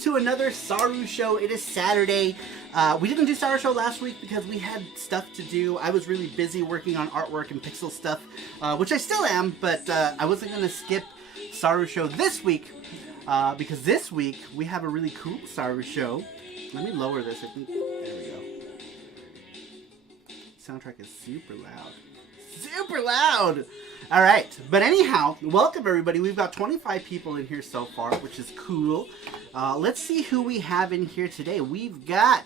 to another Saru show. It is Saturday. We didn't do Saru show last week because we had stuff to do. I was really busy working on artwork and pixel stuff, which I still am, but I wasn't going to skip Saru show this week because this week we have a really cool Saru show. Let me lower this. I think there we go. Soundtrack is super loud. Super loud! Alright, but anyhow, welcome everybody. We've got 25 people in here so far, which is cool. Let's see who we have in here today. We've got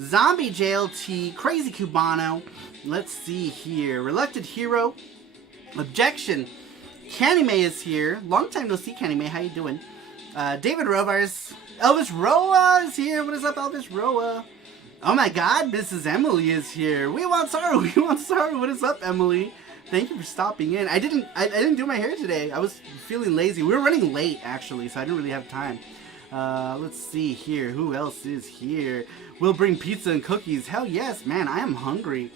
Zombie JLT, Crazy Cubano. Let's see here. Reluctant Hero. Objection. Kanime is here. Long time no see, Kanime. How you doing? David Rovars. Elvis Roa is here. What is up, Elvis Roa? Oh my god, Mrs. Emily is here. We want Saru. We want Saru. What is up, Emily? Thank you for stopping in. I didn't do my hair today. I was feeling lazy. We were running late, actually, so I didn't really have time. Let's see here. Who else is here? We'll bring pizza and cookies. Hell yes, man. I am hungry.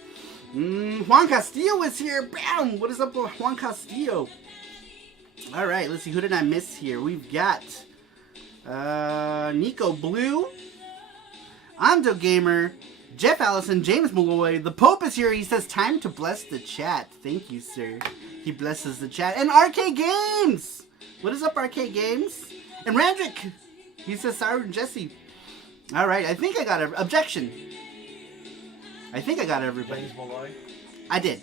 Juan Castillo is here. Bam! What is up with Juan Castillo? All right, let's see. Who did I miss here? We've got Nico Blue, Ando Gamer, Jeff Allison, James Malloy. The Pope is here. He says, time to bless the chat. Thank you, sir. He blesses the chat. And RK Games! What is up, RK Games? And Randrick! He says, Saru and Jesse. Alright, I think I got it. Objection. I think I got everybody. James Malloy. I did.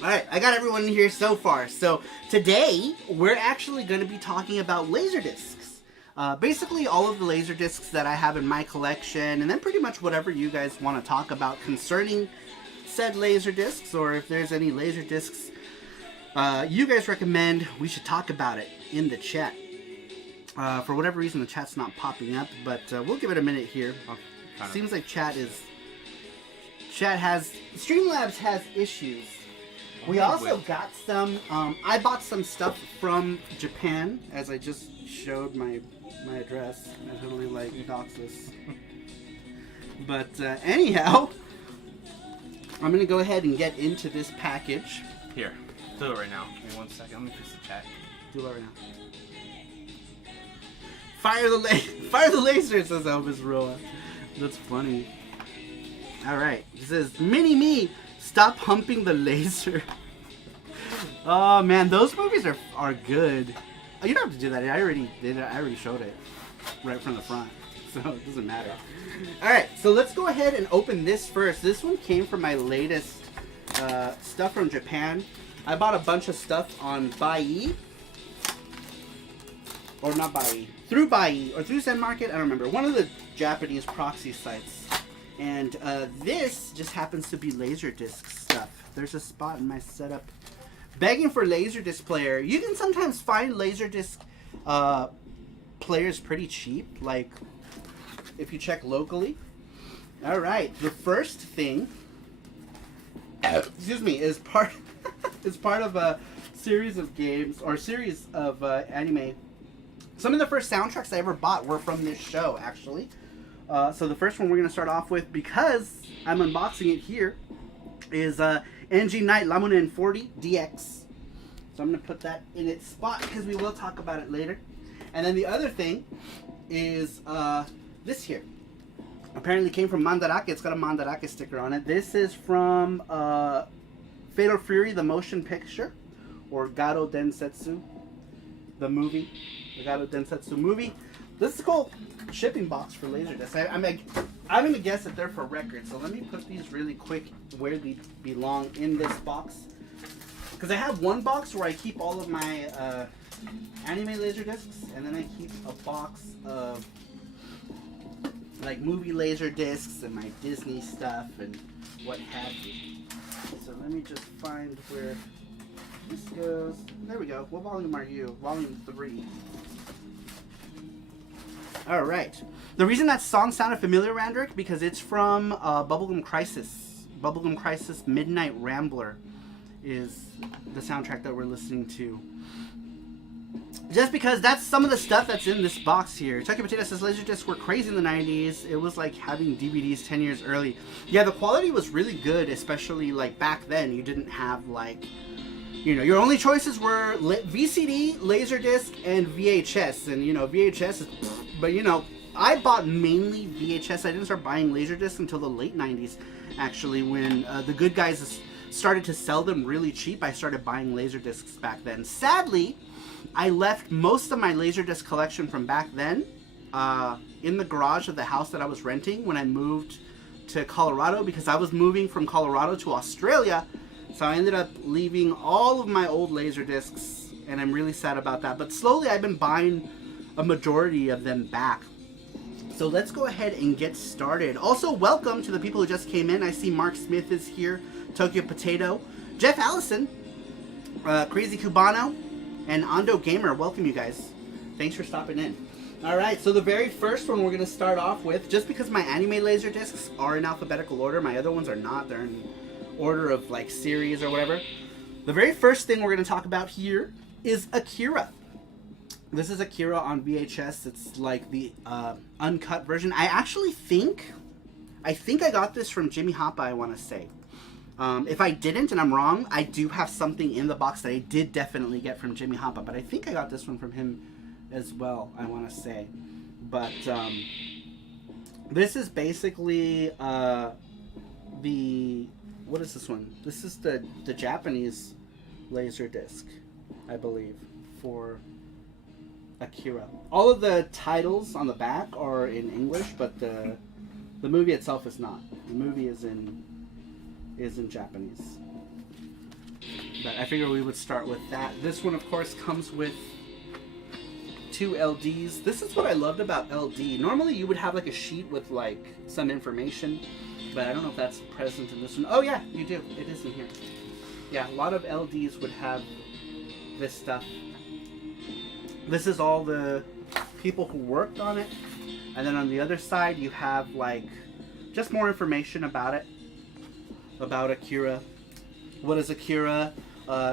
Alright, I got everyone in here so far. So, today, we're actually going to be talking about LaserDiscs. Basically all of the LaserDiscs that I have in my collection, and then pretty much whatever you guys want to talk about concerning said LaserDiscs, or if there's any LaserDiscs you guys recommend, we should talk about it in the chat. For whatever reason, the chat's not popping up, but we'll give it a minute here. Seems like Streamlabs has issues. We also got some, I bought some stuff from Japan, as I just showed my address. I totally like Doxus. But anyhow, I'm going to go ahead and get into this package. Here, do it right now. Give me 1 second. Let me fix the chat. Do it right now. Fire the laser, says Elvis Roa. That's funny. Alright, it says, Mini-Me, stop humping the laser. Oh man, those movies are good. Oh, you don't have to do that. I already did it. I already showed it right from the front, so it doesn't matter. Alright, so let's go ahead and open this first. This one came from my latest stuff from Japan. I bought a bunch of stuff on Bai, or not Bai, through Bai, or through Zen Market, I don't remember. One of the Japanese proxy sites. And this just happens to be LaserDisc stuff. There's a spot in my setup begging for LaserDisc player. You can sometimes find LaserDisc players pretty cheap, like if you check locally. Alright, the first thing, excuse me, is part of a series of games, or series of anime. Some of the first soundtracks I ever bought were from this show, actually. So the first one we're going to start off with, because I'm unboxing it here, is NG Night Lamunen 40 DX. So I'm going to put that in its spot because we will talk about it later. And then the other thing is this here. Apparently came from Mandarake. It's got a Mandarake sticker on it. This is from Fatal Fury, the motion picture, or Garo Densetsu, the movie. The Garo Densetsu movie. This is a cool shipping box for LaserDisc. I'm going to guess that they're for records, so let me put these really quick where they belong in this box. Because I have one box where I keep all of my anime LaserDiscs, and then I keep a box of like movie LaserDiscs and my Disney stuff and what have you. So let me just find where this goes. There we go. What volume are you? Volume 3. Alright. The reason that song sounded familiar, Randrick, because it's from Bubblegum Crisis. Bubblegum Crisis Moonlight Rambler is the soundtrack that we're listening to. Just because that's some of the stuff that's in this box here. Chucky Potato says LaserDiscs were crazy in the 90s. It was like having DVDs 10 years early. Yeah, the quality was really good, especially like back then. You didn't have like, you know, your only choices were VCD, LaserDisc, and VHS. And you know, VHS is, but you know, I bought mainly VHS. I didn't start buying Laserdiscs until the late 90s, actually, when the good guys started to sell them really cheap. I started buying Laserdiscs back then. Sadly, I left most of my Laserdisc collection from back then in the garage of the house that I was renting when I moved to Colorado, because I was moving from Colorado to Australia. So I ended up leaving all of my old Laserdiscs, and I'm really sad about that. But slowly I've been buying a majority of them back. So let's go ahead and get started. Also, welcome to the people who just came in. I see Mark Smith is here, Tokyo Potato, Jeff Allison, Crazy Cubano, and Ando Gamer. Welcome, you guys. Thanks for stopping in. Alright, so the very first one we're going to start off with, just because my anime Laserdiscs are in alphabetical order, my other ones are not. They're in order of like series or whatever. The very first thing we're going to talk about here is Akira. This is Akira on VHS. It's like the uncut version. I actually think I got this from Jimmy Hoppa, I want to say. If I didn't and I'm wrong, I do have something in the box that I did definitely get from Jimmy Hoppa, but I think I got this one from him as well, I want to say. But this is basically what is this one? This is the Japanese Laserdisc, I believe, for Akira. All of the titles on the back are in English, but the movie itself is not. The movie is in Japanese. But I figured we would start with that. This one, of course, comes with 2 LDs. This is what I loved about LD. Normally you would have like a sheet with like some information, but I don't know if that's present in this one. Oh yeah, you do. It is in here. Yeah, a lot of LDs would have this stuff. This is all the people who worked on it. And then on the other side you have like just more information about it. About Akira. What is Akira?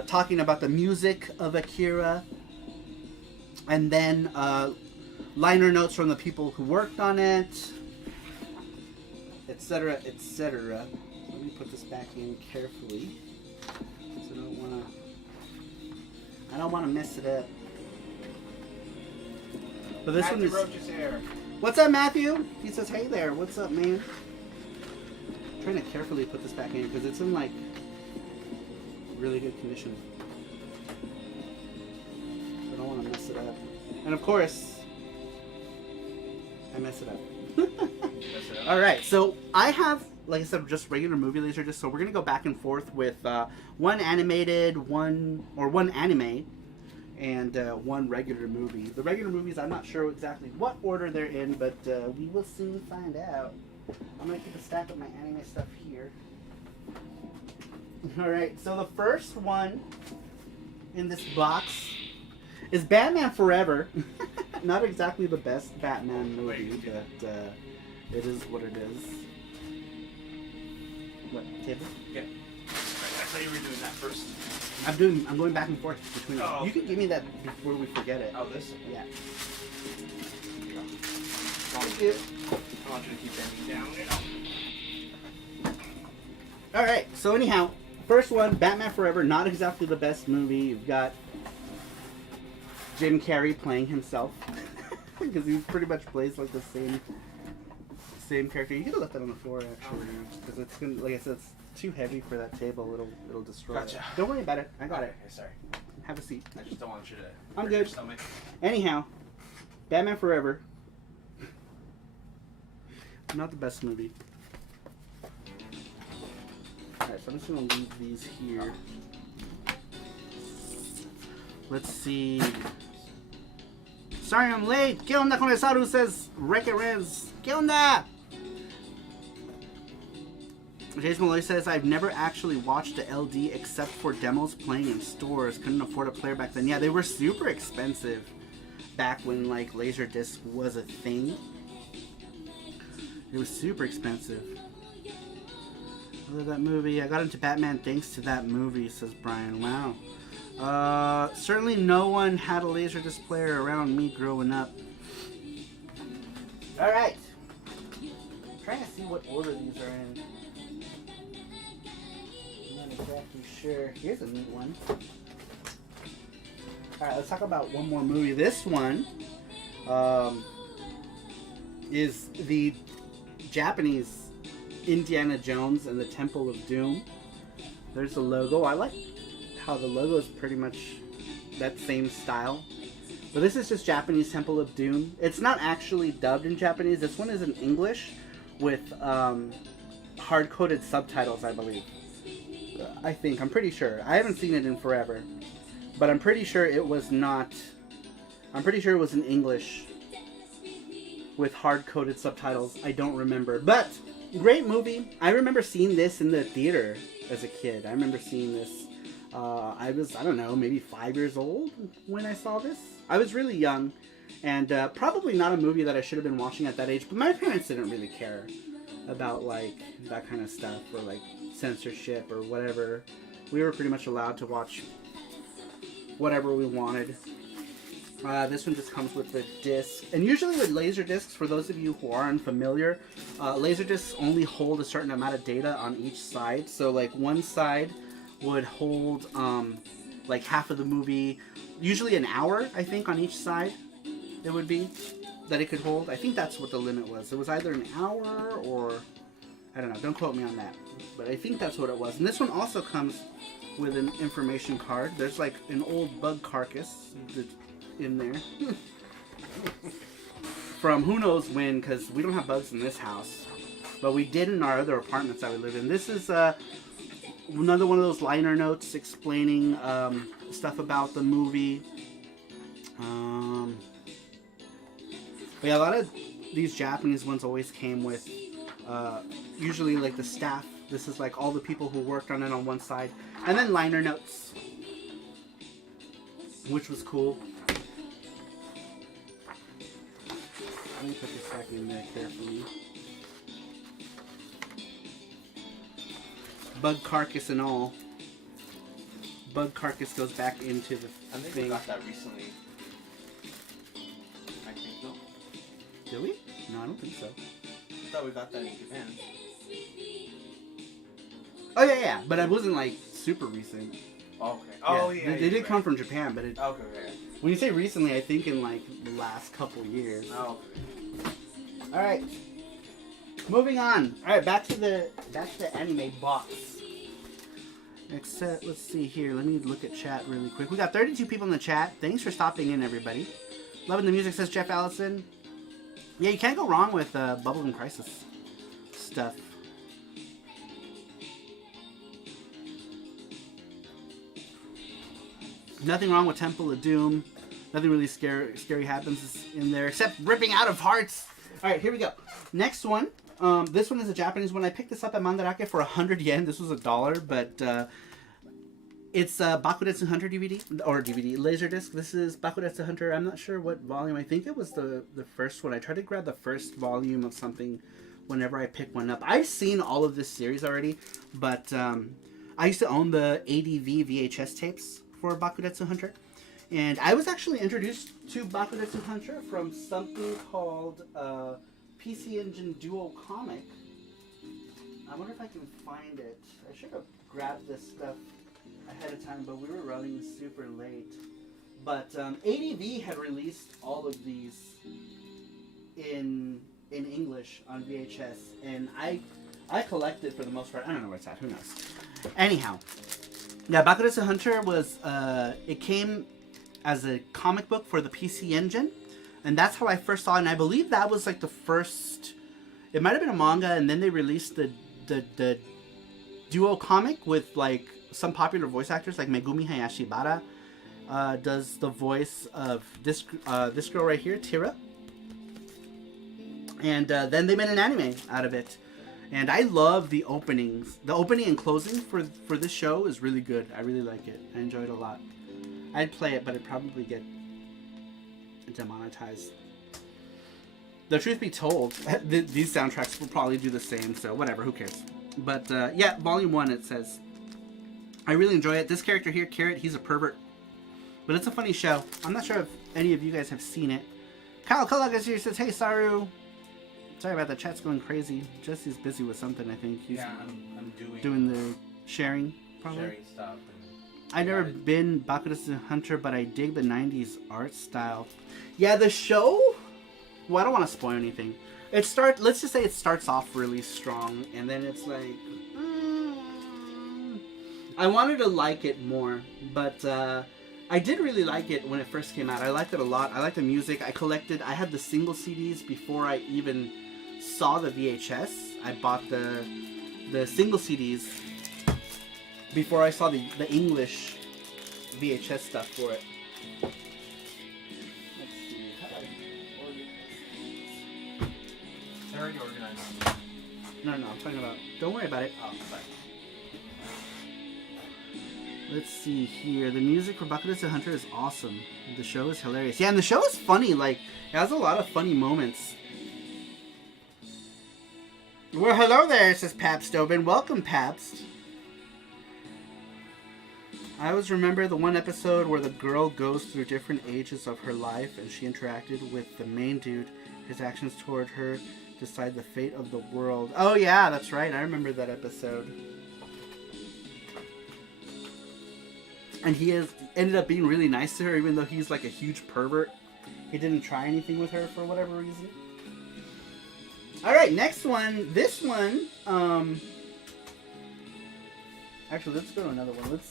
Talking about the music of Akira. And then liner notes from the people who worked on it, etc., etc. Let me put this back in carefully, so I don't want to mess it up. But this Matthew one is. Roach is here. What's up, Matthew? He says, "Hey there. What's up, man?" I'm trying to carefully put this back in because it's in like really good condition. I don't want to mess it up. And of course, I mess it up. Alright, so I have, like I said, just regular movie Laserdisc, so we're going to go back and forth with one animated, one anime, and one regular movie. The regular movies, I'm not sure exactly what order they're in, but we will soon find out. I'm going to keep a stack of my anime stuff here. Alright, so the first one in this box is Batman Forever. Not exactly the best Batman movie, but it is what it is. What, table? Yeah. I thought you were doing that first. I'm going back and forth between them. You can give me that before we forget it. Oh, this? Yeah. Thank you. I want you to keep bending down. Alright, so anyhow, first one, Batman Forever, not exactly the best movie. You've got Jim Carrey playing himself. Because he pretty much plays like the same character. You could have left that on the floor actually, because it's gonna, like I said, it's too heavy for that table. It'll destroy it. Don't worry about it. I got it. Okay, sorry. Have a seat. I just don't want you to. I'm hurt good. Your stomach. Anyhow, Batman Forever. Not the best movie. Alright, so I'm just gonna leave these here. Let's see. Sorry I'm late. ¿Qué onda con el Saru? Says Wreck-It Rez. ¿Qué onda? Jason Malloy says, I've never actually watched a LD except for demos playing in stores. Couldn't afford a player back then. Yeah, they were super expensive back when like Laserdisc was a thing. It was super expensive. I love that movie. I got into Batman thanks to that movie, says Brian. Wow. Certainly no one had a Laserdisc player around me growing up. Alright. I'm trying to see what order these are in. I'm not exactly sure. Here's a neat one. Alright, let's talk about one more movie. This one is the Japanese Indiana Jones and the Temple of Doom. There's the logo. I like how the logo is pretty much that same style. But this is just Japanese Temple of Doom. It's not actually dubbed in Japanese. This one is in English with hard-coded subtitles, I believe. I think. I'm pretty sure. I haven't seen it in forever. But I'm pretty sure it was not... I'm pretty sure it was in English with hard-coded subtitles. I don't remember. But, great movie. I remember seeing this in the theater as a kid. I remember seeing this. I was, I don't know, maybe 5 years old when I saw this. I was really young. And probably not a movie that I should have been watching at that age. But my parents didn't really care about, like, that kind of stuff. Or, like, censorship or whatever. We were pretty much allowed to watch whatever we wanted. This one just comes with the disc. And usually with LaserDiscs, for those of you who are unfamiliar, LaserDiscs only hold a certain amount of data on each side. So like one side would hold like half of the movie, usually an hour, I think, on each side it would be that it could hold. I think that's what the limit was. It was either an hour or, I don't know, don't quote me on that. But I think that's what it was. And this one also comes with an information card. There's like an old bug carcass that's in there from who knows when, because we don't have bugs in this house, but we did in our other apartments that we live in. This is another one of those liner notes explaining stuff about the movie. But yeah, a lot of these Japanese ones always came with usually like the staff. This is like all the people who worked on it on one side, and then liner notes, which was cool. Let me put this back in there carefully. Bug carcass and all. Bug carcass goes back into the I think thing. we got that recently. I think so. Did we? No, I don't think so. I thought we got that in Japan. Oh yeah, but it wasn't like super recent. Okay. Oh yeah. They did come from Japan, but it. Okay. When you say recently, I think in like the last couple years. Oh. All right. Moving on. All right, back to the anime box. Except, let's see here. Let me look at chat really quick. We got 32 people in the chat. Thanks for stopping in, everybody. Loving the music, says Jeff Allison. Yeah, you can't go wrong with Bubblegum Crisis stuff. Nothing wrong with Temple of Doom. Nothing really scary happens in there except ripping out of hearts. All right, here we go. Next one. This one is a Japanese one. I picked this up at Mandarake for 100 yen. This was $1, but it's Bakudetsu Hunter DVD or DVD Laserdisc. This is Bakudetsu Hunter. I'm not sure what volume. I think it was the first one. I tried to grab the first volume of something whenever I pick one up. I've seen all of this series already, but I used to own the ADV VHS tapes for Bakudetsu Hunter. And I was actually introduced to Bakudetsu Hunter from something called PC Engine Duo Comic. I wonder if I can find it. I should have grabbed this stuff ahead of time, but we were running super late. But ADV had released all of these in English on VHS, and I collected for the most part. I don't know where it's at. Who knows? Anyhow, yeah, Bakudetsu Hunter was it came as a comic book for the PC Engine, and that's how I first saw it. And I believe that was like the first. It might have been a manga, and then they released the duo comic with like some popular voice actors, like Megumi Hayashibara does the voice of this girl right here, Tira. And then they made an anime out of it. And I love the openings. The opening and closing for this show is really good. I really like it. I enjoy it a lot. I'd play it, but it'd probably get demonetized. The truth be told, these soundtracks will probably do the same, so whatever, who cares. But yeah, Volume 1, it says. I really enjoy it. This character here, Carrot, he's a pervert. But it's a funny show. I'm not sure if any of you guys have seen it. Kyle Kullagas here says, hey, Saru. Sorry about the chat's going crazy. Jesse's busy with something, I think. He's I'm doing the sharing, probably. Sharing stuff. I've never been Bakudetsu Hunter, but I dig the 90s art style. Yeah, the show? Well, I don't want to spoil anything. let's just say it starts off really strong, and then it's like, I wanted to like it more, but I did really like it when it first came out. I liked it a lot. I liked the music. I had the single CDs before I even saw the VHS. I bought the single CDs before I saw the English VHS stuff for it. Let's see. I already organized. No, I'm talking about... Don't worry about it. Oh, sorry. Let's see here. The music for Bucket List Hunter is awesome. The show is hilarious. Yeah, and the show is funny. Like, it has a lot of funny moments. Well, hello there, says Pabst Dobin. Welcome, Pabst. I always remember the one episode where the girl goes through different ages of her life and she interacted with the main dude. His actions toward her decide the fate of the world. Oh, yeah, that's right. I remember that episode. And he ended up being really nice to her, even though he's like a huge pervert. He didn't try anything with her for whatever reason. Alright, next one. This one, actually, let's go to another one.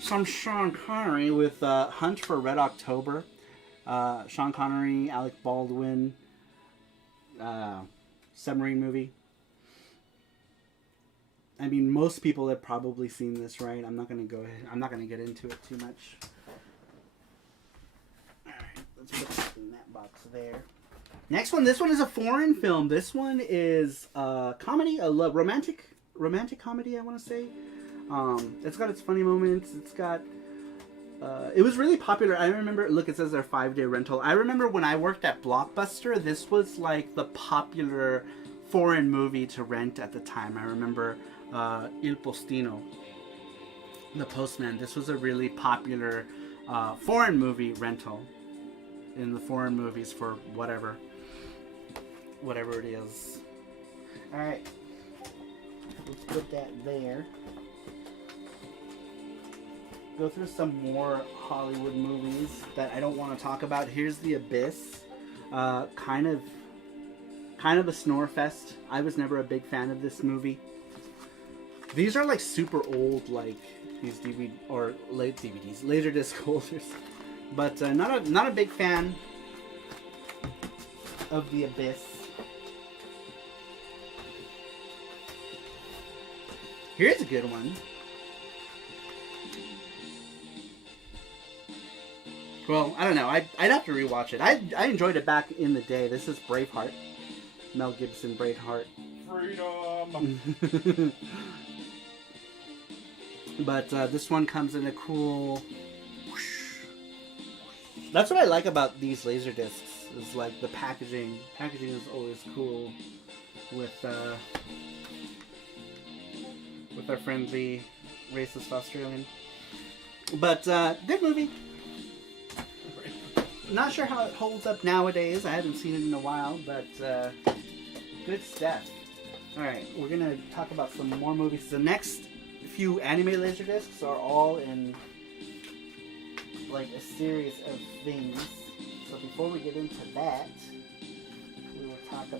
Some Sean Connery with Hunt for Red October. Sean Connery, Alec Baldwin, submarine movie. I mean, most people have probably seen this, right? I'm not going to get into it too much. Alright, let's put that in that box there. Next one, this one is a foreign film. This one is a comedy, a romantic comedy, I want to say. It's got its funny moments. It's got... it was really popular. I remember... Look, it says their 5-day rental. I remember when I worked at Blockbuster, this was like the popular foreign movie to rent at the time. I remember Il Postino, The Postman. This was a really popular foreign movie rental in the foreign movies for whatever it is. Alright. Let's put that there. Go through some more Hollywood movies that I don't want to talk about. Here's The Abyss. Kind of a snore fest. I was never a big fan of this movie. These are like super old, like these DVD or late DVDs, Laserdisc holders. But not a big fan of The Abyss. Here's a good one. Well, I don't know. I'd have to rewatch it. I enjoyed it back in the day. This is Braveheart. Mel Gibson, Braveheart. Freedom! But this one comes in a cool... whoosh. That's what I like about these Laserdiscs. Is like the packaging. Packaging is always cool. With our friendly racist Australian. But good movie. Not sure how it holds up nowadays. I haven't seen it in a while, but good stuff. Alright, we're going to talk about some more movies. The next few anime Laserdiscs are all in like a series of things. So before we get into that, we will talk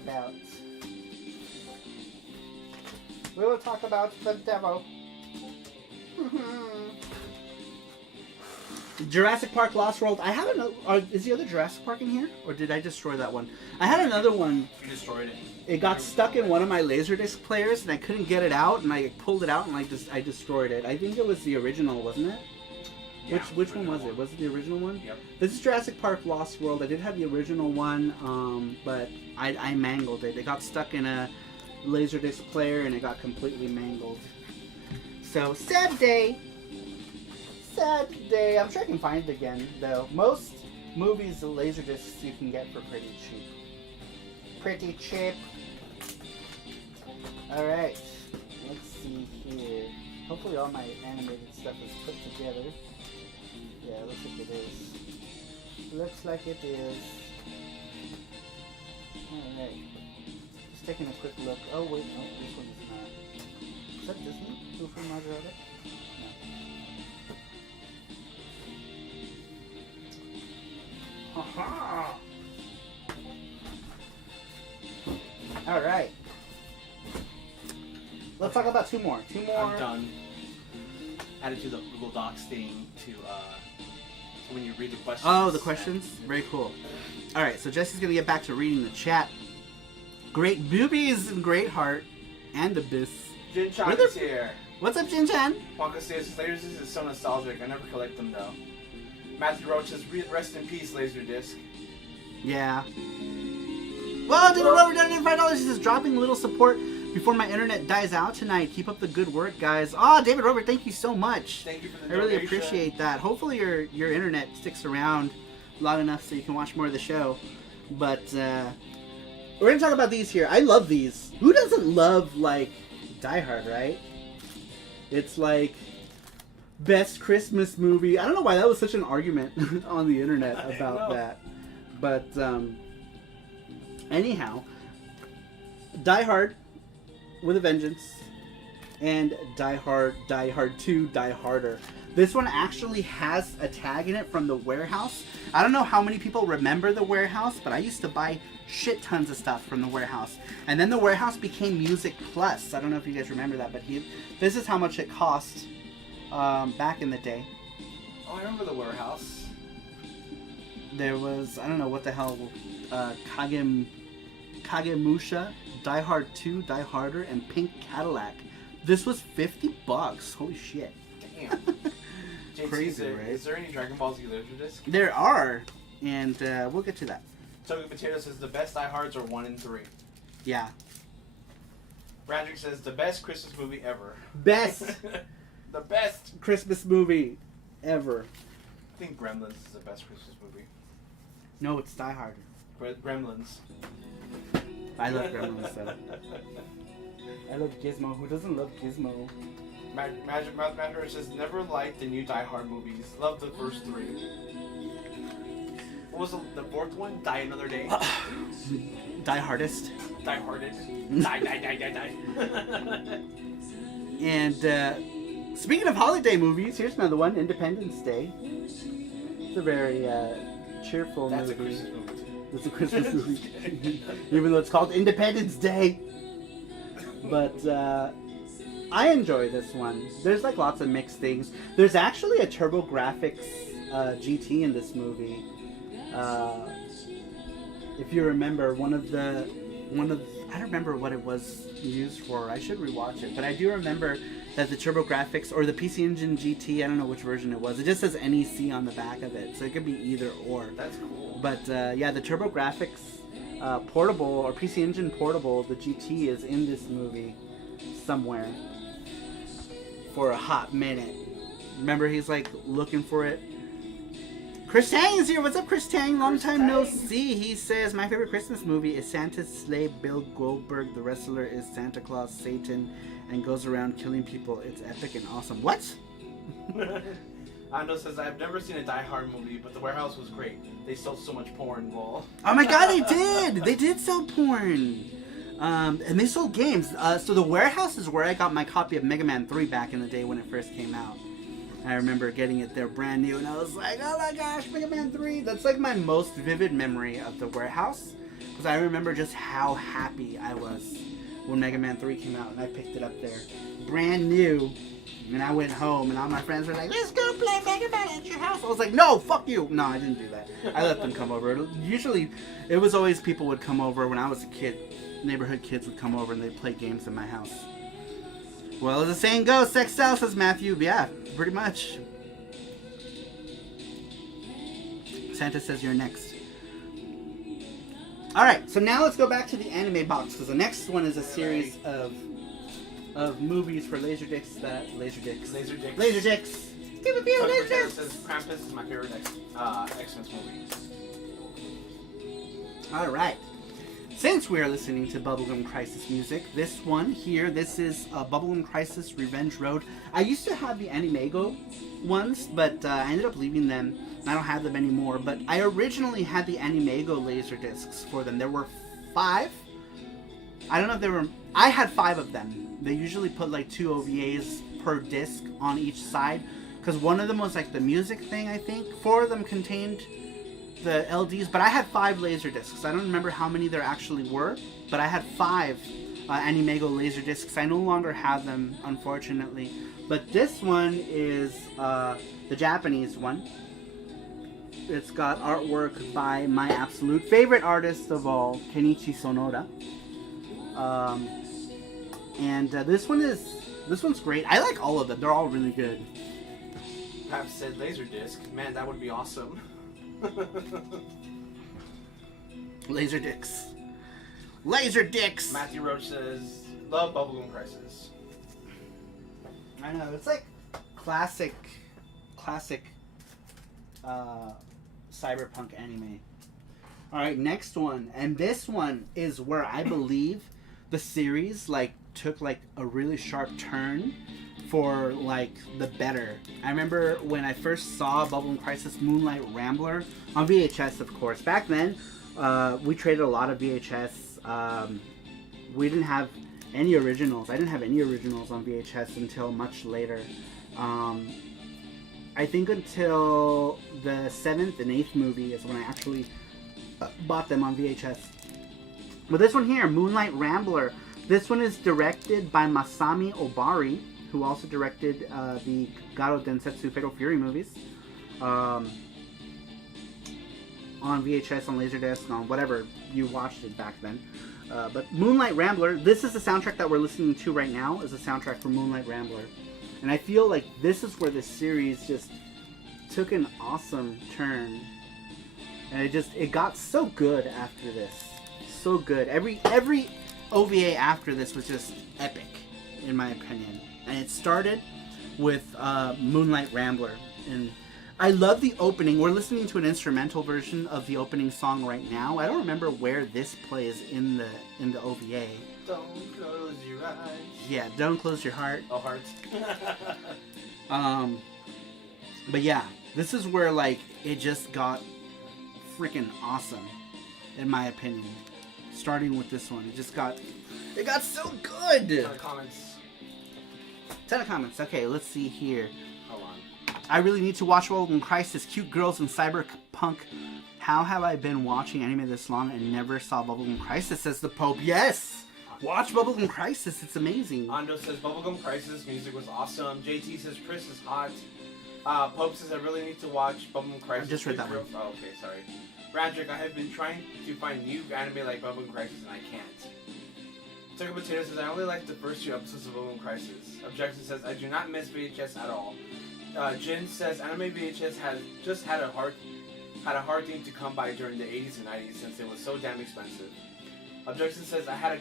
about the devil. Jurassic Park Lost World. I have another... is the other Jurassic Park in here? Or did I destroy that one? I had another one. You destroyed it. It got stuck in one of my Laserdisc players, and I couldn't get it out, and I pulled it out, and I destroyed it. I think it was the original, wasn't it? Yeah, which one was it? Was it the original one? Yep. This is Jurassic Park Lost World. I did have the original one, but I mangled it. It got stuck in a Laserdisc player, and it got completely mangled. So, sad day. Sad day. I'm sure I can find it again, though. Most movies, the Laserdiscs you can get for pretty cheap. Pretty cheap. Alright. Let's see here. Hopefully all my animated stuff is put together. Yeah, looks like it is. Looks like it is. Alright. Just taking a quick look. Oh wait, no, this one is not. Is that Disney? Who from Roger Rabbit? No. Haha! All right. Let's talk about two more. I'm done. Added to the Google Docs thing to when you read the questions. Oh, the questions? Very cool. All right, so Jesse's going to get back to reading the chat. Great boobies and great heart and abyss. Jin Chan is here. What's up, Jin Chan? Wonka says LaserDiscs is so nostalgic. I never collect them though. Matthew Roach says rest in peace, LaserDisc. Yeah. Well, David Rover donated $5. He says dropping a little support before my internet dies out tonight. Keep up the good work, guys. Oh, David Rover, thank you so much. Thank you for the I really donation. appreciate that. Hopefully your internet sticks around long enough so you can watch more of the show. But we're gonna talk about these here. I love these. Who doesn't love like Die Hard, right? It's like best Christmas movie. I don't know why that was such an argument on the internet about that. But anyhow, Die Hard with a Vengeance and Die Hard 2, Die Harder. This one actually has a tag in it from the Warehouse. I don't know how many people remember the Warehouse, but I used to buy shit tons of stuff from the Warehouse. And then the Warehouse became Music Plus. I don't know if you guys remember that, but this is how much it cost back in the day. Oh, I remember the Warehouse. There was, I don't know what the hell, Kagemusha, Die Hard 2, Die Harder, and Pink Cadillac. This was $50. Holy shit. Damn. Crazy, right? Is there any Dragon Ball Z LaserDisc? There are, and we'll get to that. Toga Potato says the best Die Hards are 1 and 3. Yeah. Randrick says the best Christmas movie ever. Best The best Christmas movie ever. I think Gremlins is the best Christmas movie. No, it's Die Hard. Gremlins. I love Gremlins, though. I love Gizmo. Who doesn't love Gizmo? Magic says never liked the new Die Hard movies. Love the first 3. What was the fourth one? Die Another Day. Die Hardest. Die Harded. Die. And speaking of holiday movies, here's another one, Independence Day. It's a very cheerful That's movie. a Christmas movie. It's a Christmas movie. Even though it's called Independence Day. But I enjoy this one. There's like lots of mixed things. There's actually a TurboGrafx GT in this movie. If you remember, I don't remember what it was used for. I should rewatch it, but I do remember that the TurboGrafx or the PC Engine GT, I don't know which version it was. It just says NEC on the back of it, so it could be either or. That's cool. But yeah, the TurboGrafx portable or PC Engine portable, the GT is in this movie somewhere for a hot minute. Remember, he's like looking for it. Chris Tang is here. What's up, Chris Tang? Long time no see. He says, my favorite Christmas movie is Santa's Sleigh. Bill Goldberg, the wrestler, is Santa Claus, Satan, and goes around killing people. It's epic and awesome. What? Ando says, I've never seen a Die Hard movie, but the Warehouse was great. They sold so much porn, lol. Oh my god, they did! They did sell porn. And they sold games. So the Warehouse is where I got my copy of Mega Man 3 back in the day when it first came out. I remember getting it there brand new, and I was like, oh my gosh, Mega Man 3. That's like my most vivid memory of the Warehouse. Because I remember just how happy I was when Mega Man 3 came out, and I picked it up there. Brand new. And I went home, and all my friends were like, let's go play Mega Man at your house. I was like, no, fuck you. No, I didn't do that. I let them come over. Usually, it was always people would come over when I was a kid. Neighborhood kids would come over, and they'd play games in my house. Well, as the saying goes, sex sells, says Matthew. Yeah, pretty much. Santa says you're next. Alright, so now let's go back to the anime box, because the next one is a series of movies for LaserDiscs. LaserDiscs. Give a feel, LaserDiscs! Says Krampus is my favorite X-Men movie. Alright. Since we are listening to Bubblegum Crisis music, this one here, this is Bubblegum Crisis Revenge Road. I used to have the Animego ones, but I ended up leaving them. I don't have them anymore, but I originally had the Animego LaserDiscs for them. There were 5. I don't know if there were... I had 5 of them. They usually put like 2 OVAs per disc on each side, because one of them was like the music thing, I think. 4 of them contained the LDs, but I had 5 LaserDiscs. I don't remember how many there actually were, but I had 5 Animego LaserDiscs. I no longer have them, unfortunately. But this one is the Japanese one. It's got artwork by my absolute favorite artist of all, Kenichi Sonoda. And this one's great. I like all of them. They're all really good. Perhaps said LaserDisc. Man, that would be awesome. LaserDiscs. LaserDiscs! Matthew Roach says, love Bubblegum Crisis. I know, it's like classic cyberpunk anime. Alright, next one. And this one is where I believe the series like took like a really sharp turn for like the better. I remember when I first saw Bubblegum Crisis Moonlight Rambler on VHS, of course. Back then, we traded a lot of VHS. We didn't have any originals. I didn't have any originals on VHS until much later. I think until the 7th and 8th movie is when I actually bought them on VHS. But this one here, Moonlight Rambler, this one is directed by Masami Obari, who also directed the Garo Densetsu Fatal Fury movies. On VHS, on Laserdisc, on whatever you watched it back then. But Moonlight Rambler, this is the soundtrack that we're listening to right now, is the soundtrack for Moonlight Rambler. And I feel like this is where this series just took an awesome turn. And it got so good after this. So good. Every OVA after this was just epic, in my opinion. And it started with Moonlight Rambler. And I love the opening. We're listening to an instrumental version of the opening song right now. I don't remember where this plays in the OVA. Don't close your eyes. Yeah, don't close your heart. Oh, hearts. But yeah, this is where like it just got freaking awesome, in my opinion. Starting with this one, it got so good. Ton of comments. Ton of comments. Okay, let's see here. Hold on. I really need to watch Bubblegum Crisis, cute girls in cyberpunk. How have I been watching anime this long and never saw Bubblegum Crisis? Says the Pope. Yes, watch Bubblegum Crisis. It's amazing. Ando says Bubblegum Crisis music was awesome. JT says Chris is hot. Pope says I really need to watch Bubblegum Crisis. I just read that one. Oh, okay, sorry. Randrick, I have been trying to find new anime like Bubblegum Crisis and I can't. Tucker Potato says I only like the first 2 episodes of Bubblegum Crisis. Objection says I do not miss VHS at all. Jin says anime VHS has had a hard thing to come by during the 80s and 90s since it was so damn expensive. Objection says I had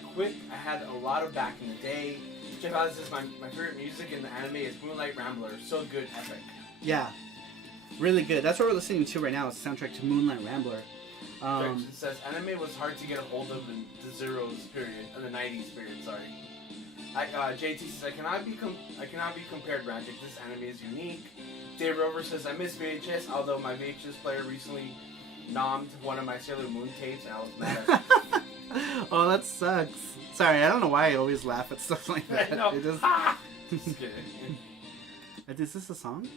a lot of back in the day. Jeff Allen says my favorite music in the anime is Moonlight Rambler. So good, epic. Yeah, really good. That's what we're listening to right now. Is the soundtrack to Moonlight Rambler. Objection says anime was hard to get a hold of in the zeros period, in the 90s period. Sorry. JT says I cannot be compared. Rantic. This anime is unique. Dave Rover says I miss VHS, although my VHS player recently nommed one of my Sailor Moon tapes, and I was mad at it. Oh, that sucks. Sorry, I don't know why I always laugh at stuff like that. It just... Just kidding. Is this a song?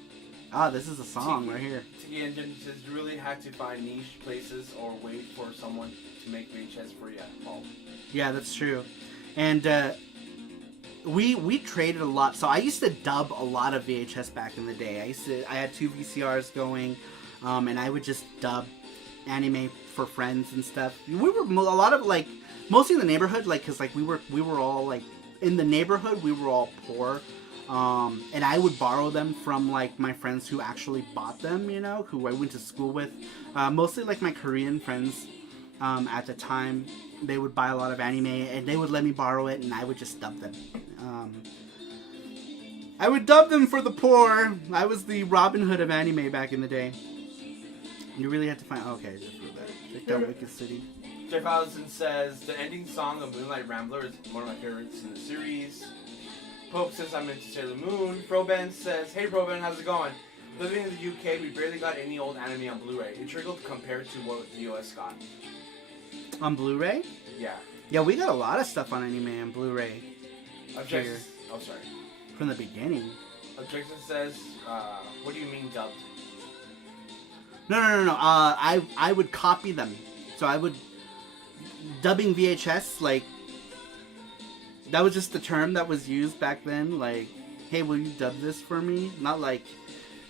Ah, this is a song right here. Tiki Engine says you really had to find niche places or wait for someone to make VHS for you at home. Yeah, that's true. And we traded a lot. So I used to dub a lot of VHS back in the day. I had 2 VCRs going, and I would just dub anime for friends and stuff. We were a lot of like mostly in the neighborhood, like because like we were all like in the neighborhood. We were all poor. And I would borrow them from like my friends who actually bought them, you know, who I went to school with. Mostly like my Korean friends at the time. They would buy a lot of anime and they would let me borrow it and I would just dub them. I would dub them for the poor. I was the Robin Hood of anime back in the day. You really had to find... Okay, just for that. Check out Wicked City. Jeff Allison says the ending song of Moonlight Rambler is one of my favorites in the series. Pope says I'm into Sailor Moon. Proben says, hey Proben, how's it going? Living in the UK, we barely got any old anime on Blu-ray. It trickled compared to what the US got. On Blu-ray? Yeah. Yeah, we got a lot of stuff on anime on Blu-ray. Objection. Oh, sorry. From the beginning. Objection says, what do you mean dubbed? No. I would copy them. So I would dubbing VHS, like that was just the term that was used back then. Like, hey, will you dub this for me? Not like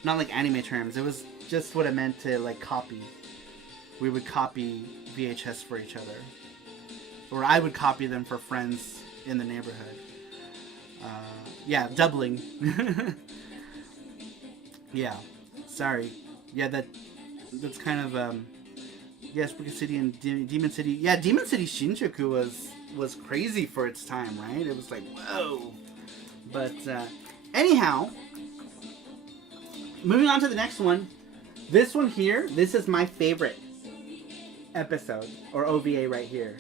anime terms. It was just what it meant to like copy. We would copy VHS for each other, or I would copy them for friends in the neighborhood. Yeah, doubling. Yeah, sorry. Yeah, that's kind of yeah, Spooky City and Demon City. Yeah, Demon City Shinjuku was crazy for its time, right? It was like, whoa. But anyhow, moving on to the next one. This one here, this is my favorite episode, or OVA right here.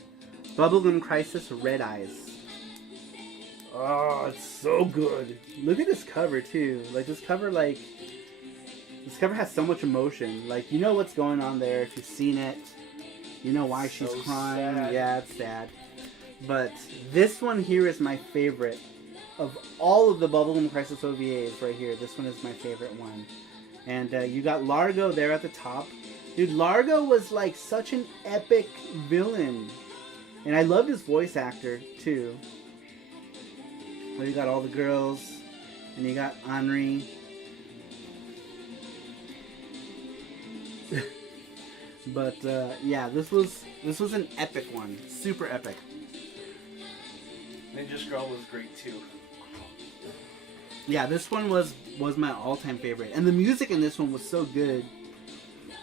Bubblegum Crisis Red Eyes. Oh, it's so good. Look at this cover, too. Like, this cover has so much emotion. Like, you know what's going on there if you've seen it. You know why she's crying. Sad. Yeah, it's sad. But this one here is my favorite. Of all of the Bubblegum Crisis OVAs right here, this one is my favorite one. And you got Largo there at the top. Dude, Largo was like such an epic villain. And I loved his voice actor, too. Well, you got all the girls. And you got Henri. But yeah, this was an epic one, super epic. Ninja Scroll was great too. Yeah, this one was my all-time favorite, and the music in this one was so good.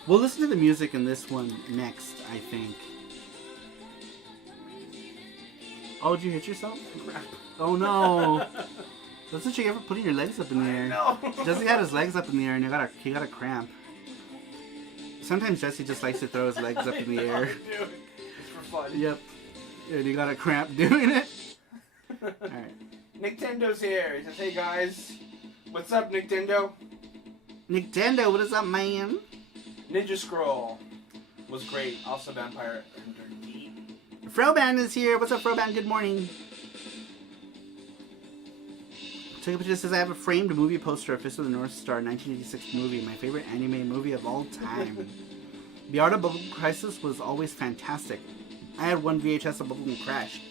We'll listen to the music in this one next, I think. Oh, did you hit yourself? Oh no! That's what you ever putting your legs up in the air. No. Jesse had his legs up in the air, and he got a cramp. Sometimes Jesse just likes to throw his legs up in the air. It's for fun. Yep. And he got a cramp doing it. Alright. Nintendo's here. He says, hey guys. What's up, Nintendo? Nintendo, what is up, man? Ninja Scroll was great. Also Vampire Under D. Froban is here. What's up, Froban? Good morning. Took a picture that says, I have a framed movie poster of Fist of the North Star 1986 movie, my favorite anime movie of all time. The art of Bubblegum Crisis was always fantastic. I had one VHS of Bubblegum Crash.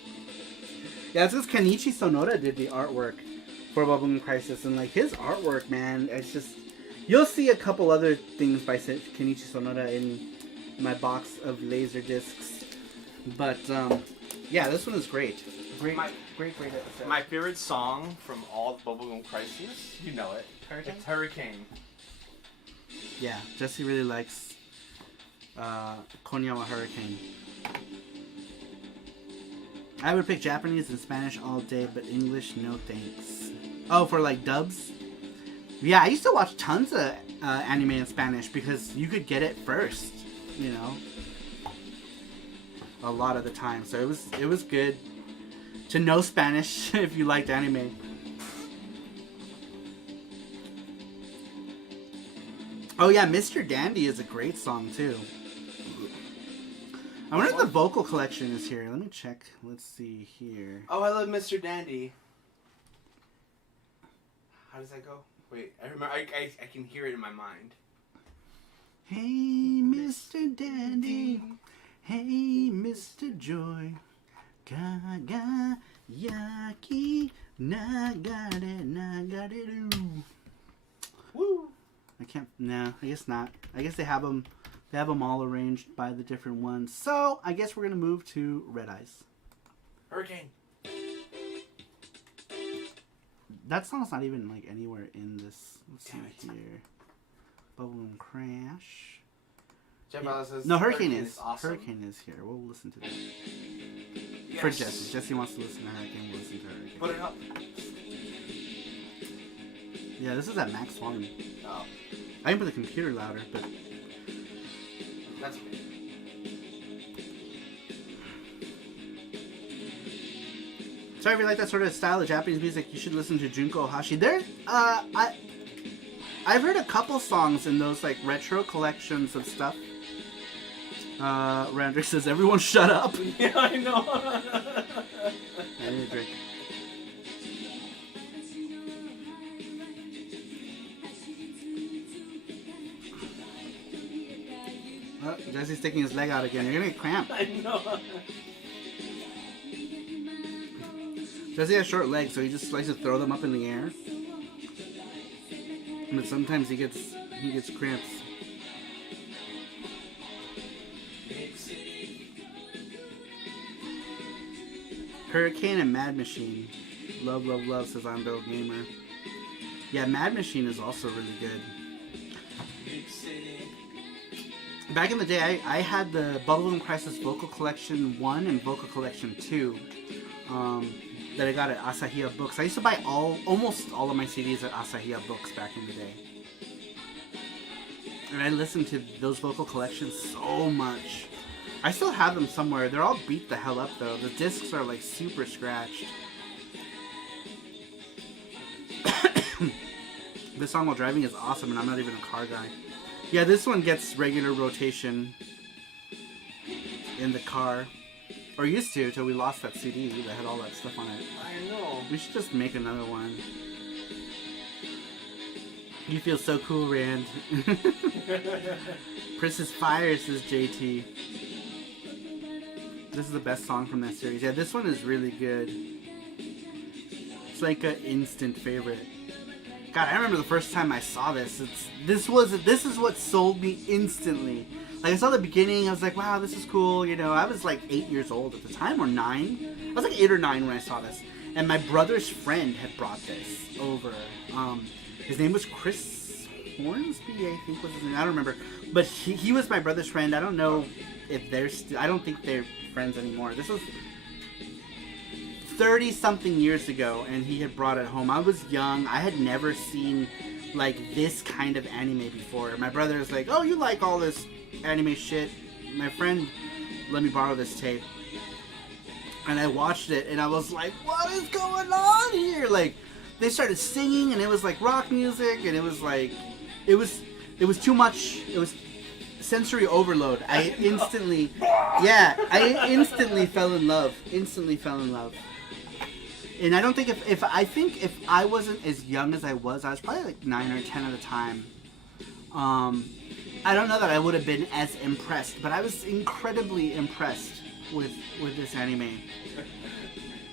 Yeah, it's because Kenichi Sonora did the artwork for Bubblegum Crisis, and like his artwork, man, it's just... You'll see a couple other things by Kenichi Sonora in my box of Laserdiscs. But, yeah, this one is great. Great episode. My favorite song from all the Bubblegum Crisis, you know it. Hurricane? It's Hurricane. Yeah, Jesse really likes Konyawa Hurricane. I would pick Japanese and Spanish all day, but English, no thanks. Oh, for like dubs? Yeah, I used to watch tons of anime in Spanish because you could get it first, you know? A lot of the time. So it was good to know Spanish if you liked anime. Oh yeah, Mr. Dandy is a great song too. I wonder if the vocal collection is here. Let me check. Let's see here. Oh, I love Mr. Dandy. How does that go? Wait, I remember. I can hear it in my mind. Hey, Mr. Dandy. Hey, Mr. Joy. Gaga yaki nagare. Woo! I can't. No, I guess not. I guess they have them. They have them all arranged by the different ones. So I guess we're gonna move to Red Eyes. Hurricane. That song's not even like anywhere in this. Let's see here. Bubblegum Crash. Jeff Alice says No, Hurricane is. awesome. Hurricane is here. We'll listen to that. Yes. For Jesse. Jesse wants to listen to Hurricane. We'll listen to Hurricane. Put it up. Yeah, this is at max volume. Oh, I can put the computer louder, but that's okay. so if you like that sort of style of Japanese music, you should listen to Junko Hashi. There, I've heard a couple songs in those like retro collections of stuff. Randrick says, "Everyone shut up." Yeah, I know. I need a drink. Jesse's sticking his leg out again. You're gonna get cramped. I know. Jesse has short legs, so he just likes to throw them up in the air. But sometimes he gets cramps. Hurricane and Mad Machine. Love, love, love, says Ando Gamer. Yeah, Mad Machine is also really good. Back in the day, I had the Bubblegum Crisis Vocal Collection 1 and Vocal Collection 2 that I got at Asahiya Books. I used to buy almost all of my CDs at Asahiya Books back in the day. And I listened to those vocal collections so much. I still have them somewhere. They're all beat the hell up though. The discs are like super scratched. This song while driving is awesome, and I'm not even a car guy. Yeah, this one gets regular rotation in the car. Or used to, till we lost that CD that had all that stuff on it. I know. We should just make another one. You feel so cool, Rand. Princess Fire, says JT. This is the best song from that series. Yeah, this one is really good. It's like an instant favorite. God, I remember the first time I saw this. This is what sold me instantly. Like, I saw the beginning, I was like, wow, this is cool. You know, I was like 8 years old at the time, or 9. I was like 8 or 9 when I saw this. And my brother's friend had brought this over. His name was Chris Hornsby, I think was his name. I don't remember. But he was my brother's friend. I don't know if they're still... I don't think they're friends anymore. This was 30-something years ago, and he had brought it home. I was young. I had never seen, like, this kind of anime before. My brother was like, oh, you like all this anime shit? My friend let me borrow this tape. And I watched it, and I was like, what is going on here? Like, they started singing, and it was like rock music, and it was like, it was too much. It was sensory overload. I instantly fell in love. Instantly fell in love. And I don't think if I wasn't as young as I was probably like 9 or 10 at the time. I don't know that I would have been as impressed, but I was incredibly impressed with this anime.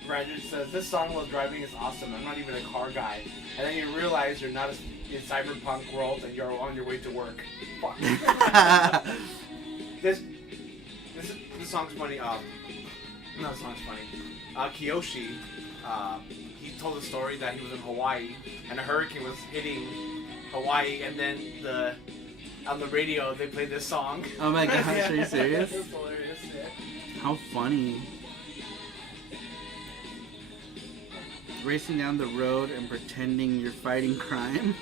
Roger says, this song while driving is awesome. I'm not even a car guy. And then you realize you're not in cyberpunk world and you're on your way to work. Fuck. This song's funny. No, the song's funny. Kiyoshi, he told a story that he was in Hawaii and a hurricane was hitting Hawaii, and then on the radio they played this song. Oh my gosh, Yeah. are you serious? It's hilarious, yeah. How funny. Racing down the road and pretending you're fighting crime.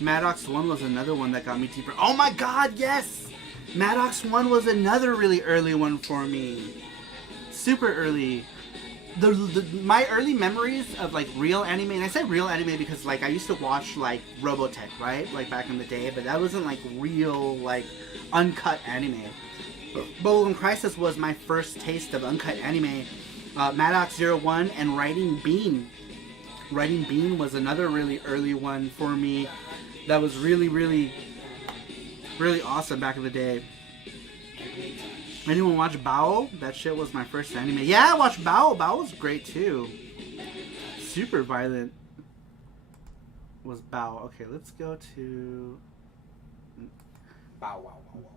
Maddox 1 was another one that got me deeper. Oh my god, yes! Maddox 1 was another really early one for me. Super early. My early memories of like real anime, and I say real anime because like I used to watch like Robotech, right? Like back in the day, but that wasn't like real, like uncut anime. Bubblegum Crisis was my first taste of uncut anime. Maddox 01 and Riding Bean. Riding Bean was another really early one for me that was really, really, really awesome back in the day. Anyone watch Bao? That shit was my first anime. Yeah, I watched Bao. Bao was great too. Super violent was Bao. Okay, let's go to... Bow, wow, wow, wow.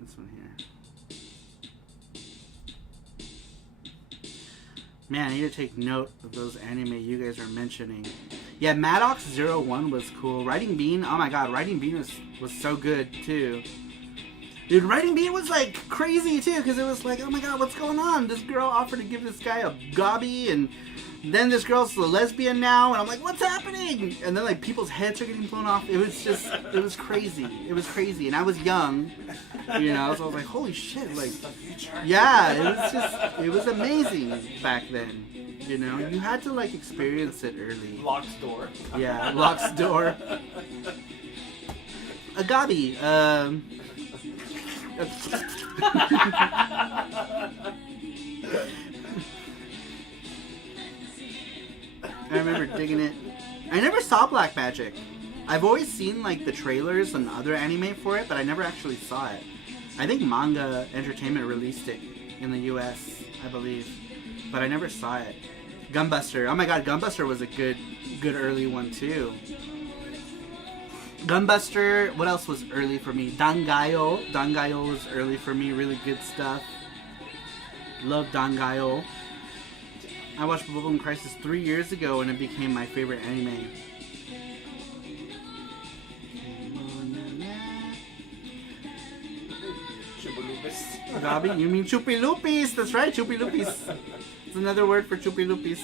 This one here. Man, I need to take note of those anime you guys are mentioning. Yeah, Maddox 01 was cool. Riding Bean, oh my god, Riding Bean was so good too. Dude, Riding Bean was like crazy too, because it was like, oh my god, what's going on? This girl offered to give this guy a gobby, and then this girl's a lesbian now, and I'm like, what's happening? And then like people's heads are getting blown off. It was just, it was crazy. It was crazy, and I was young, you know, so I was like, holy shit, like, yeah, it was just, it was amazing back then. You know, you had to like experience it early. Lock's door. Yeah, Lock's door. A gobby. I remember digging it. I never saw Black Magic. I've always seen like the trailers and other anime for it, but I never actually saw it. I think Manga Entertainment released it in the US, I believe, but I never saw it. Gunbuster. Oh my god, Gunbuster was a good early one too. Gunbuster, what else was early for me? Dangayo. Dangayo was early for me, really good stuff. Love Dangayo. I watched Bubblegum Crisis 3 years ago and it became my favorite anime. Gabi, you mean Chupilupis? That's right, Chupilupis. It's another word for Chupilupis.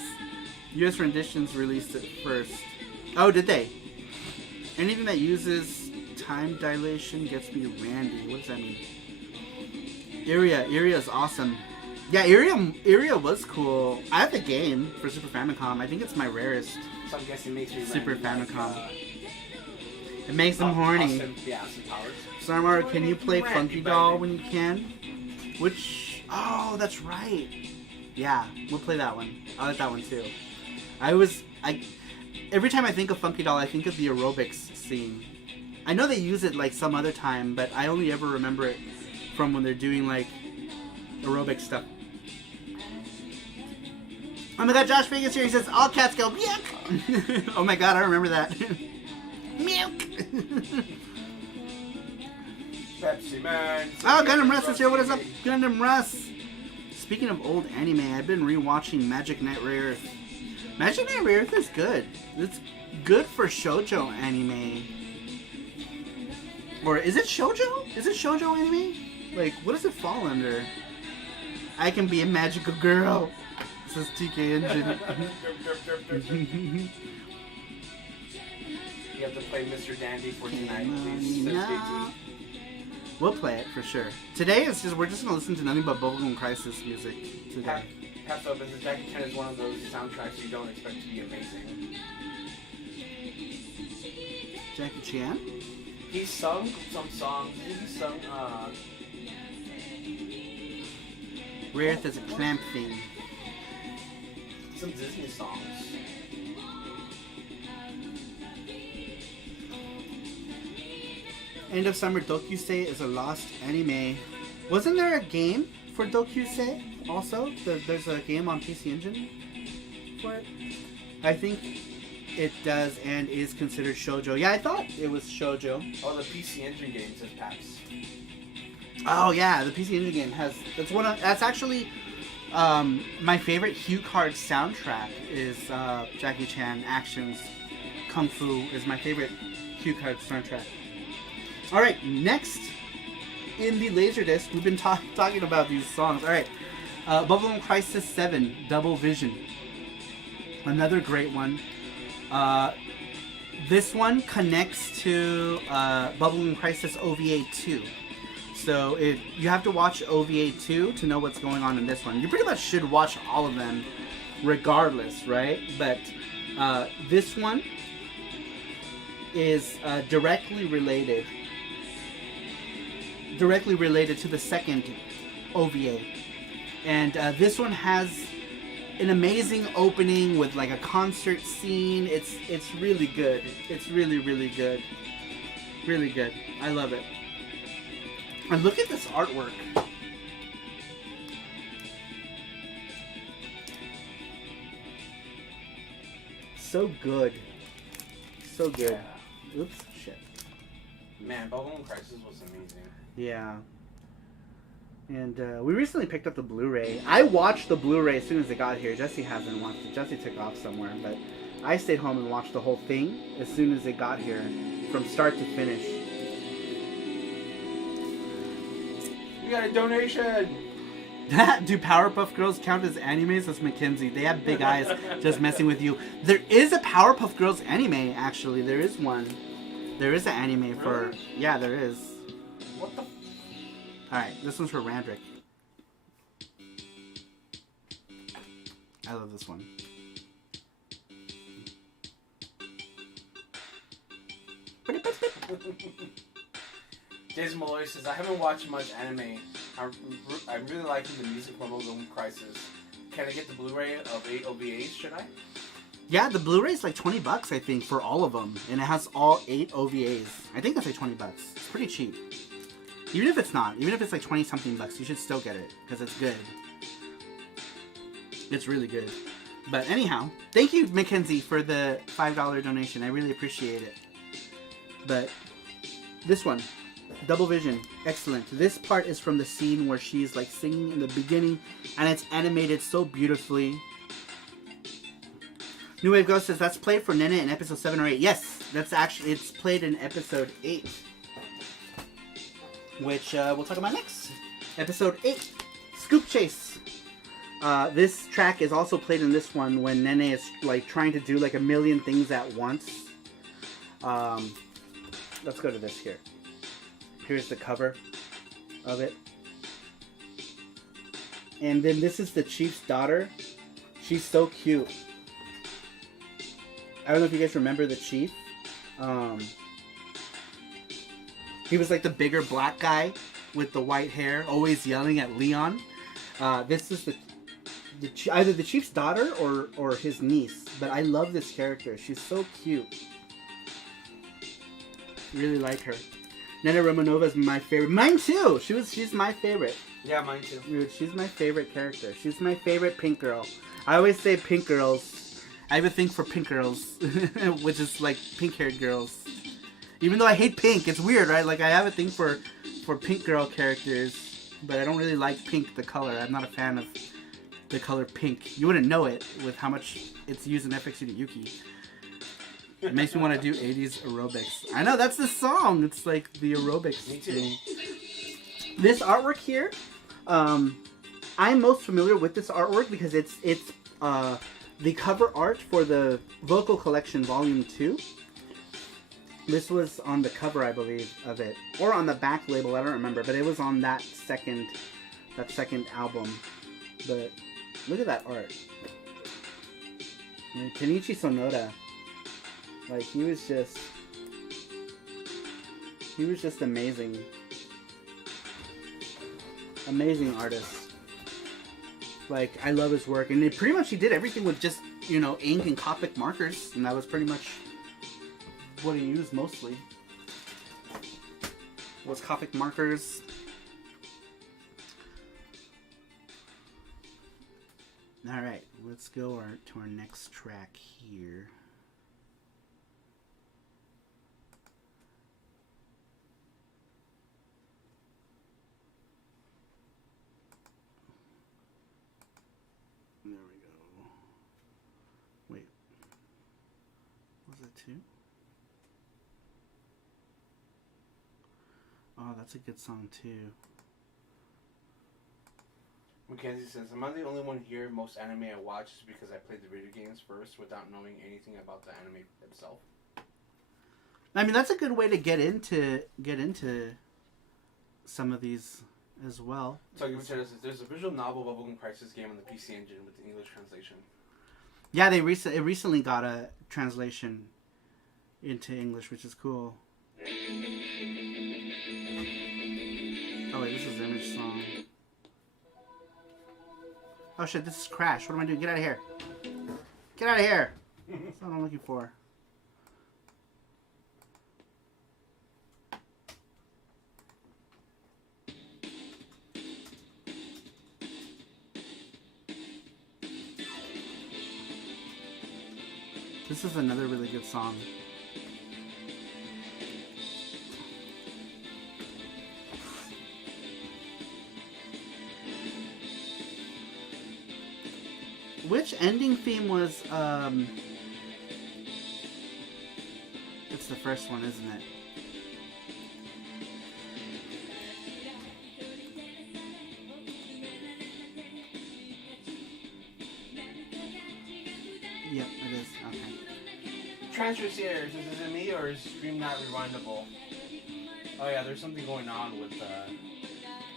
US renditions released it first. Oh, did they? Anything that uses time dilation gets me randy. What does that mean? Iria is awesome. Yeah, Iria was cool. I have the game for Super Famicom. I think it's my rarest. So I'm guessing it makes me Super randy, Famicom. like, It makes them horny. Awesome, yeah, awesome powers. Sarmar, can you play Randy, Funky Doll baby. when you can? Which... Oh, that's right. Yeah, we'll play that one. I like that one too. Every time I think of Funky Doll, I think of the aerobics scene. I know they use it like some other time, but I only ever remember it from when they're doing like aerobic stuff. Oh my god, Josh Vegas here. He says, all cats go meow. Oh my god, I remember that. Meow. Pepsi Man. Oh, Gundam Russ is here. What is up, Gundam Russ? Speaking of old anime, I've been rewatching Magic Knight Rare-Earth. Magic Knight Rare-Earth is good. It's good for shoujo anime. Or is it shoujo? Is it shoujo anime? Like, what does it fall under? I can be a magical girl. Says TK Engine. You have to play Mr. Dandy for tonight, please. Says JT. We'll play it for sure. Today is we're just gonna listen to nothing but Bubblegum Crisis music today. Perhaps opens the Jackie Chan is one of those soundtracks you don't expect to be amazing. Jackie Chan? He sung some songs. He sung Rare-Earth is a clamp theme. some Disney songs. End of Summer Dokusei is a lost anime. Wasn't there a game for Dokusei also? There's a game on PC Engine for it? I think it does and is considered shoujo. Yeah, I thought it was shoujo. Oh, the PC Engine game says Paps. Oh yeah, the PC Engine game has... That's actually my favorite Hue Card soundtrack is Jackie Chan Actions Kung Fu is my favorite Hue Card soundtrack. Alright, next in the Laserdisc, we've been talking about these songs. Alright, Bubblegum Crisis 7, Double Vision. Another great one. This one connects to Bubblegum Crisis OVA 2. So you have to watch OVA 2 to know what's going on in this one. You pretty much should watch all of them regardless, right? But this one is directly related to the second OVA. And this one has an amazing opening with like a concert scene. It's really good. It's really, really good. Really good. I love it. And look at this artwork. So good. So good. Oops, shit. Man, Bubblegum Crisis was amazing. Yeah. And we recently picked up the Blu-ray. I watched the Blu-ray as soon as it got here. Jesse hasn't watched it. Jesse took off somewhere, but I stayed home and watched the whole thing as soon as it got here, from start to finish. We got a donation! Do Powerpuff Girls count as animes? That's Mackenzie. They have big eyes. Just messing with you. There is a Powerpuff Girls anime, actually. There is one. There is an anime for... Really? Yeah, there is. What the... Alright, this one's for Randrick. I love this one. Jason Malloy says, I haven't watched much anime. I'm really liking the music from Bubblegum Crisis. Can I get the Blu-ray of 8 OVAs, should I? Yeah, the Blu-ray is like $20, I think, for all of them, and it has all 8 OVAs. I think that's like $20. It's pretty cheap. Even if it's not, even if it's like 20 something bucks, you should still get it because it's good. It's really good. But anyhow, thank you, Mackenzie, for the $5 donation. I really appreciate it. But this one, Double Vision, excellent. This part is from the scene where she's like singing in the beginning, and it's animated so beautifully. New Wave Ghost says that's played for Nene in episode 7 or 8. Yes, that's actually, it's played in episode 8, which we'll talk about next. Episode 8, Scoop Chase. This track is also played in this one when Nene is like trying to do like a million things at once. Let's go to this here. Here's the cover of it. And then this is the chief's daughter. She's so cute. I don't know if you guys remember the chief. He was like the bigger black guy with the white hair, always yelling at Leon. This is either the chief's daughter or his niece. But I love this character. She's so cute. Really like her. Nena Romanova is my favorite. Mine too. She's my favorite. Yeah, mine too. Dude, she's my favorite character. She's my favorite pink girl. I always say pink girls. I have a thing for pink girls, which is like pink-haired girls. Even though I hate pink, it's weird, right? Like I have a thing for pink girl characters, but I don't really like pink, the color. I'm not a fan of the color pink. You wouldn't know it with how much it's used in FX Yuki. It makes me want to do 80s aerobics. I know, that's the song. It's like the aerobics Me too. thing. This artwork here, I'm most familiar with this artwork because it's the cover art for the Vocal Collection Volume 2. This was on the cover, I believe, of it. Or on the back label, I don't remember. But it was on that second album. But look at that art. And Kenichi Sonoda. Like, he was just amazing. Amazing artist. Like, I love his work. And he did everything with just, ink and Copic markers. And that was pretty much what he used mostly. Was Copic markers. Alright, let's go to our next track here. There we go. Wait. Was it 2? Oh, that's a good song too. Mackenzie says, am I the only one here? Most anime I watch is because I played the video games first without knowing anything about the anime itself. I mean, that's a good way to get into some of these as well. So there's a visual novel Bubblegum Crisis game on the PC Engine with the English translation. Yeah, it recently got a translation into English, which is cool. Oh wait, this is the Image song. Oh shit, this is Crash. What am I doing? Get out of here. Get out of here. That's not what I'm looking for. This is another really good song. Which ending theme was, it's the first one, isn't it? Yep, it is. Okay. Transfers here. Is it me or is stream not rewindable? Oh yeah, there's something going on with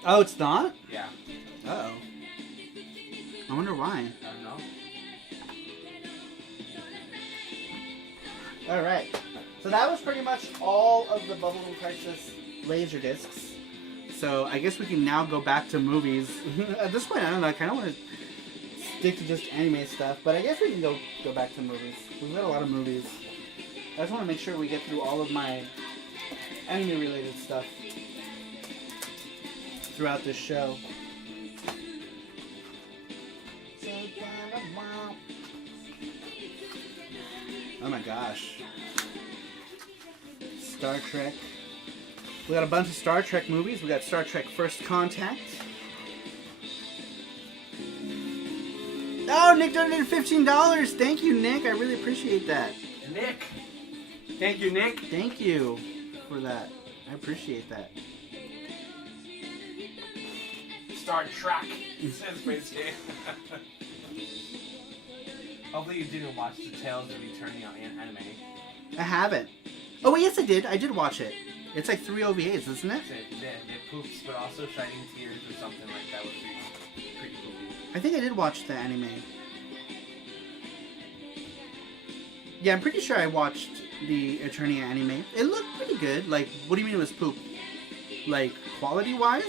Oh, it's not? yeah. Uh-oh. I wonder why. I don't know. Alright. So that was pretty much all of the Bubblegum Crisis Laserdiscs. So I guess we can now go back to movies. At this point, I don't know, I kind of want to stick to just anime stuff, but I guess we can go back to movies. We've got a lot of movies. I just want to make sure we get through all of my anime-related stuff throughout this show. Oh my gosh. Star Trek. We got a bunch of Star Trek movies. We got Star Trek First Contact. Oh, Nick donated $15. Thank you, Nick. I really appreciate that. Nick. Thank you, Nick. Thank you for that. I appreciate that. Star Trek. Says Space Game. Hopefully you didn't watch the Tales of Eternity on anime. I haven't. Oh, yes, I did. I did watch it. It's like 3 OVAs, isn't it? It poops, but also Shining Tears or something like that would be pretty cool. I think I did watch the anime. Yeah, I'm pretty sure I watched the Eternia anime. It looked pretty good. Like, what do you mean it was poop? Like, quality-wise?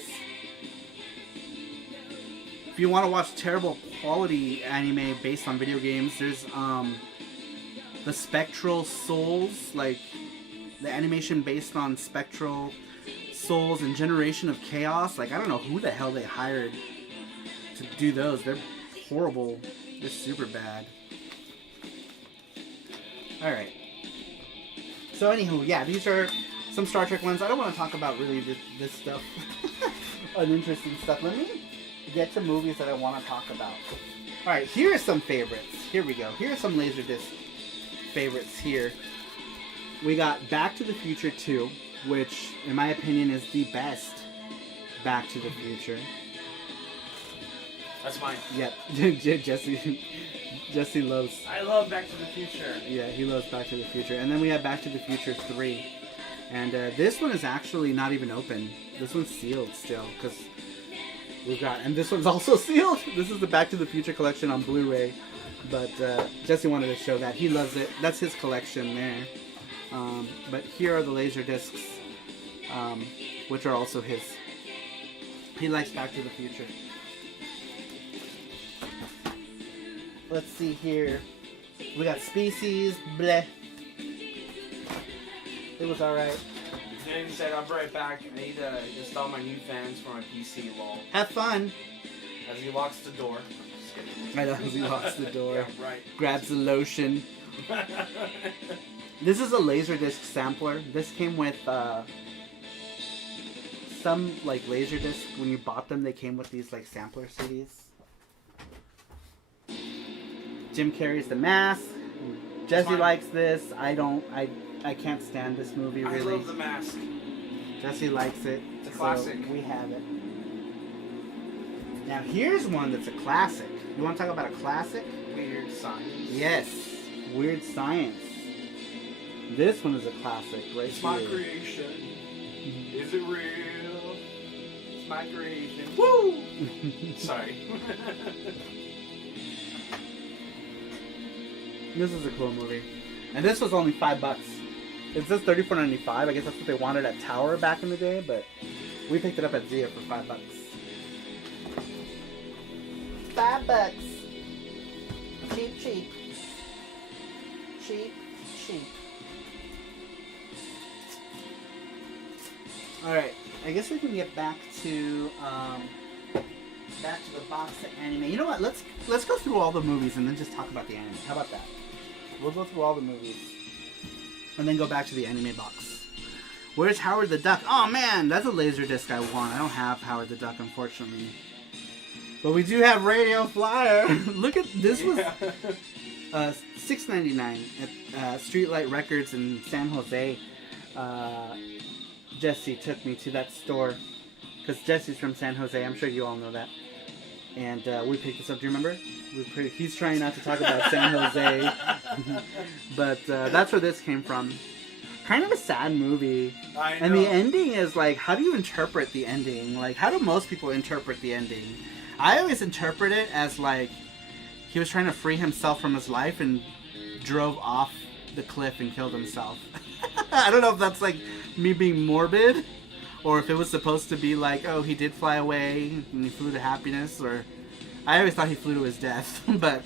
If you want to watch terrible quality anime based on video games, there's, the Spectral Souls, like, the animation based on Spectral Souls and Generation of Chaos. Like, I don't know who the hell they hired to do those. They're horrible. They're super bad. Alright. So anywho, yeah, these are some Star Trek ones. I don't want to talk about really this stuff. Uninteresting stuff. Let me get to movies that I want to talk about. Alright, here are some favorites. Here we go. Here are some Laserdisc favorites here. We got Back to the Future 2, which, in my opinion, is the best Back to the Future. That's mine. Yep. Jesse loves... I love Back to the Future. Yeah, he loves Back to the Future. And then we have Back to the Future 3. And this one is actually not even open. This one's sealed still, because we've got... And this one's also sealed! This is the Back to the Future collection on Blu-ray. But Jesse wanted to show that. He loves it. That's his collection there. But here are the Laserdiscs, which are also his. He likes Back to the Future. Let's see here. We got Species, bleh. It was alright. And he said, I'll be right back. I need to install my new fans for my PC, lol. Have fun. As he locks the door. Just kidding. I know, as he locks the door. Yeah, right. Grabs the lotion. This is a Laserdisc Sampler. This came with some like Laserdisc. When you bought them, they came with these like sampler CDs. Jim Carrey's The Mask. Jesse likes this. I don't. I can't stand this movie really. I love The Mask. Jesse likes it. It's a classic. So we have it. Now here's one that's a classic. You want to talk about a classic? Weird Science. Yes, Weird Science. This one is a classic, right? It's my creation. Is it real? It's my creation. Woo! Sorry. This is a cool movie. And this was only $5. It says $34.95. I guess that's what they wanted at Tower back in the day, but we picked it up at Zia for $5. $5. Cheap, cheap. Cheap, cheap. Alright, I guess we can get back to the box of anime. You know what? Let's go through all the movies and then just talk about the anime. How about that? We'll go through all the movies and then go back to the anime box. Where's Howard the Duck? Oh man, that's a Laserdisc I want. I don't have Howard the Duck, unfortunately. But we do have Radio Flyer. Look at this. Was $6.99 at Streetlight Records in San Jose. Jesse took me to that store because Jesse's from San Jose. I'm sure you all know that. And we picked this up. Do you remember? He's trying not to talk about San Jose. But that's where this came from. Kind of a sad movie. I know. And the ending is like, how do you interpret the ending? Like, how do most people interpret the ending? I always interpret it as like he was trying to free himself from his life and drove off the cliff and killed himself. I don't know if that's like me being morbid, or if it was supposed to be like, oh, he did fly away and he flew to happiness, or I always thought he flew to his death, but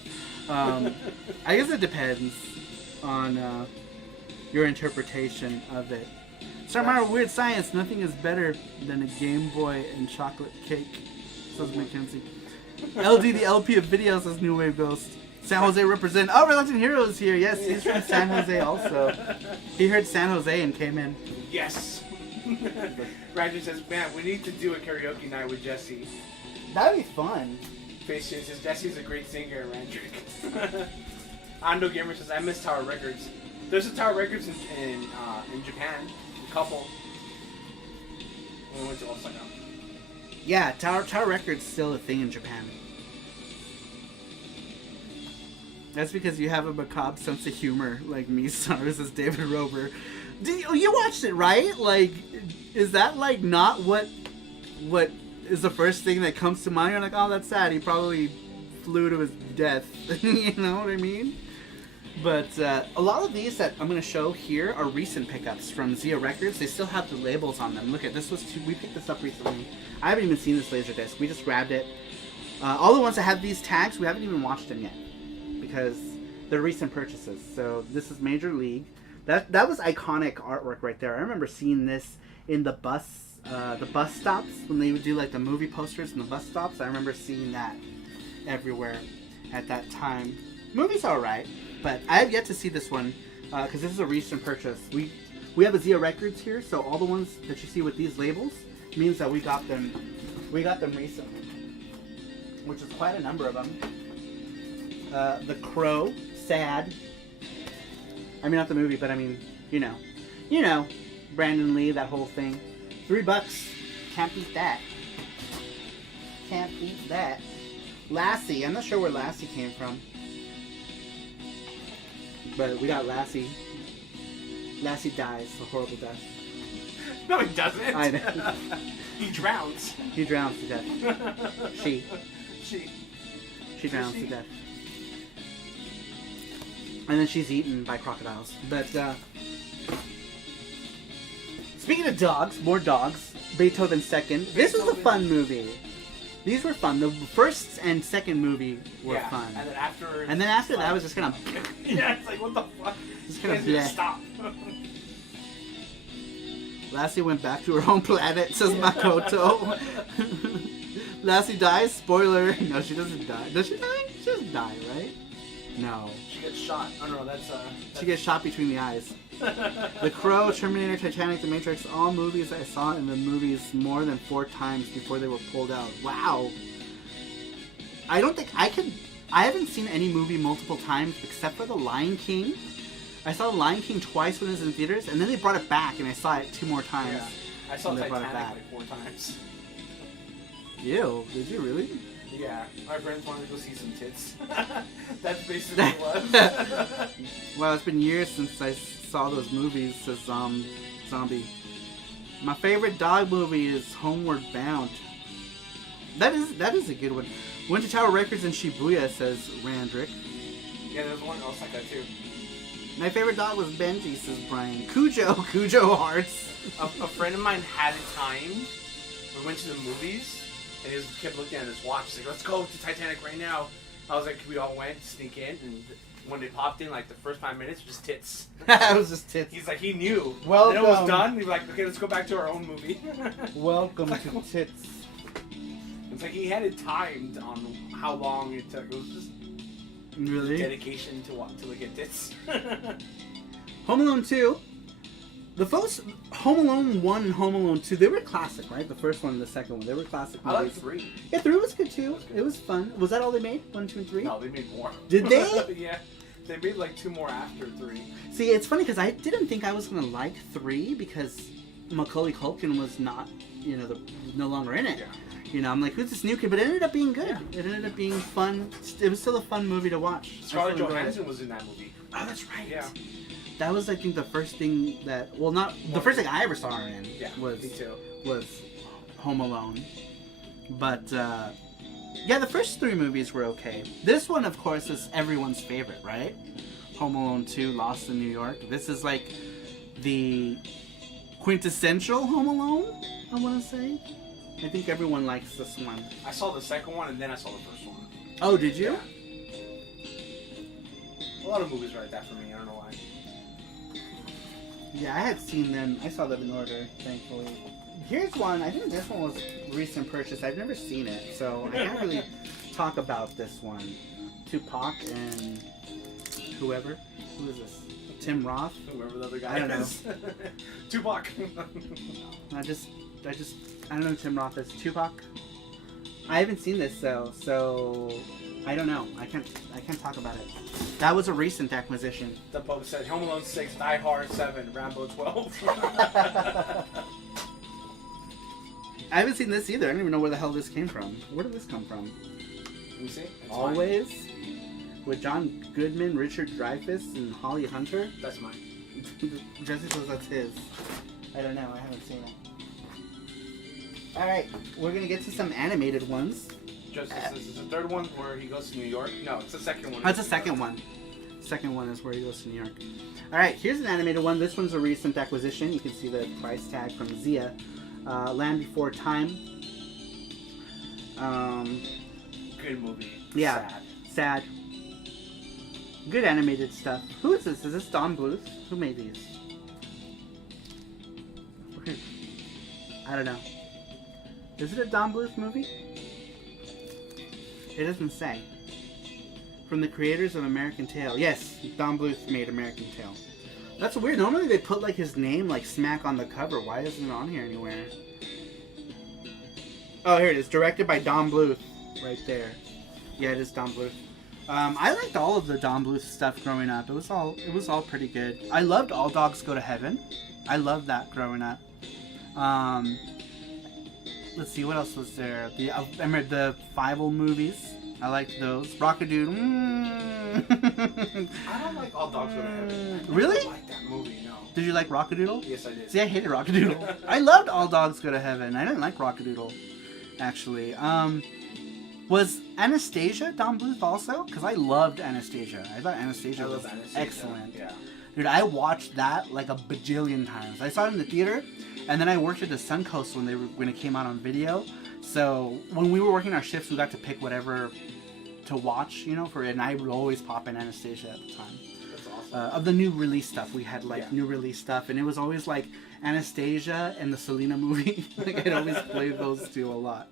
I guess it depends on your interpretation of it. Star Mario Weird Science, nothing is better than a Game Boy and chocolate cake, says Mackenzie. LD the LP of videos, says New Wave Ghost. San Jose represent. Oh, Reluctant Hero is here. Yes, he's from San Jose also. He heard San Jose and came in. Yes. Roger says, man, we need to do a karaoke night with Jesse. That'd be fun. Face Shade says, Jesse's a great singer, Randrick. Ando Gamer says, I miss Tower Records. There's a Tower Records in Japan. A couple. When we went to Osaka. Yeah, Tower Records still a thing in Japan. That's because you have a macabre sense of humor, like me, Saru, says David Rober. You watched it, right? Like, is that like not what is the first thing that comes to mind? You're like, oh, that's sad. He probably flew to his death. You know what I mean? But a lot of these that I'm going to show here are recent pickups from Zia Records. They still have the labels on them. Look at this. We picked this up recently. I haven't even seen this Laserdisc. We just grabbed it. All the ones that have these tags, we haven't even watched them yet because they're recent purchases. So this is Major League. That was iconic artwork right there. I remember seeing this in the bus stops when they would do like the movie posters in the bus stops. I remember seeing that everywhere at that time. Movie's alright, but I have yet to see this one because this is a recent purchase. We have a Zia Records here, so all the ones that you see with these labels means that we got them recently, which is quite a number of them. The Crow, sad. I mean, not the movie, but I mean, you know, Brandon Lee, that whole thing. $3, can't beat that. Can't beat that. Lassie, I'm not sure where Lassie came from, but we got Lassie. Lassie dies a horrible death. No, he doesn't. I know. He drowns. He drowns to death. She drowns to death. And then she's eaten by crocodiles. But, speaking of dogs, more dogs. Beethoven second. This was a fun movie. These were fun. The first and second movie were fun. And then after that was just kind of... yeah, it's like, what the fuck? Just kind of bleh. Stop. Lassie went back to her home planet, says Makoto. Lassie dies. Spoiler. No, she doesn't die. Does she die? She doesn't die, right? No. She gets shot. Oh no, that's She gets shot between the eyes. The Crow, Terminator, Titanic, The Matrix, all movies I saw in the movies more than 4 times before they were pulled out. Wow. I don't think I haven't seen any movie multiple times except for The Lion King. I saw The Lion King twice when it was in theaters, and then they brought it back, and I saw it 2 more times. Yeah. I saw Titanic like 4 times. Ew, did you really? Yeah, my friends wanted to go see some tits. That's basically what it was. Well, it's been years since I saw those movies, says Zombie. My favorite dog movie is Homeward Bound. That is a good one. Went to Tower Records in Shibuya, says Randrick. Yeah, there's one else like that too. My favorite dog was Benji, says Brian. Cujo Hearts. A friend of mine had it timed. We went to the movies. And he just kept looking at his watch. He's like, let's go to Titanic right now. I was like, we all went, sneak in, and when they popped in, like, the first 5 minutes, just tits. It was just tits. He's like, he knew. Welcome. Then it was done, he's like, okay, let's go back to our own movie. Welcome to tits. It's like he had it timed on how long it took. It was just really dedication to look at tits. Home Alone 2. The first Home Alone 1 and Home Alone 2, they were classic, right? The first one and the second one, they were classic movies. I like 3. Yeah, 3 was good too. It was fun. Was that all they made? 1, 2, and 3? No, they made more. Did they? Yeah. They made like 2 more after 3. See, it's funny because I didn't think I was going to like 3 because Macaulay Culkin was not, no longer in it. Yeah. I'm like, who's this new kid? But it ended up being good. Yeah. It ended up being fun. It was still a fun movie to watch. Scarlett Johansson was in that movie. Oh, that's right. Yeah. That was, I think, the first thing that... Well, not... The first thing I ever saw her in was Home Alone. But, yeah, the first 3 movies were okay. This one, of course, is everyone's favorite, right? Home Alone 2, Lost in New York. This is, like, the quintessential Home Alone, I want to say. I think everyone likes this one. I saw the second one, and then I saw the first one. Oh, did you? Yeah. A lot of movies are like that for me. I don't know why. Yeah, I had seen them. I saw them in order, thankfully. Here's one. I think this one was recent purchase. I've never seen it, so I can't really talk about this one. Tupac and whoever. Who is this? Tim Roth? Whoever the other guy I don't is. Tupac. I don't know who Tim Roth is. Tupac? I haven't seen this though, so I don't know. I can't talk about it. That was a recent acquisition. The Pope said Home Alone 6, Die Hard 7, Rambo 12. I haven't seen this either. I don't even know where the hell this came from. Where did this come from? Let me see. It's Always? Mine. With John Goodman, Richard Dreyfuss, and Holly Hunter? That's mine. Jesse says that's his. I don't know. I haven't seen it. Alright, we're going to get to some animated ones. This is the third one where he goes to New York. No, it's the second one. That's the second one. Second one is where he goes to New York. Alright, here's an animated one. This one's a recent acquisition. You can see the price tag from Zia. Land Before Time. Good movie. Yeah. Sad. Good animated stuff. Who is this? Is this Don Bluth? Who made these? I don't know. Is it a Don Bluth movie? It doesn't say. From the creators of American Tail. Yes, Don Bluth made American Tail. That's weird. Normally they put like his name like smack on the cover. Why isn't it on here anywhere? Oh, here it is. Directed by Don Bluth. Right there. Yeah, it is Don Bluth. I liked all of the Don Bluth stuff growing up. It was all pretty good. I loved All Dogs Go to Heaven. I loved that growing up. Let's see, what else was there? I remember the Fievel movies. I liked those. Rockadoodle. I don't like All Dogs Go to Heaven. I Really? don't like that movie, no. Did you like Rockadoodle? Yes, I did. See, I hated Rockadoodle. I loved All Dogs Go to Heaven. I didn't like Rockadoodle, actually. Was Anastasia Don Bluth also? Because I loved Anastasia. I thought Anastasia was excellent. Yeah. Dude, I watched that like a bajillion times. I saw it in the theater, and then I worked at the Suncoast when it came out on video. So when we were working our shifts, we got to pick whatever to watch, you know, and I would always pop in Anastasia at the time. That's awesome. Of the new release stuff, we had like new release stuff, and it was always like Anastasia and the Selena movie. Like I'd always play those two a lot.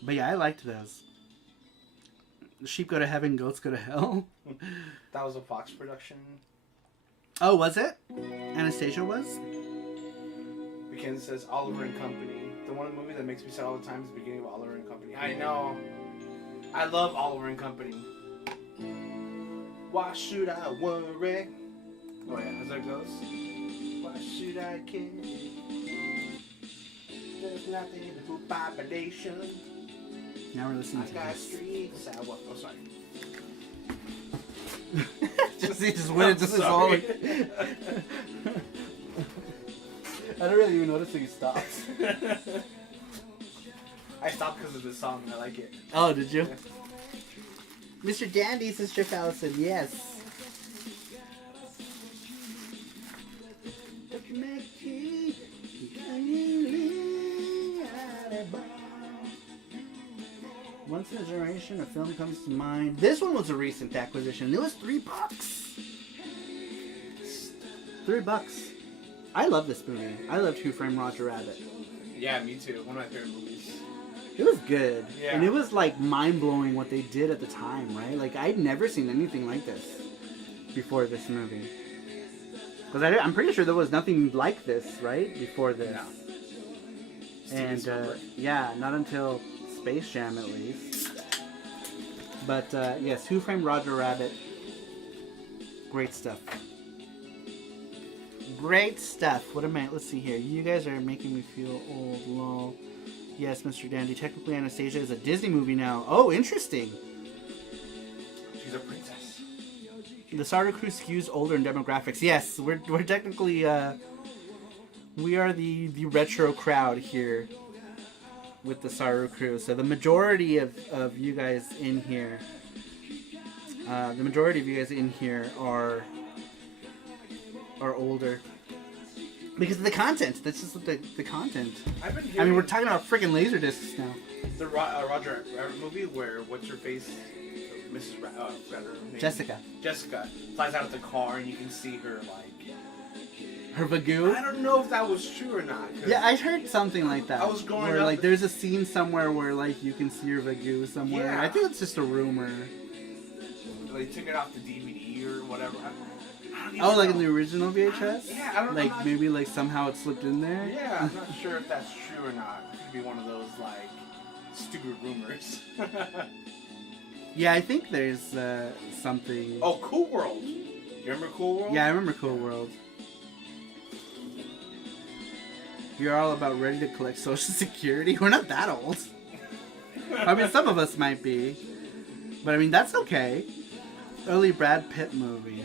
But yeah, I liked those. Sheep Go to Heaven, Goats Go to Hell. That was a Fox production. Oh, was it? Anastasia was? Because it says Oliver and Company. The one movie that makes me sad all the time is the beginning of Oliver and Company. I know. I love Oliver and Company. Why should I worry? Oh yeah, as that goes. Why should I care? There's nothing but population. Now we're listening I to got this. streets. Oh, sorry. just went into this all. I don't really even notice that you stopped. I stopped because of this song. I like it. Oh, did you? Yeah. Mr. Dandy, says Jeff Allison. Yes. Once in a generation, a film comes to mind. This one was a recent acquisition. It was $3. $3. I love this movie. I loved Who Framed Roger Rabbit. Yeah, me too. One of my favorite movies. It was good. Yeah. And it was like mind-blowing what they did at the time, right? Like I'd never seen anything like this before this movie. Because I'm pretty sure there was nothing like this, right? Before this. No. And yeah, not until Space Jam at least. But yes, Who Framed Roger Rabbit? Great stuff. Great stuff. What am I? Let's see here. You guys are making me feel old. Lol. Yes, Mr. Dandy. Technically, Anastasia is a Disney movie now. Oh, interesting. She's a princess. The Saru crew skews older in demographics. Yes, we're technically we are the retro crowd here with the Saru crew. So the majority of you guys in here, are older. Because of the content. That's just the content. I've been I mean, we're talking about freaking LaserDiscs now. the Roger Rabbit movie where what's her face, Mrs. Forgot her name. Jessica flies out of the car and you can see her like. Her Vagoo? I don't know if that was true or not. Yeah, I heard something like that. I was growing where, up. like, there's a scene somewhere where, like, you can see her Vagoo somewhere. Yeah. I think it's just a rumor. They took it off the DVD or whatever. I don't even Oh, like know. in the original VHS? Yeah, I don't know. Like, maybe, like, somehow it slipped in there? Yeah, I'm not sure if that's true or not. It could be one of those, like, stupid rumors. Yeah, I think there's something... Oh, Cool World. You remember Cool World? Yeah, I remember Cool World. You're all about ready to collect Social Security? We're not that old. I mean, some of us might be. But, I mean, that's okay. Early Brad Pitt movie.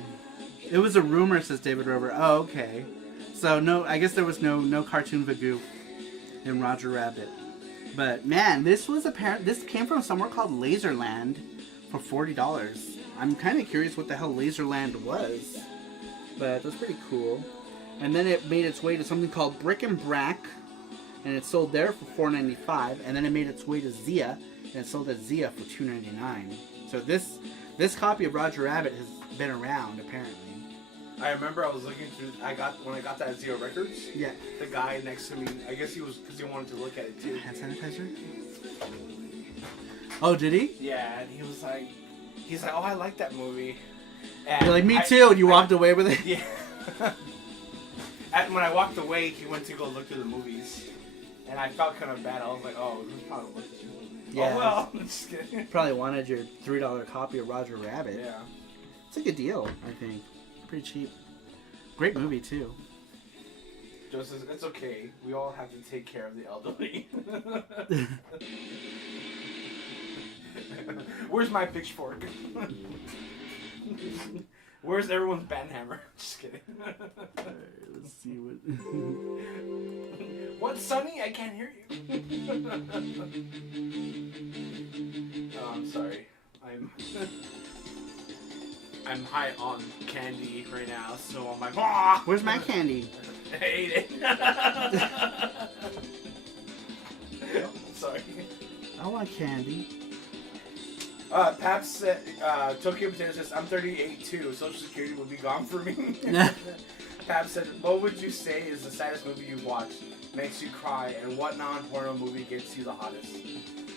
It was a rumor, says David Rover. Oh, okay. So, no, I guess there was no cartoon Vagoo in Roger Rabbit. But, man, this came from somewhere called Laserland for $40. I'm kind of curious what the hell Laserland was. But that's pretty cool. And then it made its way to something called Brick and Brack, and it sold there for $4.95. And then it made its way to Zia, and it sold at Zia for $2.99. So this copy of Roger Rabbit has been around apparently. I remember I was looking through. When I got that at Zio Records. Yeah. The guy next to me, I guess he was because he wanted to look at it too. Hand sanitizer. Oh, did he? Yeah, and he's like, oh, I like that movie. And You're like, me too, and you walked away with it. Yeah. And when I walked away, he went to go look through the movies, and I felt kind of bad. I was like, oh, who's probably looking? Yeah. Oh well, I'm just kidding. Probably wanted your $3 copy of Roger Rabbit. Yeah. It's a good deal, I think. Pretty cheap. Great movie too. Joe says, it's okay. We all have to take care of the elderly. Where's my pitchfork? Where's everyone's banhammer? Just kidding. Alright, let's see what... What's Sonny? I can't hear you. Oh, I'm sorry. I'm high on candy right now, so I'm like, ah! Where's my candy? I ate it. Sorry. I want candy. Pap said, Tokyo Potato says, I'm 38 too. Social Security will be gone for me. Pap said, what would you say is the saddest movie you've watched, makes you cry, and what non-porno movie gets you the hottest?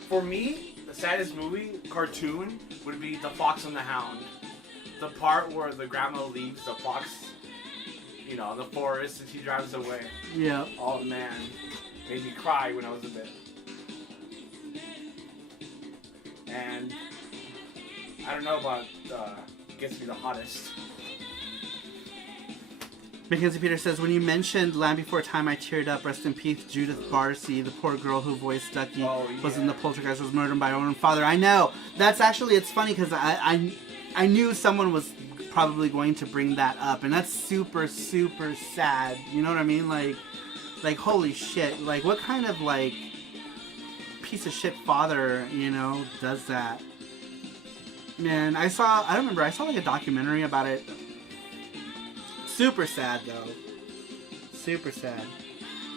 For me, the saddest movie, cartoon, would be The Fox and the Hound. The part where the grandma leaves the fox, in the forest and she drives away. Yeah. Oh man, made me cry when I was a bit. And I don't know about gets me the hottest. Mackenzie Peter says, when you mentioned Land Before Time, I teared up. Rest in peace, Judith Barcy, the poor girl who voiced Ducky, was in the Poltergeist, was murdered by her own father. I know. That's actually, it's funny because I knew someone was probably going to bring that up, and that's super, super sad. You know what I mean? Like holy shit. Like, what kind of, like, piece of shit father, does that? Man, I saw like a documentary about it. Super sad, though. Super sad.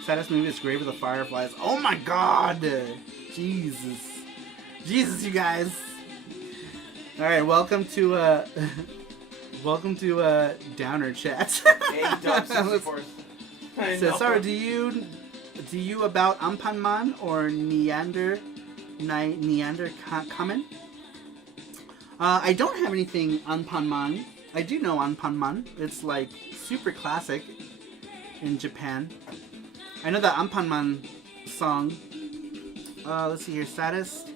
Saddest movie is Grave of the Fireflies. Oh my god! Jesus. Jesus, you guys. Alright, welcome to Downer Chat. So, Saru, do you about Ampanman or Neander Kamen? I don't have anything Anpanman. I do know Anpanman. It's like super classic in Japan. I know the Anpanman song. Let's see here. Saddest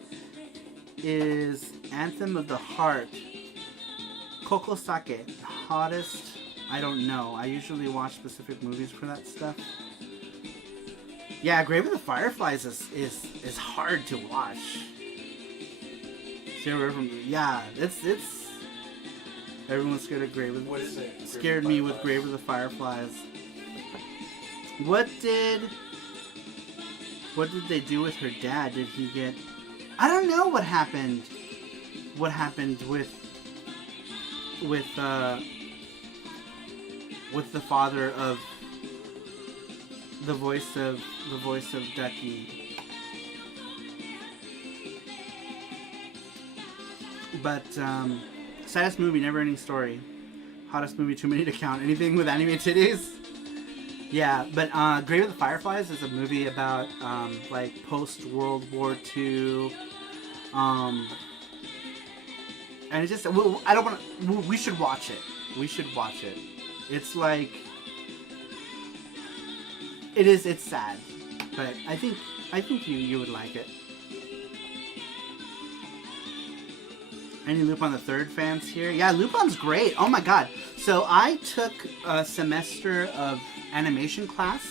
is Anthem of the Heart. Kokosake. Hottest, I don't know. I usually watch specific movies for that stuff. Yeah, Grave of the Fireflies is hard to watch. Yeah, it's everyone's scared of Grave of the What is it? Scared me with Grave of the Fireflies. What did they do with her dad? Did he get... I don't know what happened. What happened with the father the voice of Ducky. But saddest movie, Never Ending Story. Hottest movie, too many to count. Anything with anime titties? Yeah, but Grave of the Fireflies is a movie about like post World War II. And it's just, I don't want to. We should watch it. We should watch it. It's like, it's sad, but I think you would like it. Any Lupin the Third fans here? Yeah, Lupin's great. Oh my god. So I took a semester of animation class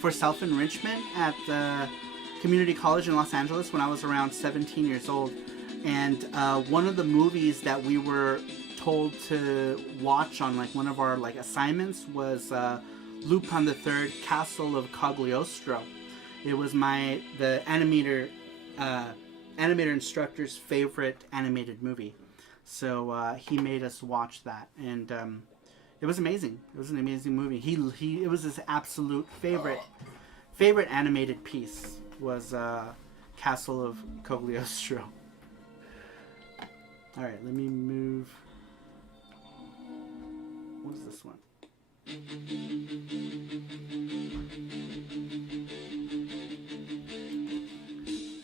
for self-enrichment at the community college in Los Angeles when I was around 17 years old. And one of the movies that we were told to watch on like one of our like assignments was Lupin the Third, Castle of Cagliostro. It was the animator instructor's favorite animated movie. So he made us watch that, and it was amazing. It was an amazing movie. It was his absolute favorite animated piece was Castle of Cagliostro. All right, let me move. What is this one?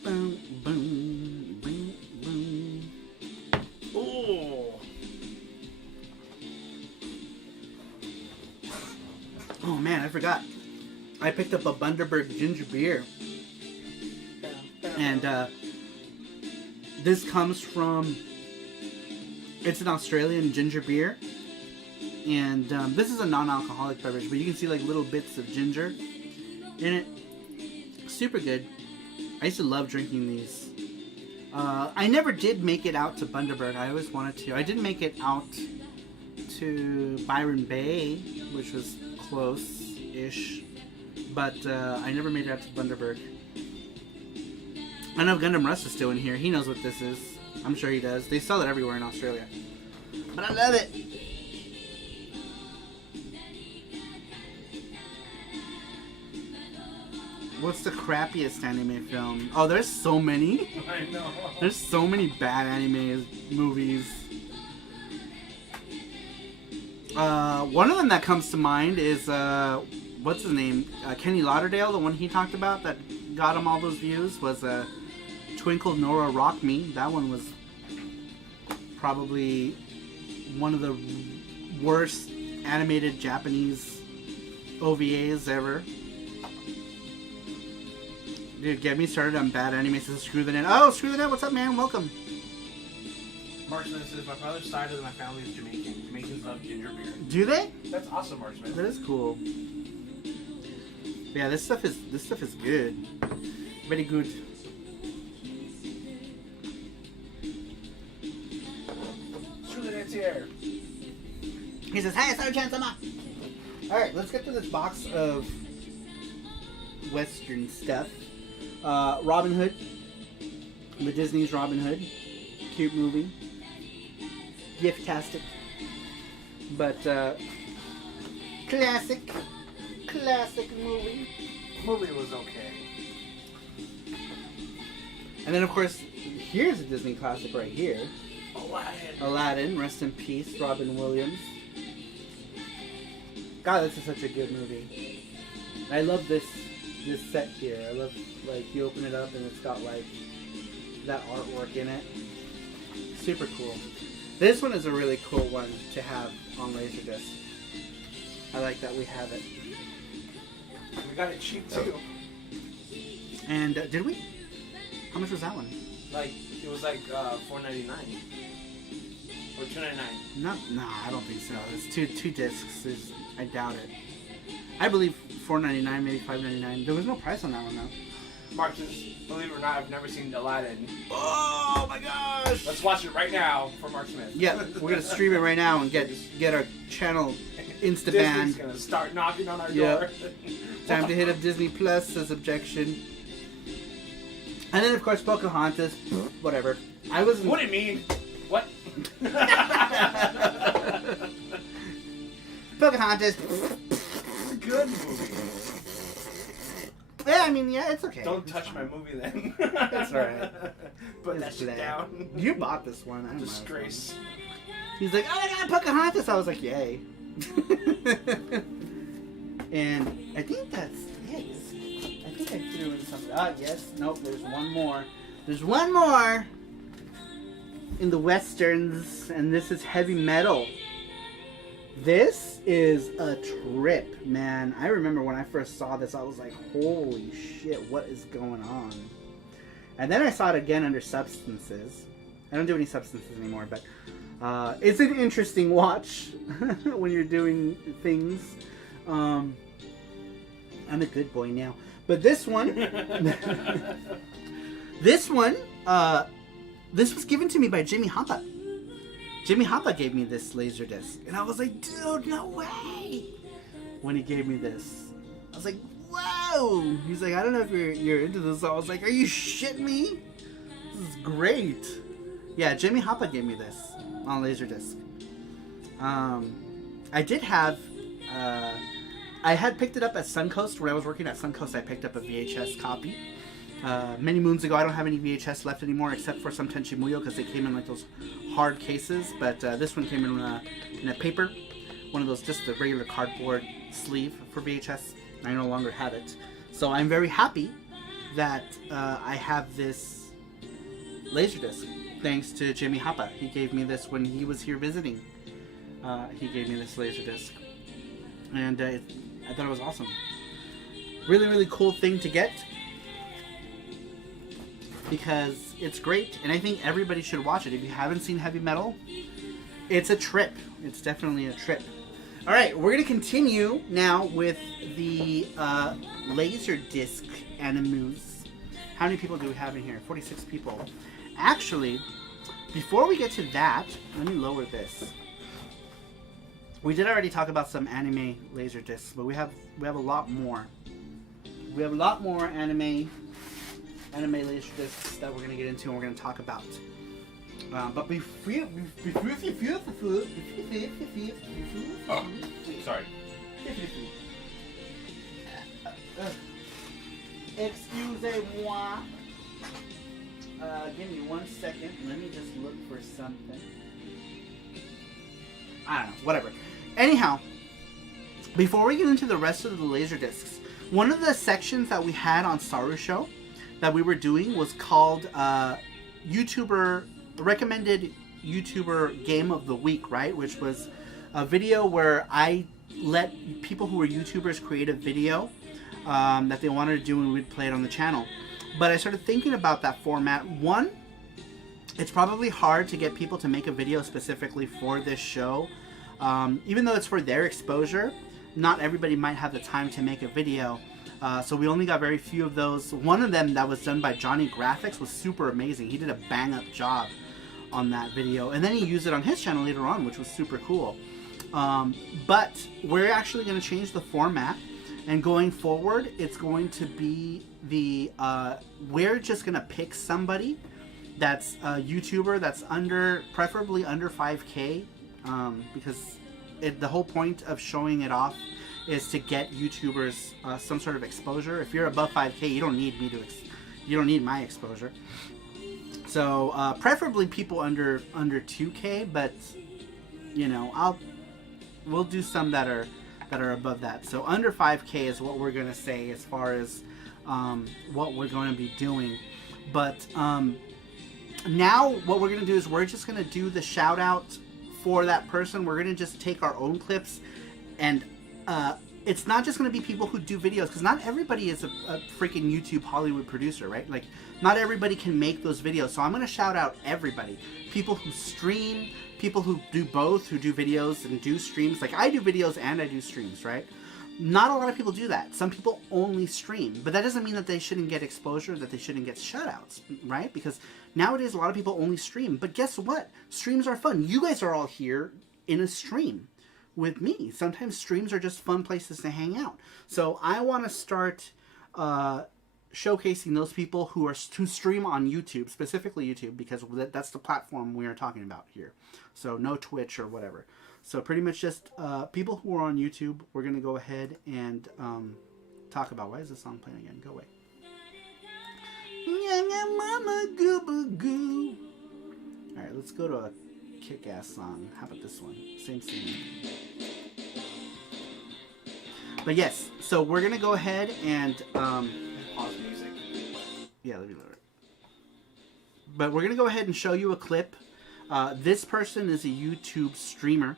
Boom, boom, boom, boom. Oh man, I forgot. I picked up a Bundaberg ginger beer. And this comes from, it's an Australian ginger beer. And this is a non-alcoholic beverage, but you can see like little bits of ginger in it. Super good. I used to love drinking these. I never did make it out to Bundaberg. I always wanted to. I didn't make it out to Byron Bay, which was close-ish. But I never made it out to Bundaberg. I know Gundam Russ is still in here. He knows what this is. I'm sure he does. They sell it everywhere in Australia. But I love it. What's the crappiest anime film? Oh, there's so many. I know. There's so many bad anime movies. One of them that comes to mind is, what's his name? Kenny Lauderdale, the one he talked about that got him all those views, was Twinkle Nora Rock Me. That one was probably one of the worst animated Japanese OVAs ever. Dude, get me started on bad anime. Says Screw the Net. Oh, Screw the Net, what's up, man? Welcome. Mark Smith says, my father's side of my family is Jamaican. Jamaicans love ginger beer. Do they? That's awesome, Mark Smith. That is cool. Yeah, this stuff is good. Very good. Screw the Net's here. He says, "Hi, Saru-chan-sama." Alright, let's get to this box of Western stuff. Robin Hood. The Disney's Robin Hood. Cute movie. Gift-tastic. But, classic movie. Movie was okay. And then, of course, here's a Disney classic right here. Aladdin, rest in peace, Robin Williams. God, this is such a good movie. I love this set here. I love, like, you open it up and it's got, like, that artwork in it. Super cool. This one is a really cool one to have on Laserdisc. I like that we have it. We got it cheap, too. And, did we? How much was that one? Like, it was like $4.99. Or $2.99. Nah, I don't think so. It's two discs. I doubt it. I believe $4.99, maybe $5.99. There was no price on that one, though. Mark says, believe it or not, I've never seen Aladdin. Oh my gosh! Let's watch it right now for Mark Smith. Yeah, we're gonna stream it right now and get our channel insta Disney's banned. gonna start knocking on our door. Time to hit up Disney Plus, says objection. And then of course Pocahontas, whatever. I was. What do you mean? What? Pocahontas. Good movie. Yeah, I mean, yeah, it's okay. Don't It's touch fine. my movie then. That's alright. Put that It's shit glad. down. You bought this one. I don't know. Disgrace. He's like, oh my god, Pocahontas! I was like, yay. And I think that's it. I think I threw in something. Ah, yes. Nope, there's one more. There's one more in the westerns, and this is heavy metal. This is a trip, man. I remember when I first saw this, I was like, holy shit, what is going on? And then I saw it again under substances. I don't do any substances anymore, but it's an interesting watch when you're doing things. I'm a good boy now. But this one, this was given to me by Jimmy Hoppa. Jimmy Hoppa gave me this Laserdisc, and I was like, dude, no way! When he gave me this, I was like, whoa! He's like, I don't know if you're into this. I was like, are you shitting me? This is great. Yeah, Jimmy Hoppa gave me this on Laserdisc. I did have, I had picked it up at Suncoast. When I was working at Suncoast, I picked up a VHS copy. Many moons ago. I don't have any VHS left anymore, except for some Tenchi Muyo, because they came in like those hard cases. But this one came in a paper, one of those, just a regular cardboard sleeve for VHS. I no longer have it, so I'm very happy that I have this Laserdisc, thanks to Jimmy Hoppa. He gave me this when he was here visiting. He gave me this Laserdisc, and I thought it was awesome. Really, really cool thing to get, because it's great, and I think everybody should watch it. If you haven't seen heavy metal, it's a trip. It's definitely a trip. All right, we're going to continue now with the LaserDisc animus. How many people do we have in here? 46 people. Actually, before we get to that, let me lower this. We did already talk about some anime LaserDiscs, but we have a lot more. We have a lot more anime LaserDiscs that we're going to get into and we're going to talk about. But Sorry. Excusez-moi. Give me 1 second. Let me just look for something. I don't know. Whatever. Anyhow, before we get into the rest of the LaserDiscs, one of the sections that we had on Sarushow that we were doing was called recommended YouTuber Game of the Week, right? Which was a video where I let people who were YouTubers create a video that they wanted to do and we'd play it on the channel. But I started thinking about that format. One, it's probably hard to get people to make a video specifically for this show. Even though it's for their exposure, not everybody might have the time to make a video. So we only got very few of those. One of them that was done by Johnny Graphics was super amazing. He did a bang-up job on that video. And then he used it on his channel later on, which was super cool. But we're actually going to change the format. And going forward, it's going to be we're just going to pick somebody that's a YouTuber that's preferably under 5K. Because the whole point of showing it off is to get YouTubers some sort of exposure. If you're above 5K, you don't need you don't need my exposure. So preferably people under 2K, but you know, we'll do some that are above that. So under 5K is what we're gonna say as far as what we're going to be doing. But now what we're gonna do is we're just gonna do the shout out for that person. We're gonna just take our own clips, and it's not just gonna be people who do videos, because not everybody is a freaking YouTube Hollywood producer, right? Like, not everybody can make those videos. So I'm gonna shout out everybody. People who stream, people who do both, who do videos and do streams. Like, I do videos and I do streams, right? Not a lot of people do that. Some people only stream, but that doesn't mean that they shouldn't get exposure, that they shouldn't get shoutouts, right? Because nowadays a lot of people only stream. But guess what? Streams are fun. You guys are all here in a stream with me. Sometimes streams are just fun places to hang out. So I want to start showcasing those people who stream on YouTube, specifically YouTube, because that's the platform we are talking about here. So no Twitch or whatever. So pretty much just people who are on YouTube, we're going to go ahead and talk about. Why is this song playing again? Go away. Mama gooba goo. Alright, let's go to a kick-ass song. How about this one? Same scene. But yes, so we're gonna go ahead and Pause music. yeah, let me lower it. But we're gonna go ahead and show you a clip. This person is a YouTube streamer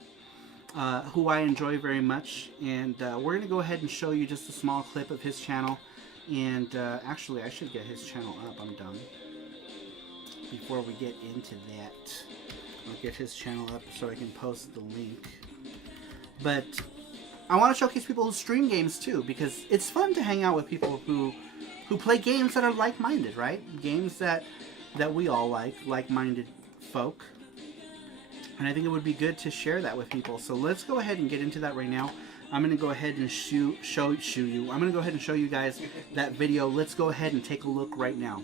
who I enjoy very much, and we're gonna go ahead and show you just a small clip of his channel. And actually, I should get his channel up. I'm dumb. Before we get into that, I'll get his channel up so I can post the link. But I want to showcase people who stream games too, because it's fun to hang out with people who play games that are like-minded, right? Games that we all like-minded folk. And I think it would be good to share that with people. So let's go ahead and get into that right now. I'm going to go ahead and show you. I'm going to go ahead and show you guys that video. Let's go ahead and take a look right now.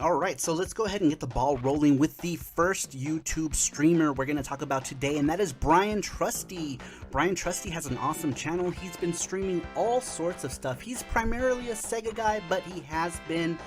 Alright, so let's go ahead and get the ball rolling with the first YouTube streamer we're going to talk about today, and that is Brian Trusty. Brian Trusty has an awesome channel. He's been streaming all sorts of stuff. He's primarily a Sega guy, but he has been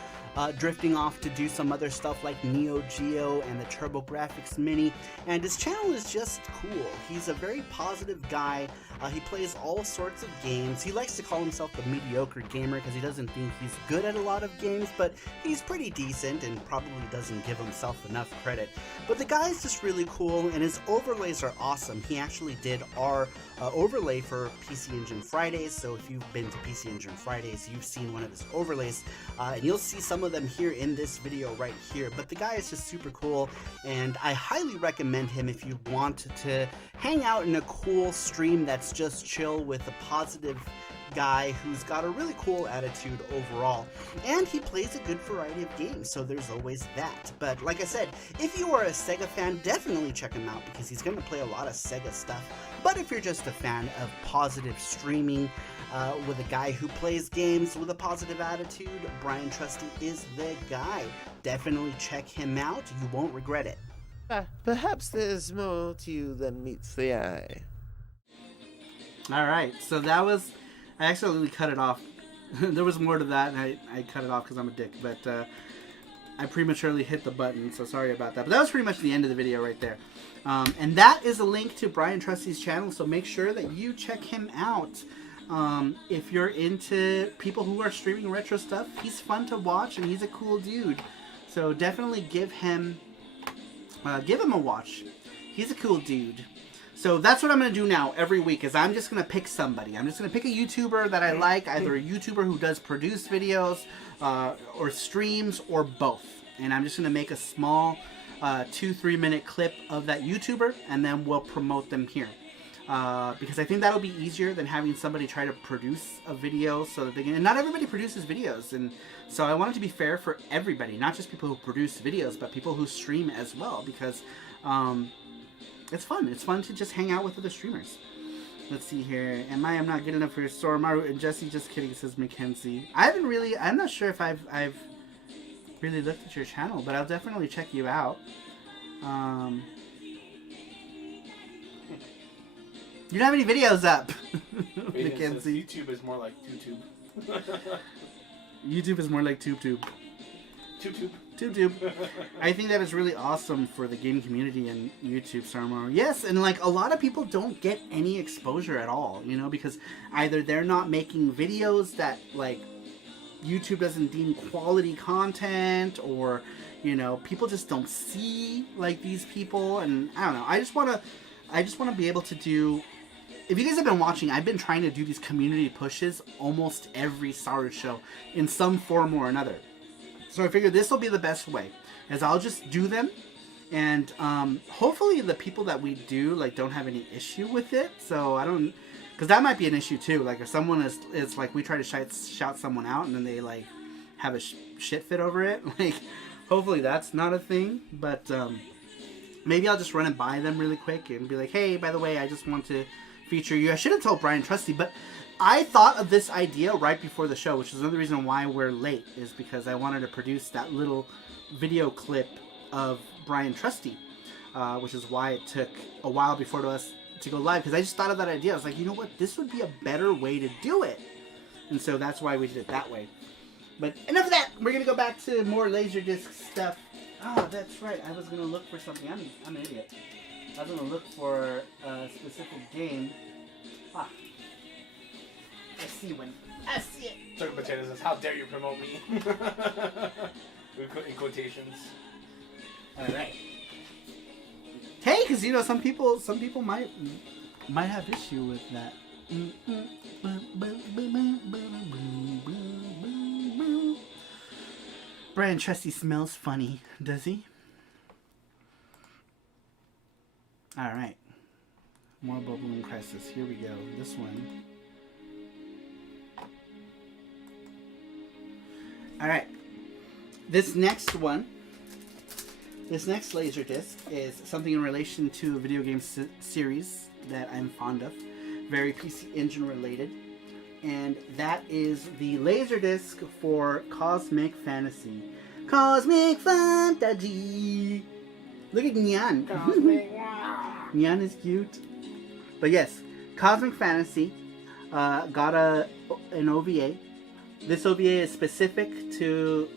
drifting off to do some other stuff like Neo Geo and the TurboGrafx Mini, and his channel is just cool. He's a very positive guy. He plays all sorts of games. He likes to call himself a mediocre gamer because he doesn't think he's good at a lot of games, but he's pretty decent and probably doesn't give himself enough credit. But the guy's just really cool, and his overlays are awesome. He actually did our overlay for PC Engine Fridays, so if you've been to PC Engine Fridays, you've seen one of his overlays, and you'll see some of them here in this video right here. But the guy is just super cool, and I highly recommend him if you want to hang out in a cool stream that's just chill with a positive guy who's got a really cool attitude overall, and he plays a good variety of games, so there's always that. But like I said, if you are a Sega fan, definitely check him out because he's going to play a lot of Sega stuff. But if you're just a fan of positive streaming with a guy who plays games with a positive attitude, Brian Trusty is the guy. Definitely check him out. You won't regret it. Perhaps there's more to you than meets the eye. Alright, so that was... I accidentally cut it off. There was more to that, and I cut it off because I'm a dick, but I prematurely hit the button, so sorry about that. But that was pretty much the end of the video right there. And that is a link to Brian Trusty's channel, so make sure that you check him out. If you're into people who are streaming retro stuff, he's fun to watch, and he's a cool dude. So definitely give him a watch. He's a cool dude. So that's what I'm going to do now every week, is I'm just going to pick somebody. I'm just going to pick a YouTuber that I like, either a YouTuber who does produce videos or streams or both. And I'm just going to make a small 2-3 minute clip of that YouTuber, and then we'll promote them here. Because I think that'll be easier than having somebody try to produce a video so that they can... And not everybody produces videos, and so I want it to be fair for everybody, not just people who produce videos, but people who stream as well, because... it's fun. It's fun to just hang out with other streamers. Let's see here. I'm not good enough for your store. Maru and Jesse, just kidding, says Mackenzie. I'm not sure if I've really looked at your channel, but I'll definitely check you out. You don't have any videos up, Mackenzie. YouTube is more like YouTube. YouTube is more like TubeTube. TubeTube. I think that is really awesome for the gaming community and YouTube, Sarumaro. Yes, and like a lot of people don't get any exposure at all, you know, because either they're not making videos that like YouTube doesn't deem quality content, or you know, people just don't see like these people, and I don't know. I just want to be able to do. If you guys have been watching, I've been trying to do these community pushes almost every Sarushow in some form or another. So I figured this will be the best way, as I'll just do them, and hopefully the people that we do like don't have any issue with it. So I don't, because that might be an issue too. Like if someone is like, we try to shout someone out and then they like have a shit fit over it. Like hopefully that's not a thing. But maybe I'll just run it by them really quick and be like, hey, by the way, I just want to feature you. I should have told Brian Trusty, but I thought of this idea right before the show, which is another reason why we're late, is because I wanted to produce that little video clip of Brian Trusty. which is why it took a while before us to go live, because I just thought of that idea. I was like, you know what, this would be a better way to do it, and so that's why we did it that way. But enough of that. We're gonna go back to more Laserdisc stuff. Oh, that's right. I was gonna look for something. I'm an idiot. I was gonna look for a specific game. Ah, I see one. I see it. Took Potatoes says, "How dare you promote me?" In quotations. All right. Hey, because you know some people might have issue with that. Brian Trusty smells funny, does he? All right. More Bubbling Crisis. Here we go. This one. All right. This next Laserdisc is something in relation to a video game series that I'm fond of. Very PC Engine related. And that is the Laserdisc for Cosmic Fantasy. Cosmic Fantasy! Look at Nyan. Nyan is cute. But yes, Cosmic Fantasy got an OVA. This OVA is specific to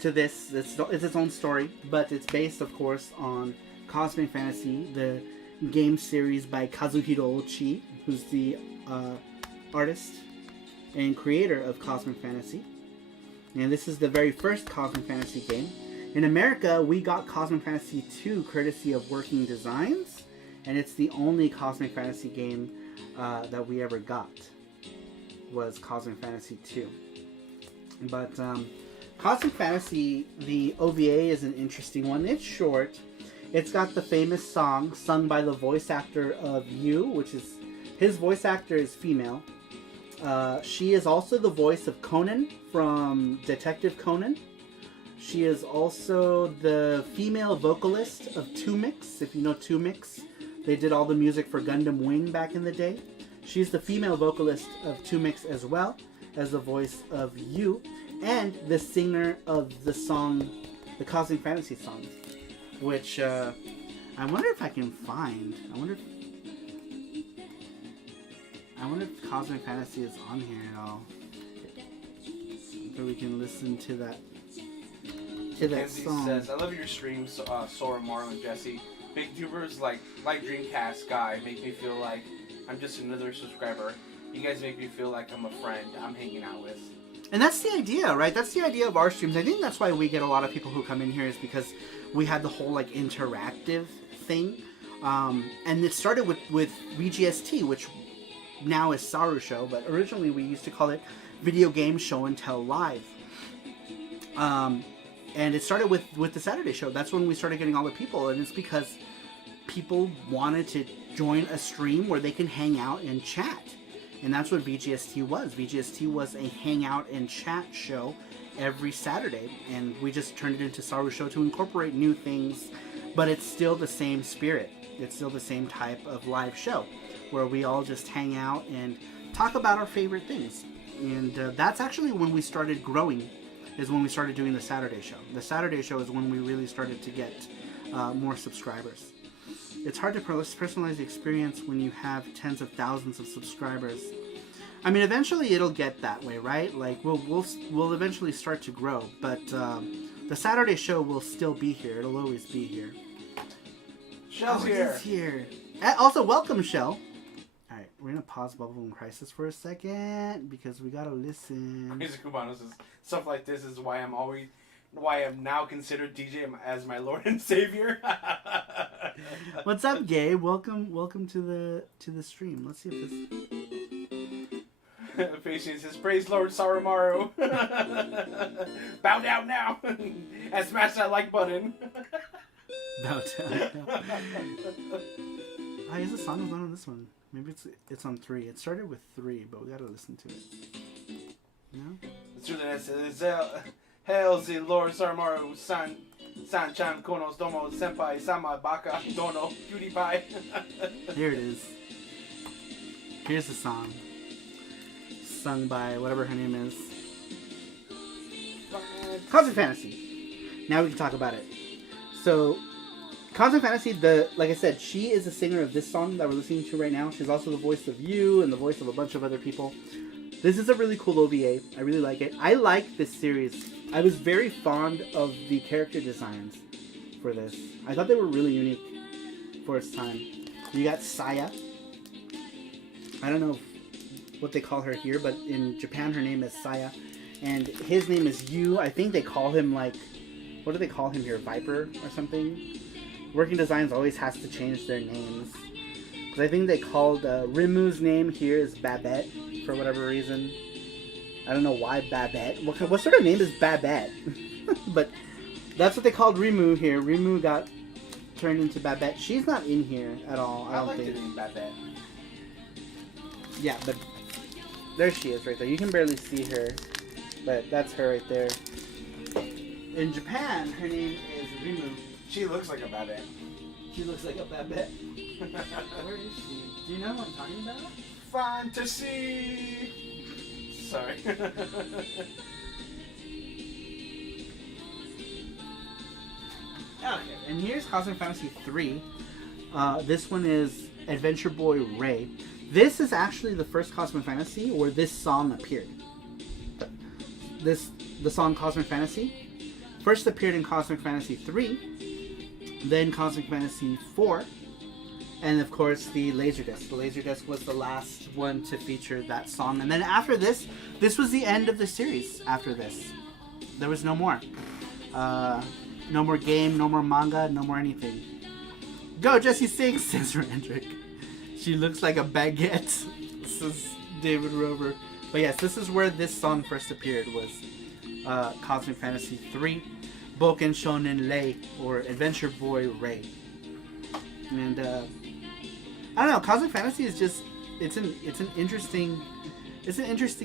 this. It's its own story, but it's based, of course, on Cosmic Fantasy, the game series by Kazuhiro Ochi, who's the artist and creator of Cosmic Fantasy. And this is the very first Cosmic Fantasy game. In America, we got Cosmic Fantasy 2 courtesy of Working Designs, and it's the only Cosmic Fantasy game that we ever got, was Cosmic Fantasy 2. But Cosmic Fantasy, the OVA is an interesting one. It's short. It's got the famous song sung by the voice actor of You, which is, his voice actor is female. She is also the voice of Conan from Detective Conan. She is also the female vocalist of 2Mix. If you know 2Mix, they did all the music for Gundam Wing back in the day. She's the female vocalist of 2Mix as well as the voice of You, and the singer of the song, the Cosmic Fantasy song, which I wonder if I can find. I wonder if Cosmic Fantasy is on here at all, so we can listen to that. Kenzie Song. says, "I love your streams, Sora, Mario, and Jesse. Big tubers like Dreamcast guy make me feel like I'm just another subscriber. You guys make me feel like I'm a friend I'm hanging out with." And that's the idea, right? That's the idea of our streams. I think that's why we get a lot of people who come in here, is because we had the whole like interactive thing. And it started with VGST, which now is Sarushow, but originally we used to call it Video Game Show and Tell Live. And it started with the Saturday show. That's when we started getting all the people, and it's because people wanted to join a stream where they can hang out and chat. And that's what VGST was. VGST was a hangout and chat show every Saturday, and we just turned it into Sarushow to incorporate new things, but it's still the same spirit. It's still the same type of live show where we all just hang out and talk about our favorite things. And that's actually when we started growing, is when we started doing the Saturday show. The Saturday show is when we really started to get more subscribers. It's hard to personalize the experience when you have tens of thousands of subscribers. I mean, eventually it'll get that way, right? Like we'll eventually start to grow, but the Saturday show will still be here. It'll always be here. Shell's It here. is here. Also, welcome, Shell. All right, we're gonna pause Bubble and Crisis for a second because we gotta listen. Crazy Cubano says, "Stuff like this is why I'm now considered DJ as my Lord and Savior." What's up, Gabe? Welcome to the stream. Let's see if this. Patience says, "Praise Lord Saramaru." Bow down now and smash that like button. Bow down. I guess the song is not on this one. Maybe it's on 3. It started with 3, but we gotta listen to it. No? It's true that it says, "Hail the Lord Saramaru, San-chan konos domo senpai sama baka dono cutie pie." Here it is. Here's the song. Sung by whatever her name is. Cosmic Fantasy. Now we can talk about it. So, Cosmic Fantasy, like I said, she is the singer of this song that we're listening to right now. She's also the voice of you and the voice of a bunch of other people. This is a really cool OVA. I really like it. I like this series. I was very fond of the character designs for this. I thought they were really unique for its time. You got Saya. I don't know what they call her here, but in Japan her name is Saya. And his name is Yu. I think they call him like, what do they call him here? Viper or something? Working Designs always has to change their names. Because I think they called Rimu's name here is Babette for whatever reason. I don't know why Babette. What sort of name is Babette? But that's what they called Rimu here. Rimu got turned into Babette. She's not in here at all, I don't like think. the name Babette. Yeah, but there she is right there. You can barely see her, but that's her right there. In Japan, her name is Rimu. She looks like a Babette. She looks like a Babette. Where is she? Do you know what I'm talking about? Fantasy! Sorry. Okay, and here's Cosmic Fantasy 3. This one is Adventure Boy Ray. This is actually the first Cosmic Fantasy where this song appeared. The song Cosmic Fantasy first appeared in Cosmic Fantasy 3, then Cosmic Fantasy 4, and of course the Laserdisc. The Laserdisc was the last one to feature that song, and then after this was the end of the series. After this, there was no more. No more game, no more manga, no more anything. Go, Jessie, sing, says Randrick. She looks like a baguette, says David Rover. But yes, this is where this song first appeared, was Cosmic Fantasy 3, Boken Shonen Rei, or Adventure Boy Ray. And I don't know, Cosmic Fantasy is just it's an interesting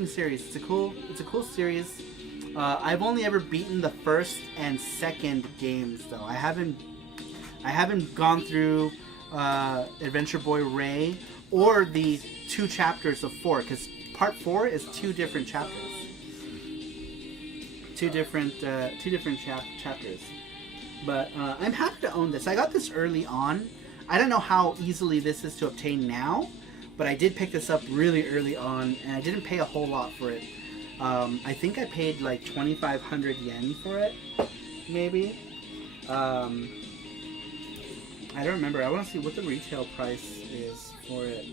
series. It's a cool series. I've only ever beaten the first and second games though. I haven't gone through Adventure Boy Ray or the 2 chapters of 4, because part 4 is 2 different chapters. Two different chapters. But I'm happy to own this. I got this early on. I don't know how easily this is to obtain now, but I did pick this up really early on, and I didn't pay a whole lot for it. I think I paid like 2,500 yen for it, maybe. I don't remember. I want to see what the retail price is for it.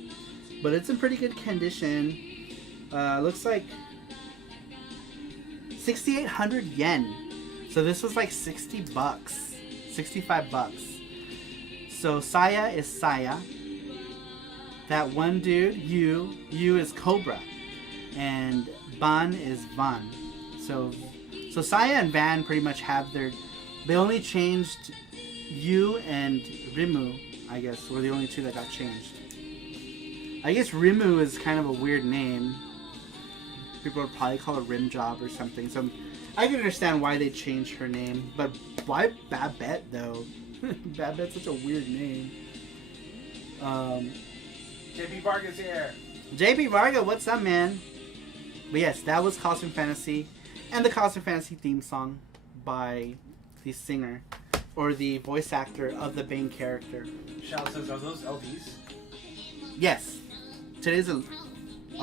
But it's in pretty good condition. Looks like 6,800 yen. So this was like 60 bucks. 65 bucks. So Saya is Saya. That one dude, Yu is Cobra. And Ban is Van. So Saya and Van pretty much have they only changed Yu and Rimu, I guess, were the only 2 that got changed. I guess Rimu is kind of a weird name. People would probably call it Rim Job or something. So I can understand why they changed her name, but why Babette though? Babette's such a weird name. JP Vargas here. JP Varga, what's up, man? But yes, that was Cosmic Fantasy, and the Cosmic Fantasy theme song by the singer, or the voice actor of the main character. Shal says, are those LDs? Yes. Today's oh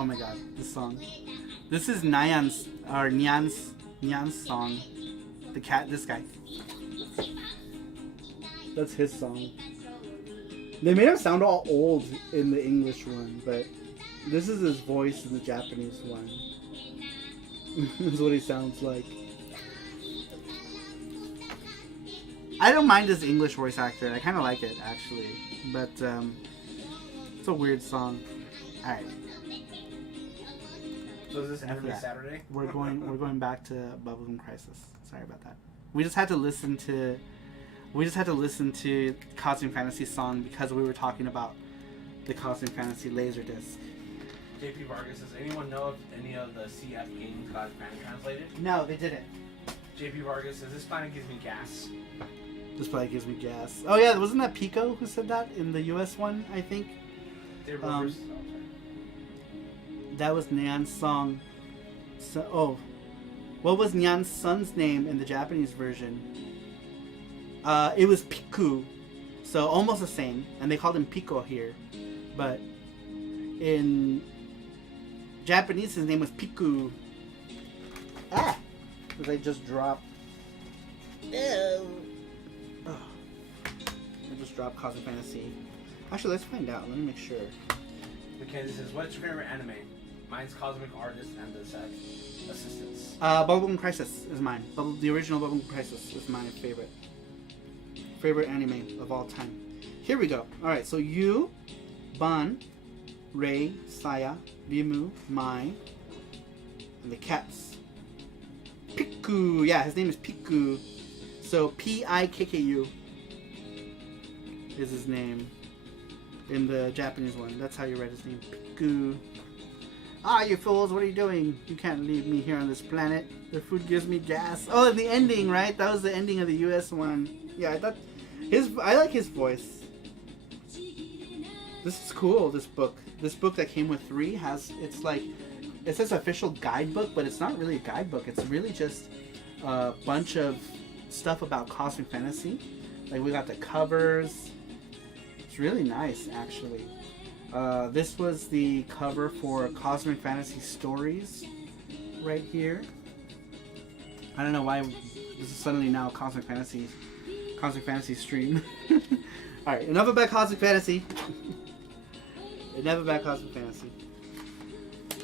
my god, this song. This is Nyan's song. The cat, this guy. That's his song. They made him sound all old in the English one, but this is his voice in the Japanese one. This is what he sounds like. I don't mind his English voice actor. I kind of like it, actually. But, it's a weird song. Alright. So is this every Saturday? We're going back to Bubblegum Crisis. Sorry about that. We just had to listen to Cosmic Fantasy song because we were talking about the Cosmic Fantasy Laserdisc. JP Vargas says, anyone know if any of the CF games got translated? No, they didn't. JP Vargas says, this planet gives me gas. This probably gives me gas. Oh yeah, wasn't that Pico who said that in the US one, I think? That was Nyan's song. So, what was Nyan's son's name in the Japanese version? It was Piku, so almost the same, and they called him Pico here, but in Japanese his name was Piku. Ah, because I just dropped. Oh. I just dropped Cosmic Fantasy. Actually, let's find out. Let me make sure. Mackenzie says, "What's your favorite anime?" Mine's Cosmic Artist and the Set Assistants. Bubblegum Crisis is mine. The original Bubblegum Crisis is my favorite. Favorite anime of all time. Here we go. Alright, so you, Ban, Rei, Saya, Limu, Mai, and the cats. Piku. Yeah, his name is Piku. So Pikku is his name in the Japanese one. That's how you write his name. Piku. Ah, you fools, what are you doing? You can't leave me here on this planet. The food gives me gas. Oh, the ending, right? That was the ending of the US one. Yeah, I thought I like his voice. This is cool, this book. This book that came with 3 it says official guidebook, but it's not really a guidebook. It's really just a bunch of stuff about Cosmic Fantasy. Like, we got the covers. It's really nice, actually. This was the cover for Cosmic Fantasy Stories right here. I don't know why this is suddenly now Cosmic Fantasy stream. Alright, enough about Cosmic Fantasy. Enough about Cosmic Fantasy.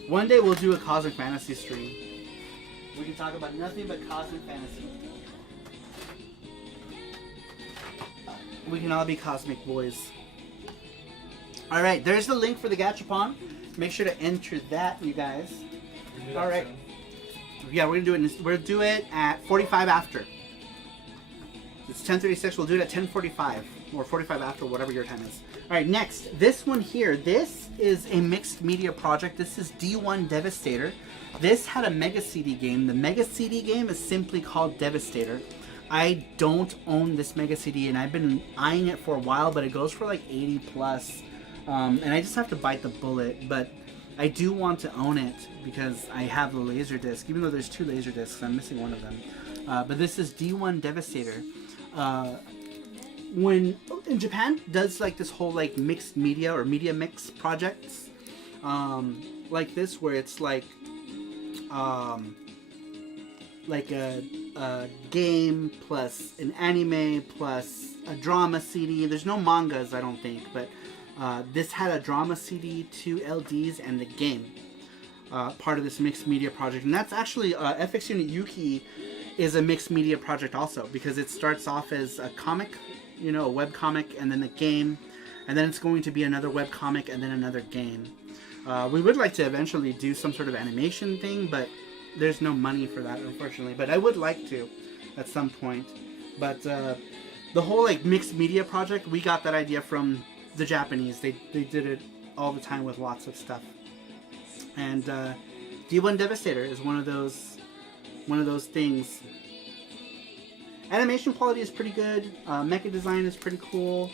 One day we'll do a Cosmic Fantasy stream. We can talk about nothing but Cosmic Fantasy. We can all be cosmic boys. Alright, there's the link for the Gachapon. Make sure to enter that, you guys. Alright. Yeah, we're gonna do it at 45 after. It's 10:36. We'll do it at 10:45 or 45 after, whatever your time is. All right, next, this one here. This is a mixed media project. This is D1 Devastator. This had a Mega CD game. The Mega CD game is simply called Devastator. I don't own this Mega CD, and I've been eyeing it for a while, but it goes for like 80 plus, and I just have to bite the bullet. But I do want to own it because I have the Laserdisc. Even though there's 2 Laserdiscs, I'm missing one of them. But this is D1 Devastator. When in Japan does like this whole like mixed media or media mix projects like this, where it's like a game plus an anime plus a drama CD. There's no mangas, I don't think, but this had a drama CD, 2 LDs, and the game part of this mixed media project. And that's actually FX Unit Yuki is a mixed media project also, because it starts off as a comic, you know, a web comic, and then the game, and then it's going to be another web comic, and then another game. We would like to eventually do some sort of animation thing, but there's no money for that, unfortunately. But I would like to at some point. But the whole like mixed media project, we got that idea from the Japanese. They did it all the time with lots of stuff. And D1 Devastator is one of those things. Animation quality is pretty good. Mecha design is pretty cool.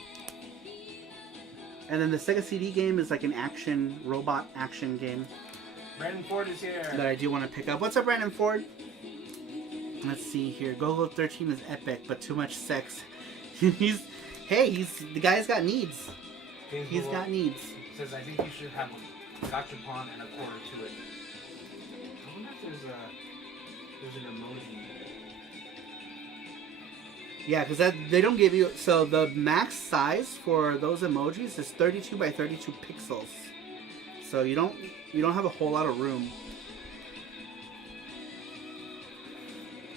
And then the Sega CD game is like an robot action game. Brandon Ford is here. That I do want to pick up. What's up, Brandon Ford? Let's see here. Go-Go 13 is epic, but too much sex. The guy's got needs. James He's got needs. Says, I think you should have a gachapon and a quarter to it. I wonder if there's an emoji. Yeah, because they don't give you... So the max size for those emojis is 32 by 32 pixels. So you don't have a whole lot of room.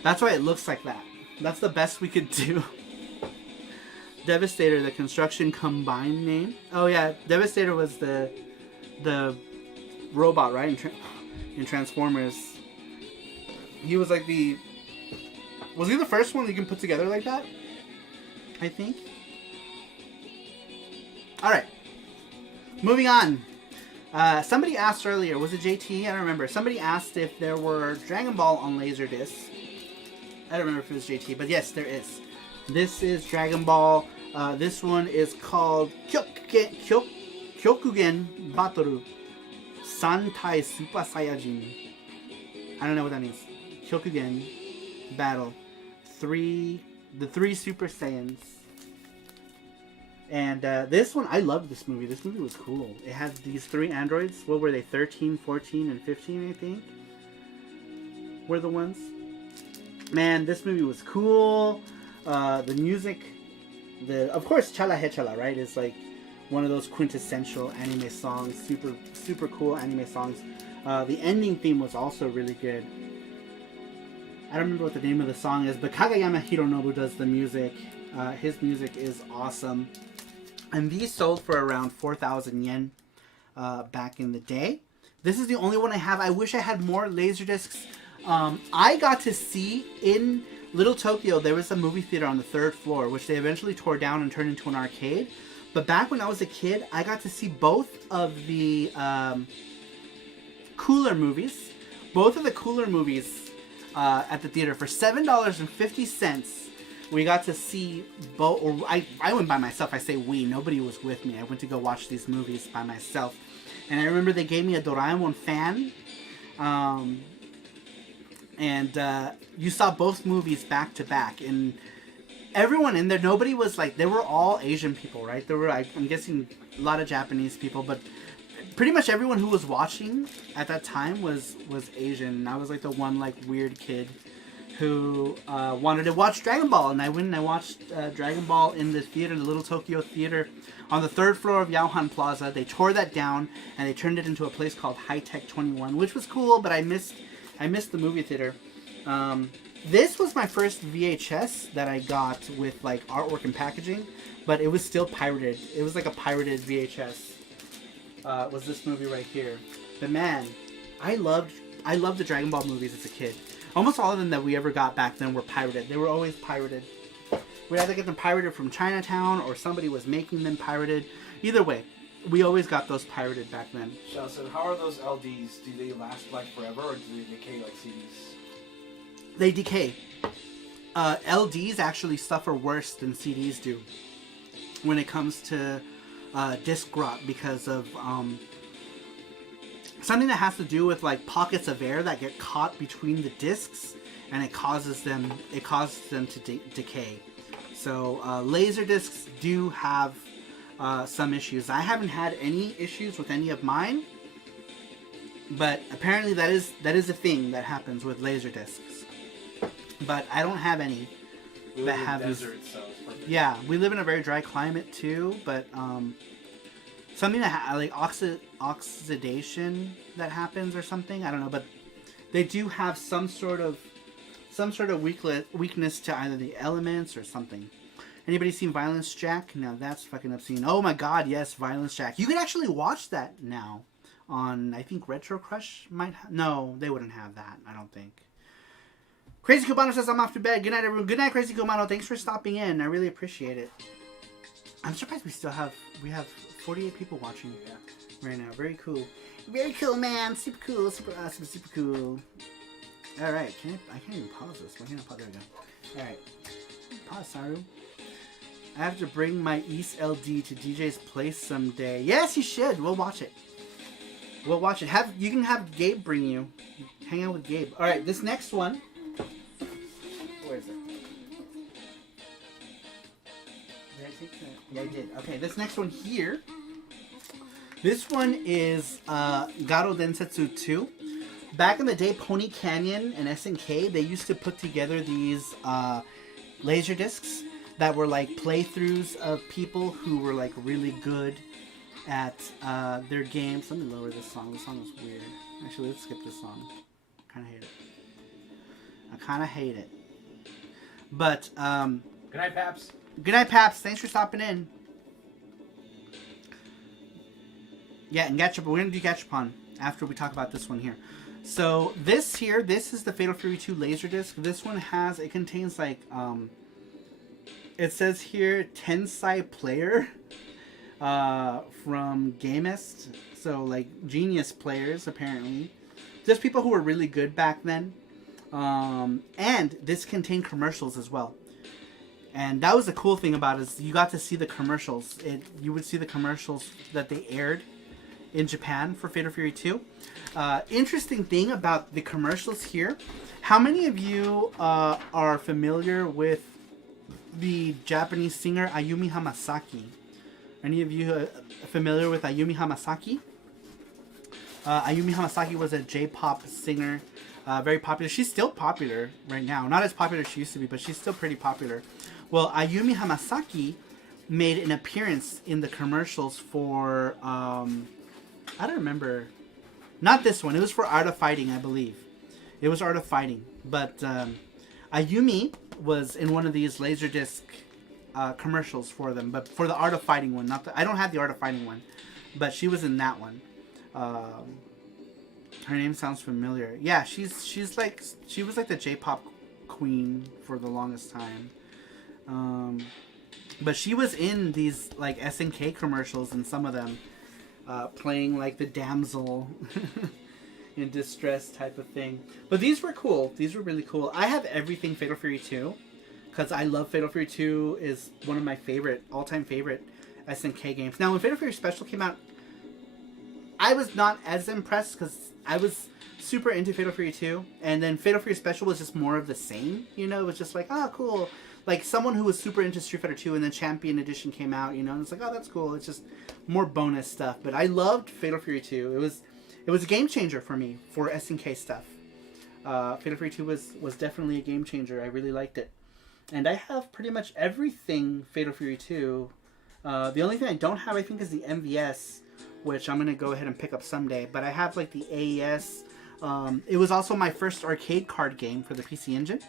That's why it looks like that. That's the best we could do. Devastator, the construction combined name. Oh yeah, Devastator was the robot, right? In Transformers. He was like the... Was he the first one that you can put together like that? I think. Alright. Moving on. Somebody asked earlier, was it JT? I don't remember. Somebody asked if there were Dragon Ball on Laserdisc. I don't remember if it was JT, but yes, there is. This is Dragon Ball. This one is called Kyokugen Battle Santai Super Saiyajin. I don't know what that means. Kyokugen Battle 3 The 3 Super Saiyans. And this one, I loved this movie. This movie was cool. It had these 3 androids. What were they? 13, 14, and 15, I think, were the ones. Man, this movie was cool. The music, of course, Chala Hechala, right, is like one of those quintessential anime songs. Super, super cool anime songs. The ending theme was also really good. I don't remember what the name of the song is, but Kagayama Hironobu does the music. His music is awesome. And these sold for around 4,000 yen back in the day. This is the only one I have. I wish I had more Laserdiscs. I got to see in Little Tokyo, there was a movie theater on the 3rd floor, which they eventually tore down and turned into an arcade. But back when I was a kid, I got to see both of the Cooler movies. Both of the Cooler movies at the theater for $7.50. We got to see both. Or I went by myself. I say we. Nobody was with me. I went to go watch these movies by myself. And I remember they gave me a Doraemon fan. And you saw both movies back to back. And everyone in there, nobody was like, they were all Asian people, right? There were, I'm guessing, a lot of Japanese people, but pretty much everyone who was watching at that time was Asian. And I was like the one like weird kid who wanted to watch Dragon Ball. And I went and I watched Dragon Ball in the theater, the Little Tokyo Theater, on the 3rd floor of Yaohan Plaza. They tore that down and they turned it into a place called High Tech 21, which was cool, but I missed the movie theater. This was my first VHS that I got with like artwork and packaging, but it was still pirated. It was like a pirated VHS. Was this movie right here? But man, I loved the Dragon Ball movies as a kid. Almost all of them that we ever got back then were pirated. They were always pirated. We'd either get them pirated from Chinatown or somebody was making them pirated. Either way, we always got those pirated back then. Shelson, how are those LDs? Do they last like forever or do they decay like CDs? They decay. LDs actually suffer worse than CDs do when it comes to disc rot because of something that has to do with like pockets of air that get caught between the discs, and it causes them to decay. So Laserdiscs do have some issues. I haven't had any issues with any of mine, but apparently that is a thing that happens with Laserdiscs. But I don't have any that have these. Yeah, we live in a very dry climate too, but something that like oxidation that happens or something. I don't know, but they do have some sort of weakness to either the elements or something. Anybody seen Violence Jack? Now that's fucking obscene. Oh my god, yes, Violence Jack. You can actually watch that now on, I think Retro Crush might no, they wouldn't have that, I don't think. Crazy Cubano says I'm off to bed. Good night, everyone. Good night, Crazy Cubano. Thanks for stopping in. I really appreciate it. I'm surprised we have 48 people watching right now. Very cool. Very cool, man. Super cool. Super awesome. Super cool. All right. I can't even pause this. Why can't I pause? There we go. All right. Pause, Saru. I have to bring my East LD to DJ's place someday. Yes, you should. We'll watch it. We'll watch it. You can have Gabe bring you. Hang out with Gabe. All right. This next one. Where is it? Did I take that? Yeah, I did. Okay, this next one here. This one is Garo Densetsu 2. Back in the day, Pony Canyon and SNK, they used to put together these laser discs that were like playthroughs of people who were like really good at their games. Let me lower this song. This song is weird. Actually, let's skip this song. I kind of hate it. But, good night, Paps. Good night, Paps. Thanks for stopping in. Yeah, and Gachapon. We're going to do Gachapon after we talk about this one here. So, this is the Fatal Fury 2 Laserdisc. This one it contains like, it says here, Tensai Player from Gamist. So, like, genius players, apparently. Just people who were really good back then. And this contained commercials as well. And that was the cool thing about it, is you got to see the commercials. You would see the commercials that they aired in Japan for Fatal Fury 2. Interesting thing about the commercials here. How many of you are familiar with the Japanese singer Ayumi Hamasaki. Any of you familiar with Ayumi Hamasaki? Ayumi Hamasaki was a J-pop singer, very popular. She's still popular right now. Not as popular as she used to be, but she's still pretty popular. Well, Ayumi Hamasaki made an appearance in the commercials for, I don't remember. Not this one. It was for Art of Fighting, I believe. It was Art of Fighting. But Ayumi was in one of these LaserDisc commercials for them, but for the Art of Fighting one. I don't have the Art of Fighting one, but she was in that one. Her name sounds familiar. Yeah, she was like the J-pop queen for the longest time. But she was in these like SNK commercials, and some of them playing like the damsel in distress type of thing. But these were cool. These were really cool. I have everything Fatal Fury 2 because I love Fatal Fury 2. Is one of my all-time favorite SNK games. Now, when Fatal Fury Special came out, I was not as impressed because I was super into Fatal Fury 2, and then Fatal Fury Special was just more of the same. You know, it was just like, oh, cool. Like someone who was super into Street Fighter 2, and then Champion Edition came out. You know, and it's like, oh, that's cool. It's just more bonus stuff. But I loved Fatal Fury 2. It was a game changer for me for SNK stuff. Fatal Fury 2 was definitely a game changer. I really liked it. And I have pretty much everything Fatal Fury 2. The only thing I don't have, I think, is the MVS, which I'm going to go ahead and pick up someday. But I have, like, the AES. It was also my first arcade card game for the PC Engine,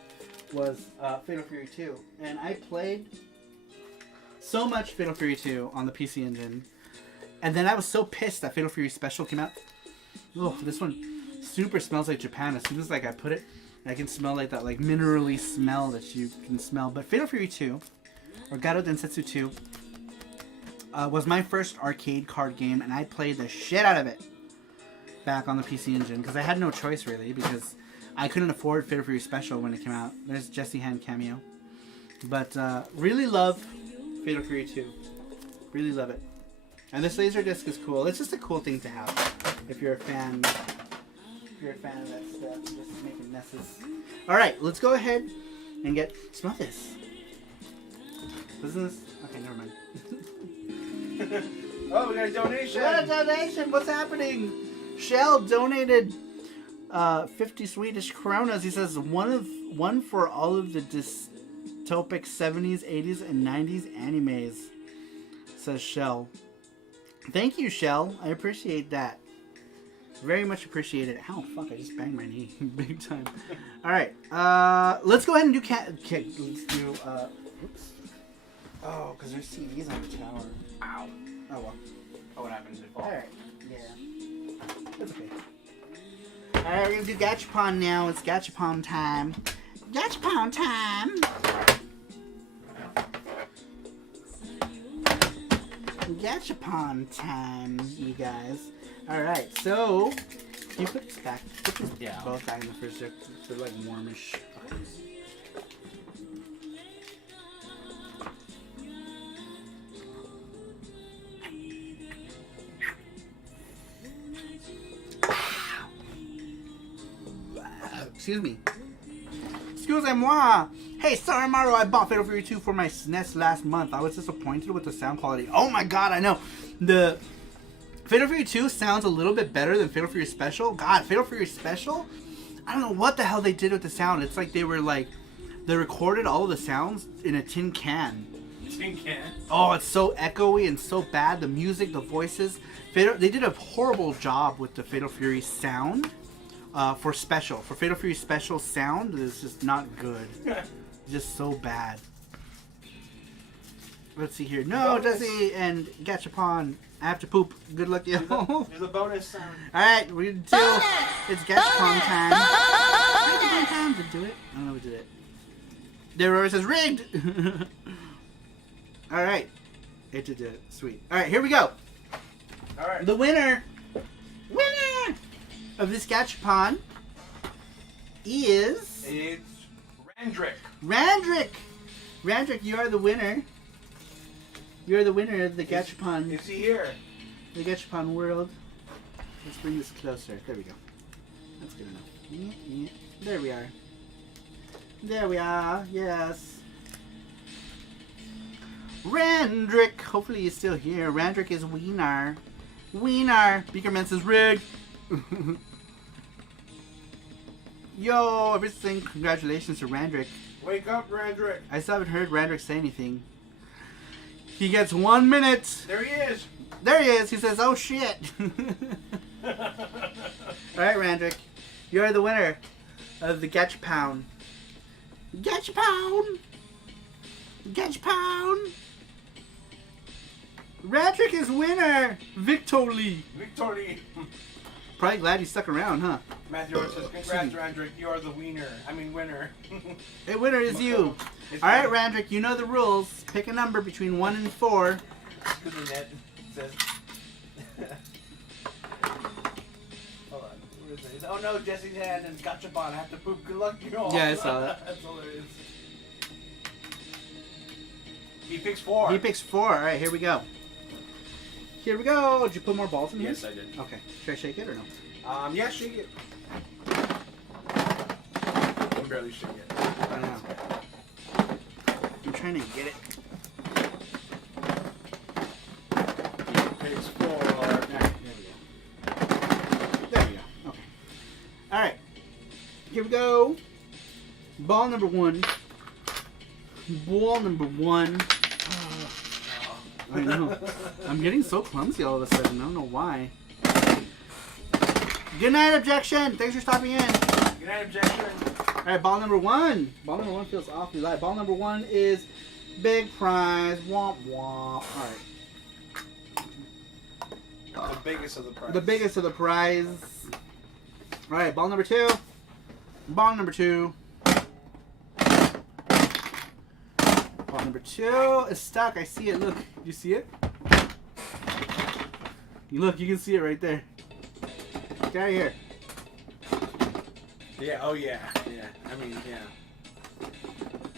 was Fatal Fury 2. And I played so much Fatal Fury 2 on the PC Engine. And then I was so pissed that Fatal Fury Special came out. Oh, this one super smells like Japan. As soon as like I put it, I can smell like that like minerally smell that you can smell. But Fatal Fury 2, or Garo Densetsu 2, was my first arcade card game, and I played the shit out of it back on the PC Engine because I had no choice really, because I couldn't afford Fatal Fury Special when it came out. There's Jesse Hand cameo. But really love Fatal Fury 2. Really love it. And this LaserDisc is cool. It's just a cool thing to have if you're a fan. If you're a fan of that stuff, just making messes. All right, let's go ahead and smell this. Isn't this? Okay, never mind. Oh, we got a donation. We got a donation. What's happening? Shell donated 50 Swedish kronas. He says one for all of the dystopic 70s, 80s, and 90s animes. Says Shell. Thank you, Shell. I appreciate that. Very much appreciate it. Ow, fuck, I just banged my knee big time. Alright, let's go ahead and do let's do, oops. Oh, because there's TVs on the tower. Ow. Oh, well. Oh, what happened? Did it fall? Alright, yeah. That's okay. Alright, we're gonna do Gachapon now. It's Gachapon time. Gachapon time! Gachapon time, you guys. Alright, so can you put this back? Put these both back in the fridge. They're like warmish. Excuse me. Excusez-moi! Hey, sorry, Mario, I bought Fatal Fury 2 for my SNES last month. I was disappointed with the sound quality. Oh my god, I know. The Fatal Fury 2 sounds a little bit better than Fatal Fury Special. God, Fatal Fury Special? I don't know what the hell they did with the sound. It's like they recorded all of the sounds in a tin can. Tin can? Oh, it's so echoey and so bad. The music, the voices. They did a horrible job with the Fatal Fury sound. For Fatal Fury Special sound is just not good. Just so bad. Let's see here. No, Jesse and Gachapon. I have to poop. Good luck, yo. There's a bonus sound. Alright, we're gonna do. It's Gachapon time. Did we do it? I don't know if we did it. There it says rigged! Alright. It did it. Sweet. Alright, here we go. Alright. The winner of this Gachapon is... It's Randrick. Randrick, you are the winner. You're the winner of the Gachapon. Is he here? The Gachapon world. Let's bring this closer. There we go. That's good enough. There we are. There we are. Yes. Randrick. Hopefully he's still here. Randrick is Wiener. Wiener. Beakerman says Rig. Yo, everything. Congratulations to Randrick. Wake up, Randrick. I still haven't heard Randrick say anything. He gets 1 minute. There he is. There he is. He says, oh shit. Alright, Randrick. You're the winner of the Gachapound. Gachapound. Gachapound. Randrick is winner. Victory. Victory. Probably glad you stuck around, huh? Matthew Orr says, congrats, Randrick. You are the winner. Winner. Hey, winner is you. Alright, Randrick, you know the rules. Pick a number between 1 and 4. Net says. Hold on. Where is it? Oh no, Jesse's hand and Gachapon. I have to poop. Good luck, you all. Yeah, I saw that. That's hilarious. He picks 4. He picks 4. Alright, here we go. Here we go. Did you put more balls in here? Yes, I did. Okay. Should I shake it or no? Yeah, shake it. I can barely shake it. I know. I'm trying to get it. Picks 4. Alright, there we go. There we go. Okay. Alright. Here we go. Ball number 1. Ball number 1. I know. I'm getting so clumsy all of a sudden. I don't know why. Good night, Objection. Thanks for stopping in. Good night, Objection. Alright, ball number 1. Ball number 1 feels awfully light. Ball number 1 is big prize. Womp womp. Alright. The biggest of the prize. The biggest of the prize. Alright, ball number 2. Ball number 2. Ball number 2 is stuck. I see it. Look. You see it? Look, you can see it right there. Get out of here. Yeah, oh yeah. Yeah. Yeah.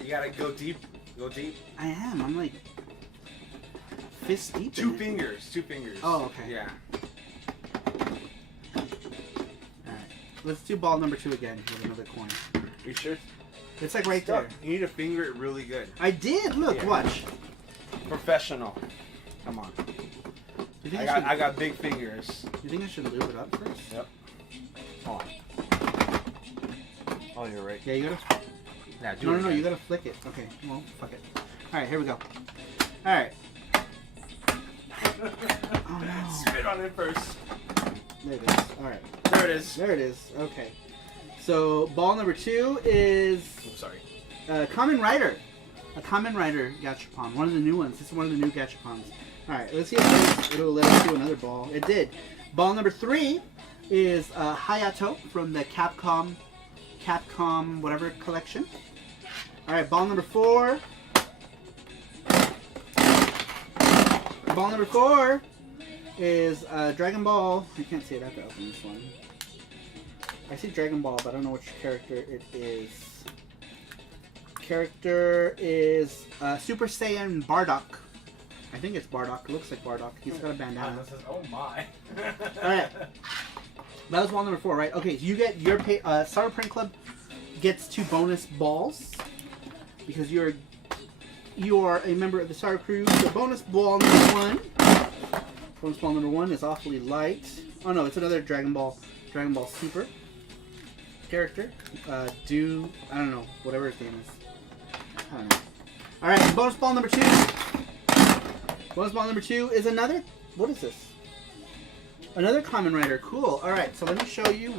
You gotta go deep. Go deep. I am. I'm like fist deep. 2 fingers. 2 fingers. Oh, okay. Yeah. Alright. Let's do ball number 2 again with another coin. You sure? It's like right there. You need to finger it really good. I did. Look, Yeah. watch. Professional. Come on. You think I got big fingers. You think I should lube it up first? Yep. Hold on. Oh, you're right. Yeah, you gotta. Yeah, do No, it no, no. again. You gotta flick it. Okay. Well, fuck it. All right, here we go. All right. Oh no. Spit on it first. There it is. All right. There it is. There it is. Okay. So ball number 2 is I'm sorry. Kamen Rider. A Kamen Rider Gachapon. One of the new ones. This is one of the new Gachapons. Alright, let's see if it'll let us do another ball. It did. Ball number 3 is Hayatou from the Capcom whatever collection. Alright, ball number 4. Ball number 4 is Dragon Ball. You can't see it. I have to open this one. I see Dragon Ball, but I don't know which character it is. Character is Super Saiyan Bardock. I think it's Bardock. It looks like Bardock. He's got a bandana. Says, oh my. Alright. That was ball number 4, right? Okay, so you get your Saru Print Club gets 2 bonus balls because you're a member of the Saru crew. So bonus ball number 1. Bonus ball number 1 is awfully light. Oh no, it's another Dragon Ball Super character. I don't know, whatever his name is. I don't know. Alright, bonus ball number 2. Bonus ball number 2 is another, what is this? Another Kamen Rider. Cool. Alright, so let me show you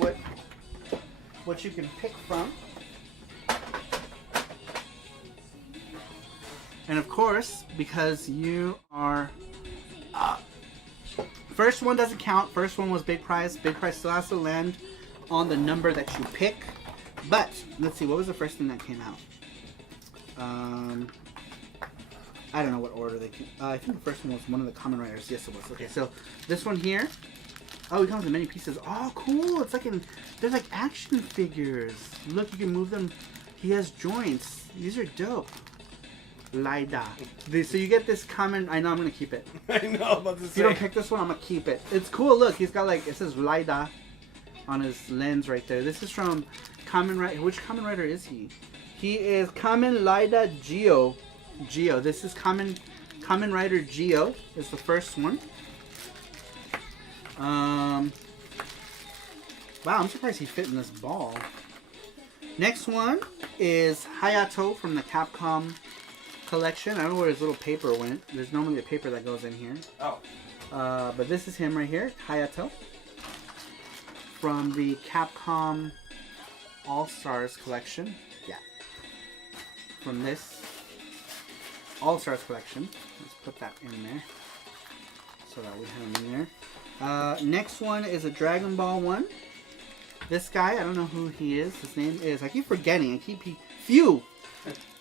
what you can pick from. And of course, because you are... first one doesn't count. First one was big prize. Big prize still has to land on the number that you pick. But, let's see, what was the first thing that came out? I don't know what order they came. I think the first one was one of the Kamen Riders. Yes, it was. Okay, so this one here. Oh, it comes in many pieces. Oh, cool. It's like they're like action figures. Look, you can move them. He has joints. These are dope. Laida. So you get this Kamen. I know, I'm going to keep it. I know, about to say. If you don't pick this one, I'm going to keep it. It's cool. Look, he's got like, it says Laida on his lens right there. This is from Kamen Rider. Which Kamen Rider is he? He is Kamen Laida Geo. This is Kamen Kamen Rider Geo is the first one. Wow, I'm surprised he fit in this ball. Next one is Hayatou from the Capcom collection. I don't know where his little paper went. There's normally a paper that goes in here. Oh. But this is him right here, Hayatou. From the Capcom All-Stars collection. Yeah. From this All-Stars collection. Let's put that in there. So that we have him in there. Next one is a Dragon Ball one. This guy, I don't know who he is. His name is, I keep forgetting. Few.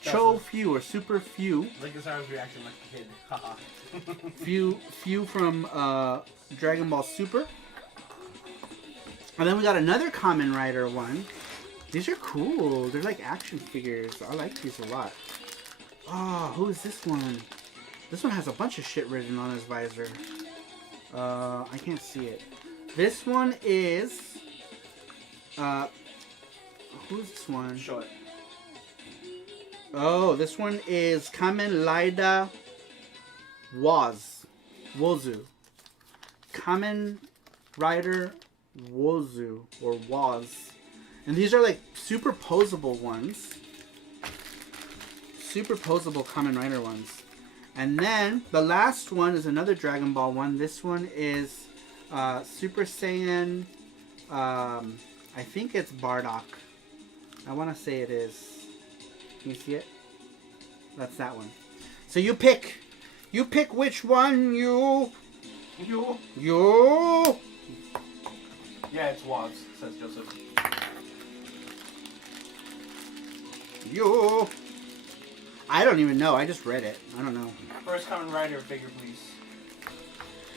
Cho Few or Super Few. Lincoln Sarah's reaction like a kid. Haha. Few from Dragon Ball Super. And then we got another Kamen Rider one. These are cool. They're like action figures. I like these a lot. Oh, who is this one? This one has a bunch of shit written on his visor. I can't see it. This one is... who's this one? Show it. Oh, this one is Kamen Rider Wozu. Kamen Rider Wozu, or Woz. And these are like superposable ones. Superposable Kamen Rider ones. And then the last one is another Dragon Ball one. This one is Super Saiyan. I think it's Bardock. I want to say it is. Can you see it? That's that one. So you pick. You pick which one you. Yeah, it's Woz, says Joseph. I don't even know. I just read it. I don't know. First Kamen Rider figure, please.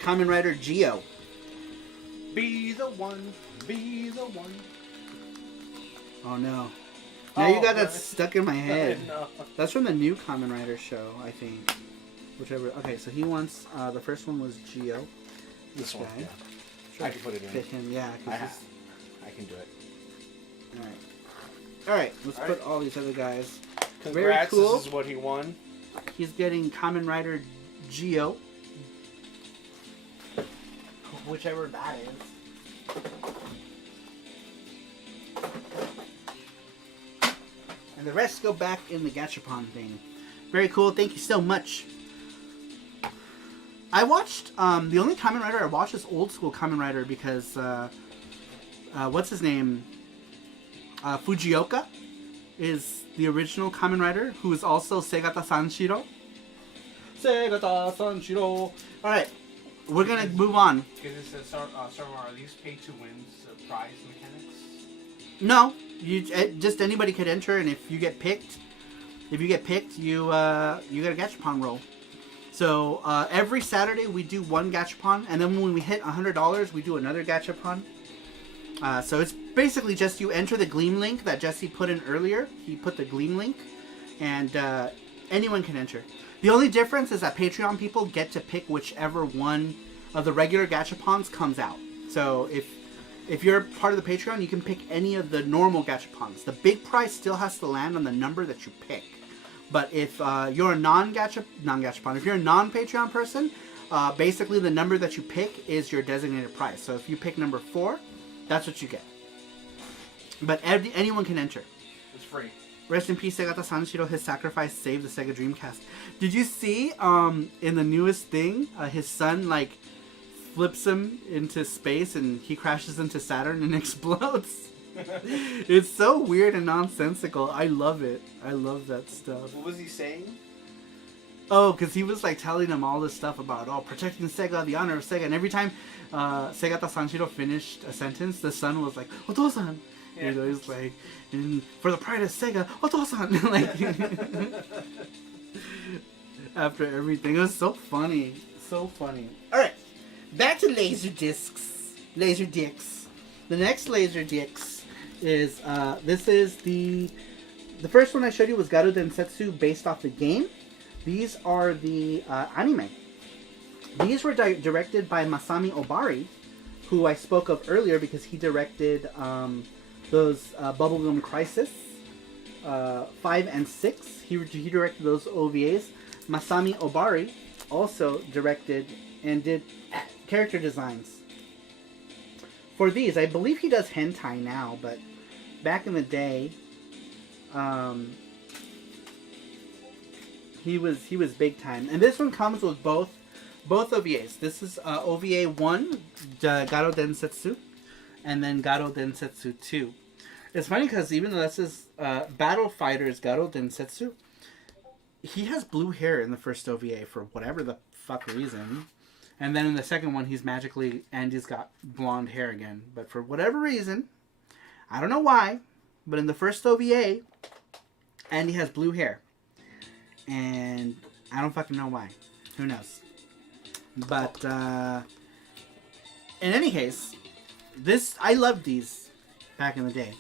Kamen Rider Geo. Be the one. Be the one. Oh no. Now you got that right. stuck in my head. No. That's from the new Kamen Rider show, I think. Whichever. Okay, so he wants. The first one was Geo. This one. guy. Yeah. Sure. I can put it in. Fit him, yeah. I can do it. Alright. Alright, let's All put right. all these other guys. Congrats, cool. This is what he won. He's getting Kamen Rider Geo. Whichever that is. And the rest go back in the Gachapon thing. Very cool. Thank you so much. I watched, the only Kamen Rider I watched is old school Kamen Rider because, what's his name? Fujioka is the original Kamen Rider, who is also Segata Sanshiro. Segata Sanshiro. Alright, we're gonna move on. Because it says, are these pay to win prize mechanics? No, just anybody could enter, and if you get picked, you get a Gachapon roll. So every Saturday we do one Gachapon, and then when we hit $100, we do another Gachapon. So it's basically just you enter the Gleam link that Jesse put in earlier. He put the Gleam link, and anyone can enter. The only difference is that Patreon people get to pick whichever one of the regular Gachapons comes out. So if you're part of the Patreon, you can pick any of the normal Gachapons. The big prize still has to land on the number that you pick. But if you're a non-Gachapon, if you're a non-Patreon person, basically the number that you pick is your designated prize. So if you pick number 4, that's what you get. But anyone can enter. It's free. Rest in peace, Segata Sanshiro. His sacrifice saved the Sega Dreamcast. Did you see in the newest thing, his son flips him into space and he crashes into Saturn and explodes? It's so weird and nonsensical. I love it. I love that stuff. What was he saying? Oh, because he was telling him all this stuff about protecting Sega, the honor of Sega, and every time Segata Sanshiro finished a sentence, the son was like, Otosan! Yeah. You know, he's like, and for the pride of Sega, Otosan! After everything. It was so funny. So funny. Alright, back to LaserDiscs. LaserDiscs. The next LaserDiscs is, this is the first one I showed you was Garu Densetsu based off the game. These are the anime. These were directed by Masami Obari, who I spoke of earlier because he directed those Bubblegum Crisis 5 and 6. He directed those OVAs. Masami Obari also directed and did character designs for these. I believe he does hentai now, but back in the day, he was big time. And this one comes with both OVAs. This is OVA 1, Garo Densetsu, and then Garo Densetsu 2. It's funny because even though this is Battle Fighters Garo Densetsu, he has blue hair in the first OVA for whatever the fuck reason. And then in the second one, he's got blonde hair again. But for whatever reason, I don't know why, but in the first OVA, Andy has blue hair. And I don't fucking know why. Who knows? But, in any case, I loved these back in the day.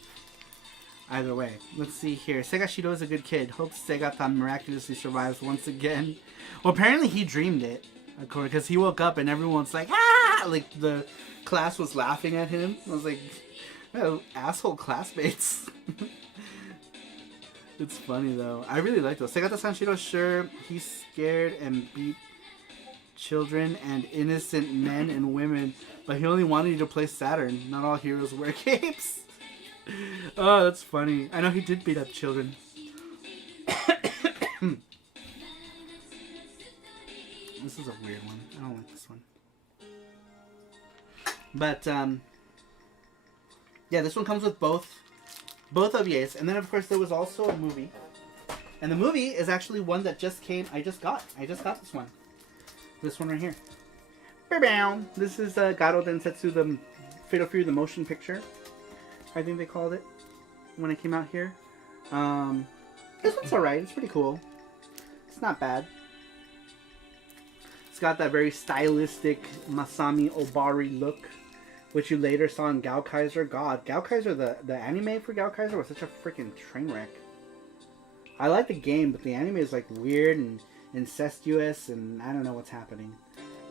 Either way. Let's see here. Segashido is a good kid. Hopes Segata miraculously survives once again. Well, apparently he dreamed it. Because he woke up and everyone's like, ah! Like, the class was laughing at him. I was like, oh, asshole classmates. It's funny, though. I really like those. Segata Sanshiro, sure, he's scared and beat children and innocent men and women, but he only wanted you to play Saturn. Not all heroes wear capes. Oh, that's funny. I know he did beat up children. This is a weird one. I don't like this one. But, yeah, this one comes with both OVAs. And then, of course, there was also a movie. And the movie is actually one that just came. I just got this one. This one right here. This is Garo Densetsu, the Fatal Fury, the motion picture. I think they called it when it came out here. This one's alright. It's pretty cool. It's not bad. It's got that very stylistic Masami Obari look, which you later saw in Gaokaiser. God, Gaokaiser, the anime for Gaokaiser was such a freaking train wreck. I like the game, but the anime is like weird and incestuous, and I don't know what's happening.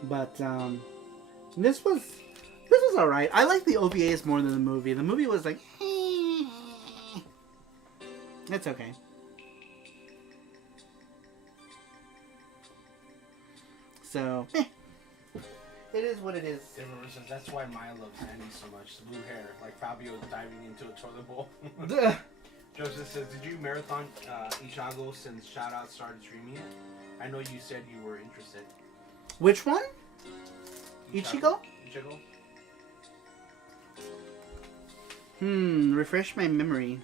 But this was alright. I like the OVAs more than the movie. The movie was like, it's okay. So, it is what it is. That's why Maya loves Andy so much. The blue hair, like Fabio diving into a toilet bowl. Joseph says, did you marathon Ishago since Shoutout started streaming it? I know you said you were interested. Which one? Ichigo? Ichigo? Refresh my memory.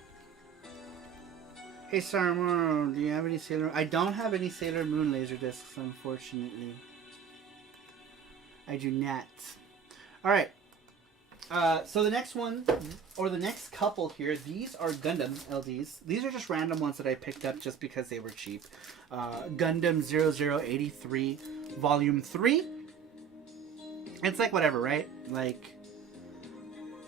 Hey, Saru, do you have any Sailor... I don't have any Sailor Moon Laserdiscs, unfortunately. I do not. Alright. So the next one, or the next couple here, these are Gundam LDs. These are just random ones that I picked up just because they were cheap. Gundam 0083 Volume 3. It's like whatever, right? Like,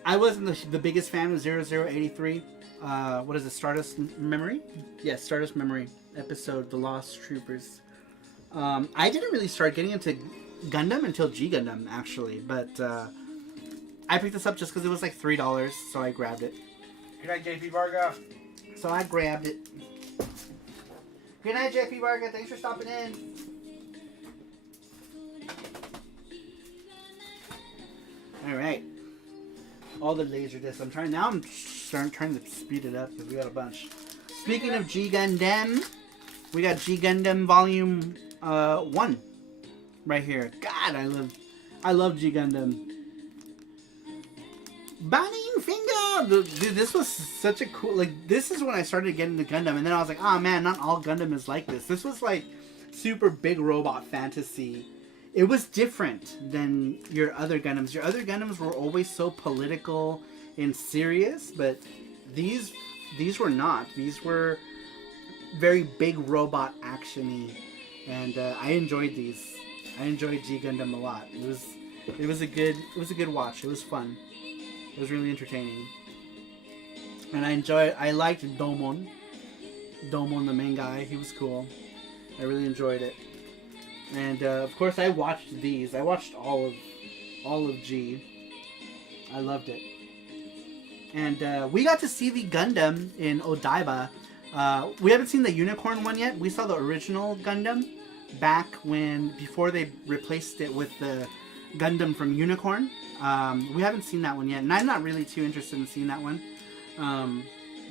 I wasn't the biggest fan of 0083. What is it, Stardust Memory? Yes, Stardust Memory episode, The Lost Troopers. I didn't really start getting into Gundam until G Gundam, actually, but I picked this up just because it was like $3, so I grabbed it. Good night, JP Varga. So I grabbed it. Good night, JP Varga. Thanks for stopping in. Alright. All the Laserdiscs. I'm trying to speed it up because we got a bunch. Speaking of G Gundam, we got G Gundam Volume 1 right here. God, I love G Gundam. Burning Finger! Dude, this was such a cool... Like, this is when I started getting into Gundam, and then I was like, oh man, not all Gundam is like this. This was like super big robot fantasy. It was different than your other Gundams. Your other Gundams were always so political and serious, but these were not. These were very big robot action-y, and I enjoyed these. I enjoyed G Gundam a lot. It was a good watch. It was fun. It was really entertaining, and I liked Domon, the main guy. He was cool. I really enjoyed it. And of course, I watched these. I watched all of G. I loved it. And we got to see the Gundam in Odaiba. We haven't seen the Unicorn one yet. We saw the original Gundam back before they replaced it with the Gundam from Unicorn. We haven't seen that one yet, and I'm not really too interested in seeing that one.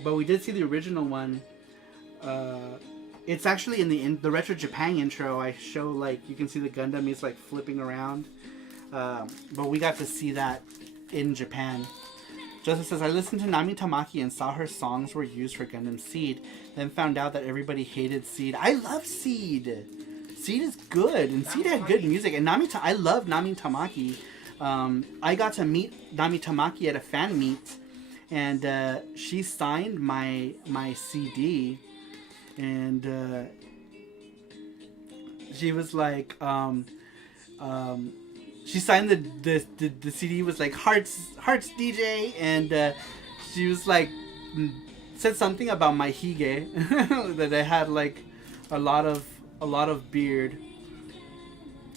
But we did see the original one. It's actually in the Retro Japan intro. I show, like, you can see the Gundam is like flipping around. But we got to see that in Japan. Joseph says, I listened to Nami Tamaki and saw her songs were used for Gundam Seed, then found out that everybody hated Seed. I love Seed. Seed is good, and Seed had good music. And I love Nami Tamaki. I got to meet Nami Tamaki at a fan meet, and she signed my CD, and she was like, she signed the CD was like Hearts DJ, and she was like said something about my hige that I had like a lot of beard.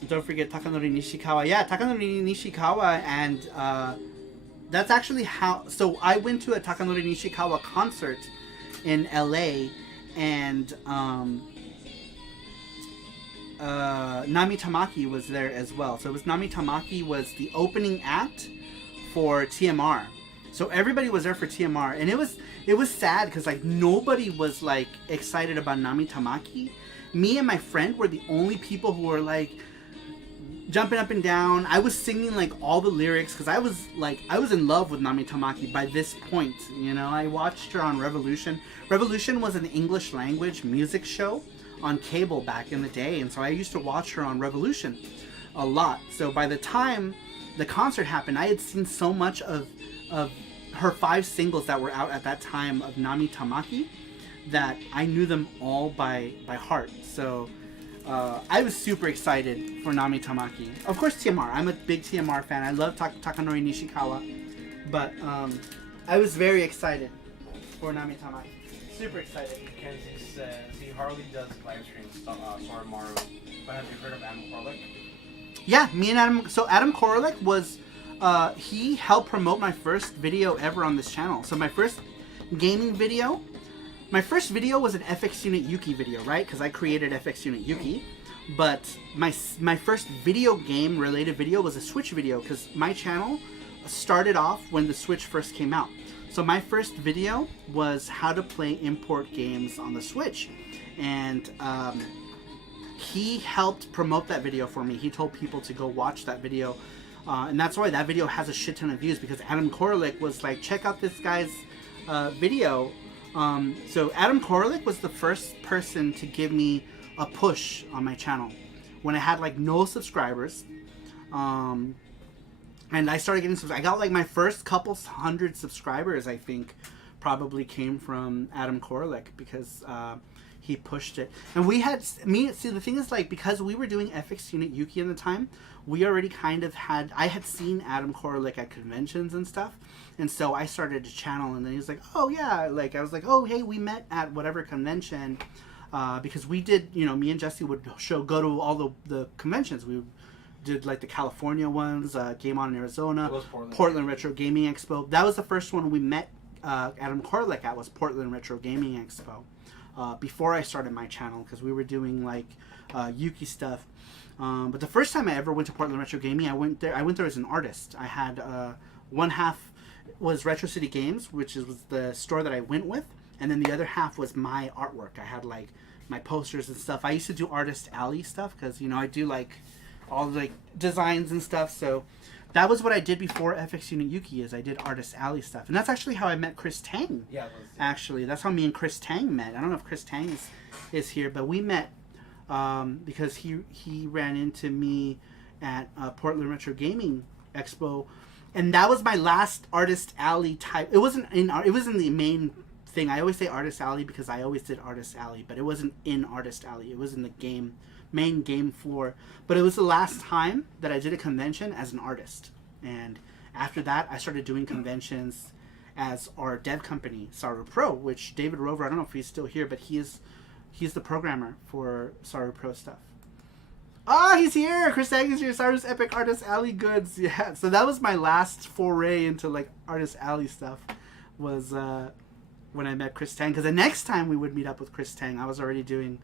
Don't forget Takanori Nishikawa. Yeah, Takanori Nishikawa, and that's actually how. So I went to a Takanori Nishikawa concert in LA, and Nami Tamaki was there as well. So Nami Tamaki was the opening act for TMR. So everybody was there for TMR, and it was sad because like nobody was like excited about Nami Tamaki. Me and my friend were the only people who were like jumping up and down. I was singing like all the lyrics because I was in love with Nami Tamaki by this point. You know, I watched her on Revolution. Revolution was an English language music show on cable back in the day, and so I used to watch her on Revolution a lot. So by the time the concert happened, I had seen so much of her 5 singles that were out at that time of Nami Tamaki that I knew them all by heart. So I was super excited for Nami Tamaki. Of course TMR, I'm a big TMR fan. I love Takanori Nishikawa, but I was very excited for Nami Tamaki. Super excited. Kenzie says he hardly does live streams, Soromaru, but have you heard of Adam Korlick? Yeah, me and Adam. So Adam Korlick was, he helped promote my first video ever on this channel. So my first gaming video, my first video was an FX Unit Yuki video, right? Because I created FX Unit Yuki. But my first video game related video was a Switch video, because my channel started off when the Switch first came out. So my first video was how to play import games on the Switch, and he helped promote that video for me. He told people to go watch that video, and that's why that video has a shit ton of views, because Adam Korlick was like, check out this guy's video. So Adam Korlick was the first person to give me a push on my channel when I had like no subscribers. And I started getting I got like my first couple hundred subscribers, I think, probably came from Adam Korlick, because he pushed it. And we had see the thing is, like, because we were doing FX Unit Yuki at the time, we already kind of I had seen Adam Korlick at conventions and stuff, and so I started a channel, and then he was like, oh yeah, like I was like, oh hey, we met at whatever convention, because we did, you know, me and Jesse would go to all the conventions. We did like the California ones, Game On in Arizona, Portland Retro Gaming Expo. That was the first one we met Adam Korlick at, was Portland Retro Gaming Expo. Before I started my channel, because we were doing like Yuki stuff. But the first time I ever went to Portland Retro Gaming, I went there as an artist. I had one half was Retro City Games, which was the store that I went with, and then the other half was my artwork. I had like my posters and stuff. I used to do Artist Alley stuff, because, you know, I do like all the like designs and stuff. So that was what I did before FX Unit Yuki, is I did Artist Alley stuff. And that's actually how I met Chris Tang. Yeah, actually. That's how me and Chris Tang met. I don't know if Chris Tang is here, but we met because he ran into me at Portland Retro Gaming Expo. And that was my last Artist Alley type. It wasn't in the main thing. I always say Artist Alley because I always did Artist Alley, but it wasn't in Artist Alley. It was in the main game floor. But it was the last time that I did a convention as an artist. And after that, I started doing conventions as our dev company, SaruPro, which David Rover, I don't know if he's still here, but he's the programmer for SaruPro stuff. Ah, he's here! Chris Tang is here. Saru's Epic Artist Alley goods. Yeah, so that was my last foray into like Artist Alley stuff, was when I met Chris Tang. Because the next time we would meet up with Chris Tang, I was already doing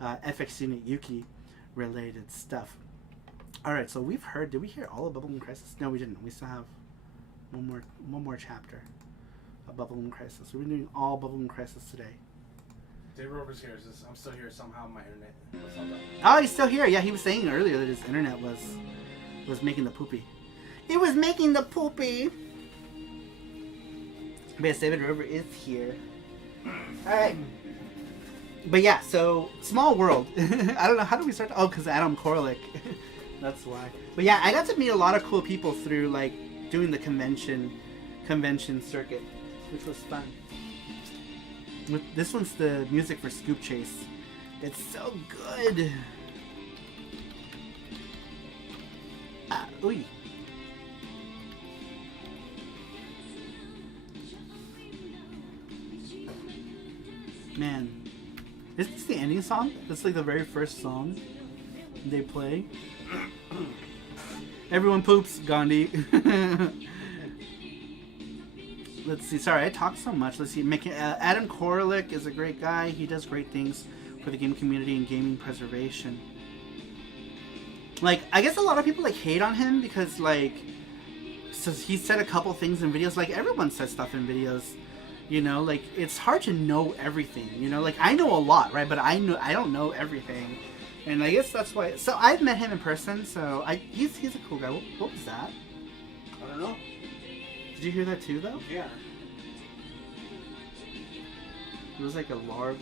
FX Unit Yuki related stuff. Alright, so we've heard, did we hear all of Bubblegum Crisis? No, we didn't. We still have one more chapter of Bubblegum Crisis. We've been doing all Bubblegum Crisis today. Dave Rover's here. I'm still here. Somehow my internet was all done. Oh, he's still here. Yeah, he was saying earlier that his internet was making the poopy. It was making the poopy. But yes, David Rover is here. Alright. But yeah, so, small world. I don't know, how do we start? Oh, because Adam Korlick. That's why. But yeah, I got to meet a lot of cool people through, like, doing the convention circuit, which was fun. This one's the music for Scoop Chase. It's so good. Ooh. Man, is this the ending song? That's like the very first song they play. Everyone poops, Gandhi. Let's see. Sorry, I talk so much. Let's see. Adam Korlick is a great guy. He does great things for the game community and gaming preservation. Like, I guess a lot of people like hate on him because, like, so he said a couple things in videos. Like, everyone says stuff in videos. You know, like, it's hard to know everything. You know, like, I know a lot, right? But I don't know everything. And I guess that's why. So I've met him in person. So he's a cool guy. What was that? I don't know. Did you hear that too, though? Yeah. It was like a rumble.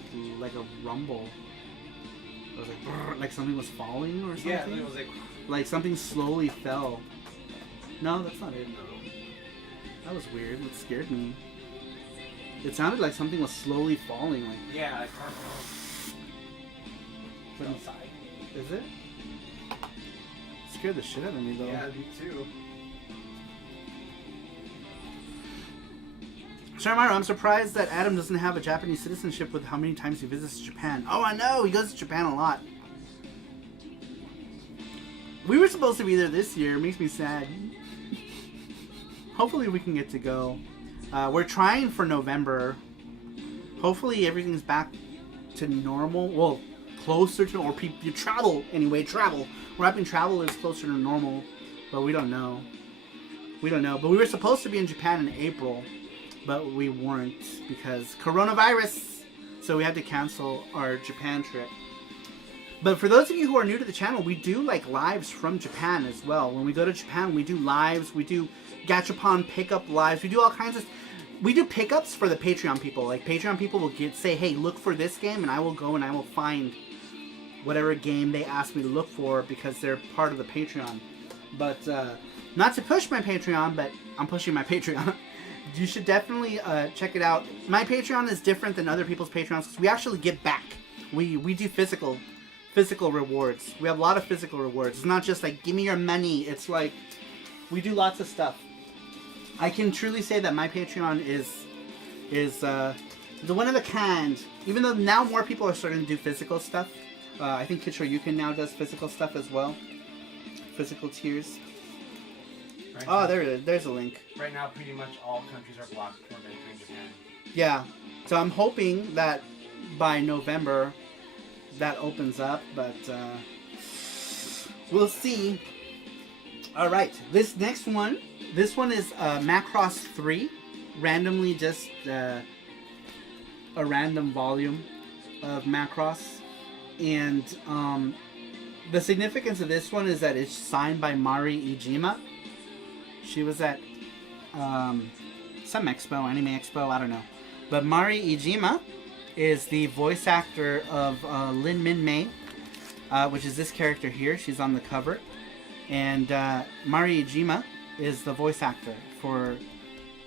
It was like brrr, like something was falling or something. Yeah, it was like something slowly fell. No, that's not it. No. That was weird. It scared me. It sounded like something was slowly falling. Like yeah. It's outside. Is it? Scared the shit out of me though. Yeah, me too. Sharmaro, I'm surprised that Adam doesn't have a Japanese citizenship with how many times he visits Japan. Oh, I know! He goes to Japan a lot. We were supposed to be there this year. It makes me sad. Hopefully we can get to go. We're trying for November. Hopefully everything's back to normal. Well, closer to... Or you travel, anyway. Travel. We're hoping travel is closer to normal. But we don't know. We don't know. But we were supposed to be in Japan in April. But we weren't because coronavirus. So we had to cancel our Japan trip. But for those of you who are new to the channel, we do like lives from Japan as well. When we go to Japan, we do lives. We do Gachapon pickup lives. We do all kinds of... We do pickups for the Patreon people. Like Patreon people will say, hey, look for this game. And I will go and I will find whatever game they ask me to look for because they're part of the Patreon. But not to push my Patreon, but I'm pushing my Patreon. You should definitely check it out. My Patreon is different than other people's Patreons because we actually give back. We do physical rewards. We have a lot of physical rewards. It's not just like, give me your money. It's like, we do lots of stuff. I can truly say that my Patreon is the one of a kind. Even though now more people are starting to do physical stuff. I think Kichoryukin now does physical stuff as well. Physical tiers. Right Oh, now, there it is. There's a link. Right now, pretty much all countries are blocked from entering Japan. Yeah. So I'm hoping that by November that opens up, but we'll see. All right. This next one, this one is Macross 3. Randomly just a random volume of Macross. And the significance of this one is that it's signed by Mari Iijima. She was at some expo, anime expo, I don't know. But Mari Iijima is the voice actor of Lin Min Mei, which is this character here. She's on the cover. And Mari Iijima is the voice actor for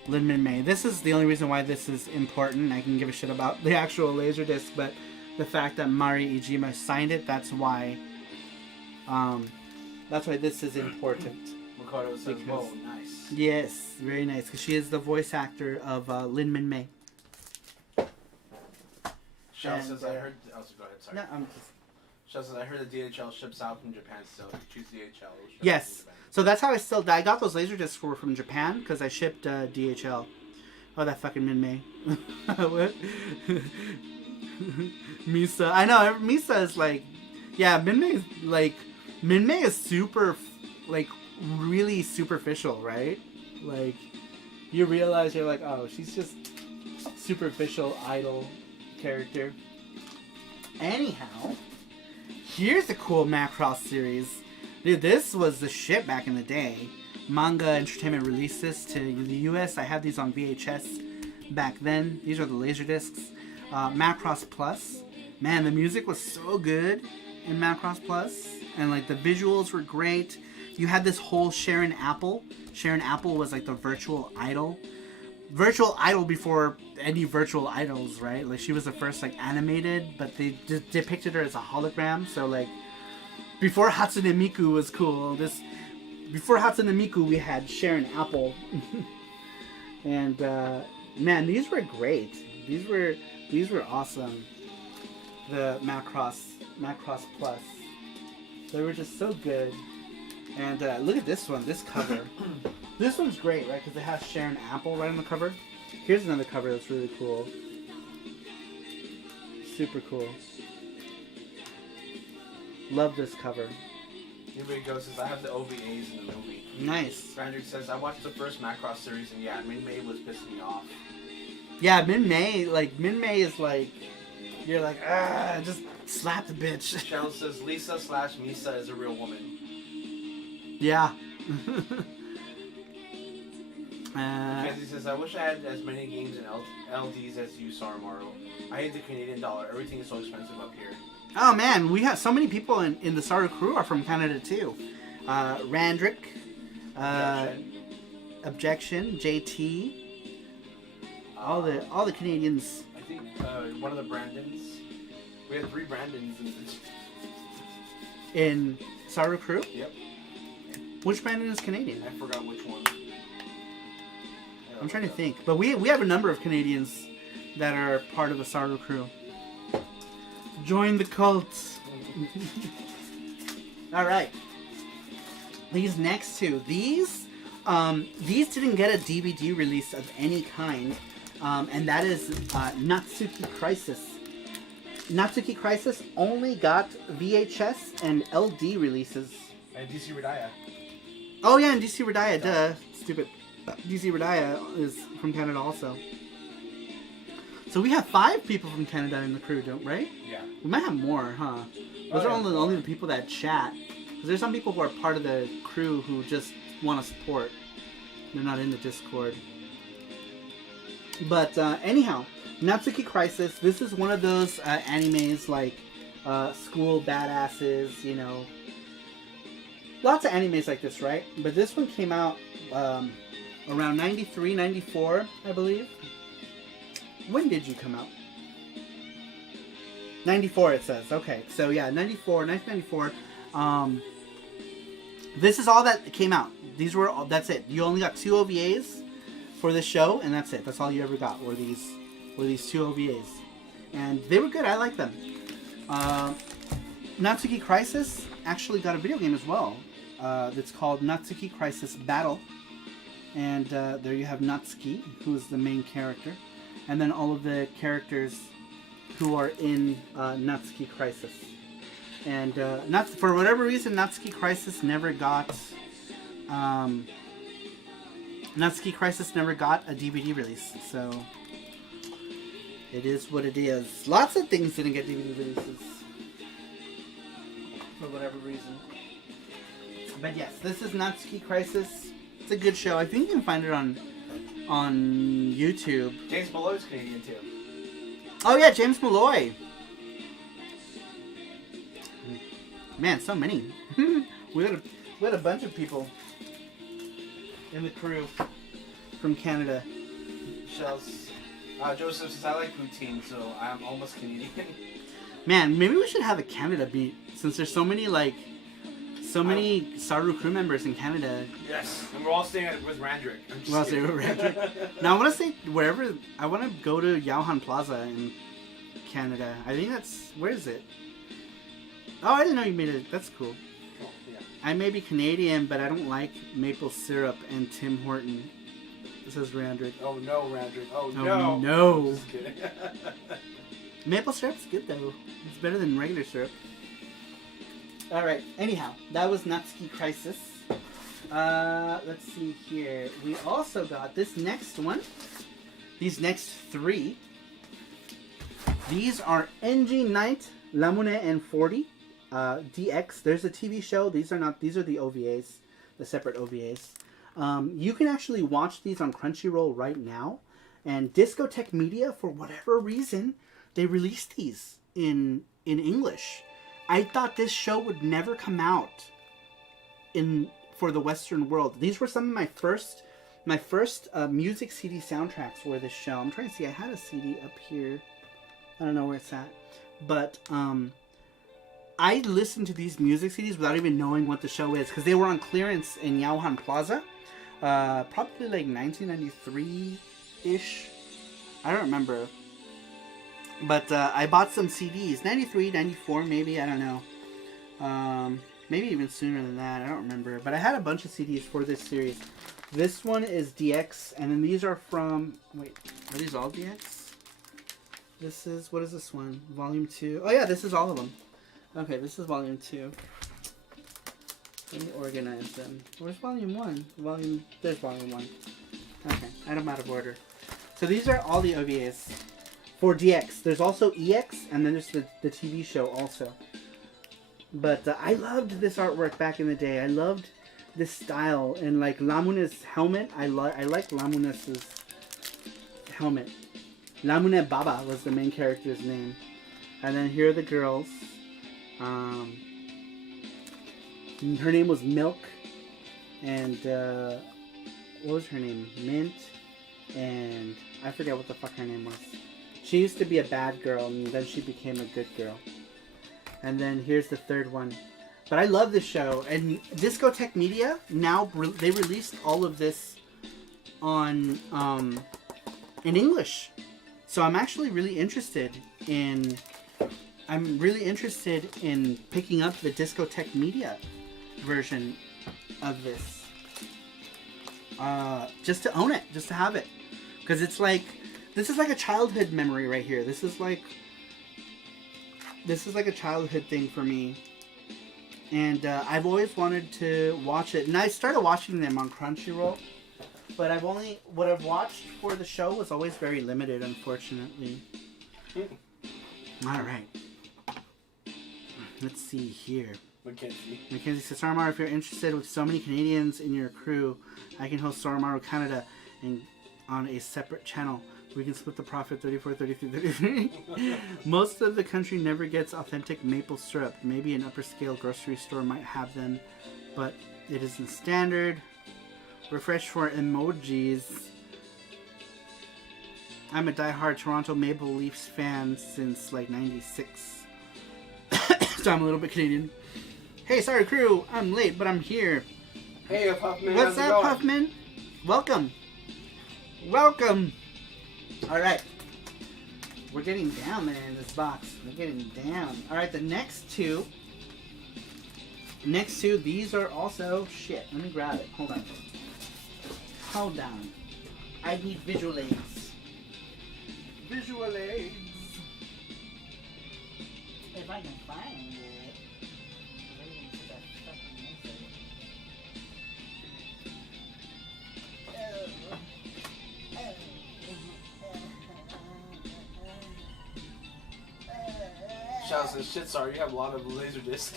Lin Min Mei. This is the only reason why this is important. I can give a shit about the actual Laserdisc, but the fact that Mari Iijima signed it, that's why this is important. Makoto says, whoa, nice. Yes, very nice, because she is the voice actor of Lin Min Mei. Shell says, I heard... Oh, so go ahead, sorry. No, I'm just... Shell says, I heard that DHL ships out from Japan still. If you choose DHL, it'll ship Yes. from Japan. So that's how I got those Laserdiscs from Japan, because I shipped DHL. Oh, that fucking Min Mei. What? Misa. I know, Misa is like... Yeah, Minmay is super, like, really superficial, right? Like, you realize you're like, oh, she's just superficial idol character. Anyhow, here's a cool Macross series. Dude, this was the shit back in the day. Manga Entertainment released this to the US. I had these on VHS back then. These are the Laserdiscs. Macross Plus. Man, the music was so good in Macross Plus. And, like, the visuals were great. You had this whole Sharon Apple. Sharon Apple was, like, the virtual idol. Virtual idol before any virtual idols, right? Like, she was the first, like, animated, but they just depicted her as a hologram. So, like, before Hatsune Miku was cool, before Hatsune Miku, we had Sharon Apple. And, man, these were great. These were awesome. The Macross Plus. They were just so good. And look at this one, this cover. This one's great, right? Because it has Sharon Apple right on the cover. Here's another cover that's really cool. Super cool. Love this cover. Here goes, says, I have the OVAs in the movie. Nice. Brandrick says, I watched the first Macross series, and yeah, Minmay was pissing me off. Yeah, Minmay is like, you're like, just slap the bitch. Shell says, Lisa/Misa is a real woman. Yeah. Mackenzie says, I wish I had as many games and LDs as you, Sarumaru. I hate the Canadian dollar. Everything is so expensive up here. Oh man, we have so many people in the Saru crew are from Canada too. Randrick, Objection, JT, all the Canadians. I think one of the Brandons. We had 3 Brandons In Saru crew? Yep. Which Brandon is Canadian? I forgot which one. I'm trying to think. But we have a number of Canadians that are part of the Saru crew. Join the cult. Alright. These next two. These didn't get a DVD release of any kind. And that is Natsuki Crisis. Natsuki Crisis only got VHS and LD releases. And DC Redaya. Oh yeah, and DC Redaya, duh. Stupid. DC Redaya is from Canada also. So we have 5 people from Canada in the crew, right? Yeah. We might have more, huh? Those are only the people that chat. Because there's some people who are part of the crew who just want to support. They're not in the Discord. But anyhow, Natsuki Crisis. This is one of those animes like School Badasses, you know. Lots of animes like this, right? But this one came out around 93, 94, I believe. When did you come out? 94 it says. Okay, so yeah, 1994. This is all that came out. These were all, that's it. You only got 2 OVAs for this show, and that's it. That's all you ever got were these 2 OVAs. And they were good. I like them. Natsuki Crisis actually got a video game as well. That's called Natsuki Crisis Battle. And there you have Natsuki, who is the main character. And then all of the characters who are in Natsuki Crisis. And for whatever reason, Natsuki Crisis never got a DVD release. So it is what it is. Lots of things didn't get DVD releases for whatever reason. But yes, this is Natsuki Crisis. It's a good show. I think you can find it on YouTube. James Malloy's Canadian too. Oh yeah, James Malloy. Man, so many. we had a bunch of people in the crew from Canada. Joseph says I like poutine, so I'm almost Canadian. Man, maybe we should have a Canada beat since there's so many Saru crew members in Canada. Yes, and we're all staying with Randrick. Now I want to say wherever I want to go to Yauhan Plaza in Canada. I think that's where is it? Oh, I didn't know you made it. That's cool. Oh, yeah. I may be Canadian, but I don't like maple syrup and Tim Horton. This is Randrick. Oh no, Randrick. Oh no. No. Just kidding. Maple syrup's good though. It's better than regular syrup. Alright, anyhow, that was Natsuki Crisis. Let's see here. We also got this next one. These next three. These are NG Knight, Lamune, and 40. DX. There's a TV show. These are the OVAs. The separate OVAs. You can actually watch these on Crunchyroll right now. And Discotech Media, for whatever reason, they released these in English. I thought this show would never come out for the Western world. These were some of my first music CD soundtracks for this show. I'm trying to see. I had a CD up here. I don't know where it's at. But I listened to these music CDs without even knowing what the show is, because they were on clearance in Yaohan Plaza. Probably like 1993-ish. I don't remember. But I bought some CDs. 93, 94 maybe, I don't know. Maybe even sooner than that, I don't remember. But I had a bunch of CDs for this series. This one is DX, and then these are from... Wait, are these all DX? This is... What is this one? Volume 2. Oh yeah, this is all of them. Okay, this is Volume 2. Let me organize them. Where's Volume 1? There's Volume 1. Okay, I had them out of order. So these are all the OVAs. For DX. There's also EX, and then there's the TV show also. But I loved this artwork back in the day. I loved this style. And like Lamune's helmet, I like Lamune's helmet. Lamune Baba was the main character's name. And then here are the girls. Her name was Milk. And what was her name? Mint. And I forget what the fuck her name was. She used to be a bad girl, and then she became a good girl. And then here's the third one. But I love this show. And Discotech Media, now they released all of this on in English. So I'm actually really interested in... I'm really interested in picking up the Discotech Media version of this. Just to own it. Just to have it. Because it's like... This is like a childhood memory right here. This is like a childhood thing for me. And I've always wanted to watch it. And I started watching them on Crunchyroll. But what I've watched for the show was always very limited, unfortunately. Alright. Let's see here. Mackenzie says, Soromaru, if you're interested with so many Canadians in your crew, I can host Soromaru Canada on a separate channel. We can split the profit 34, 33, 33. Most of the country never gets authentic maple syrup. Maybe an upper scale grocery store might have them, but it isn't standard. Refresh for emojis. I'm a diehard Toronto Maple Leafs fan since like 96. So I'm a little bit Canadian. Hey, sorry crew, I'm late, but I'm here. Hey, Puffman. What's up, Puffman? Welcome. Welcome. Alright. We're getting down there in this box. We're getting down. Alright, the next two. These are also... Shit, let me grab it. Hold on. Hold on. I need visual aids. Visual aids. If I can find it. Shout says, shit, sorry, you have a lot of LaserDiscs.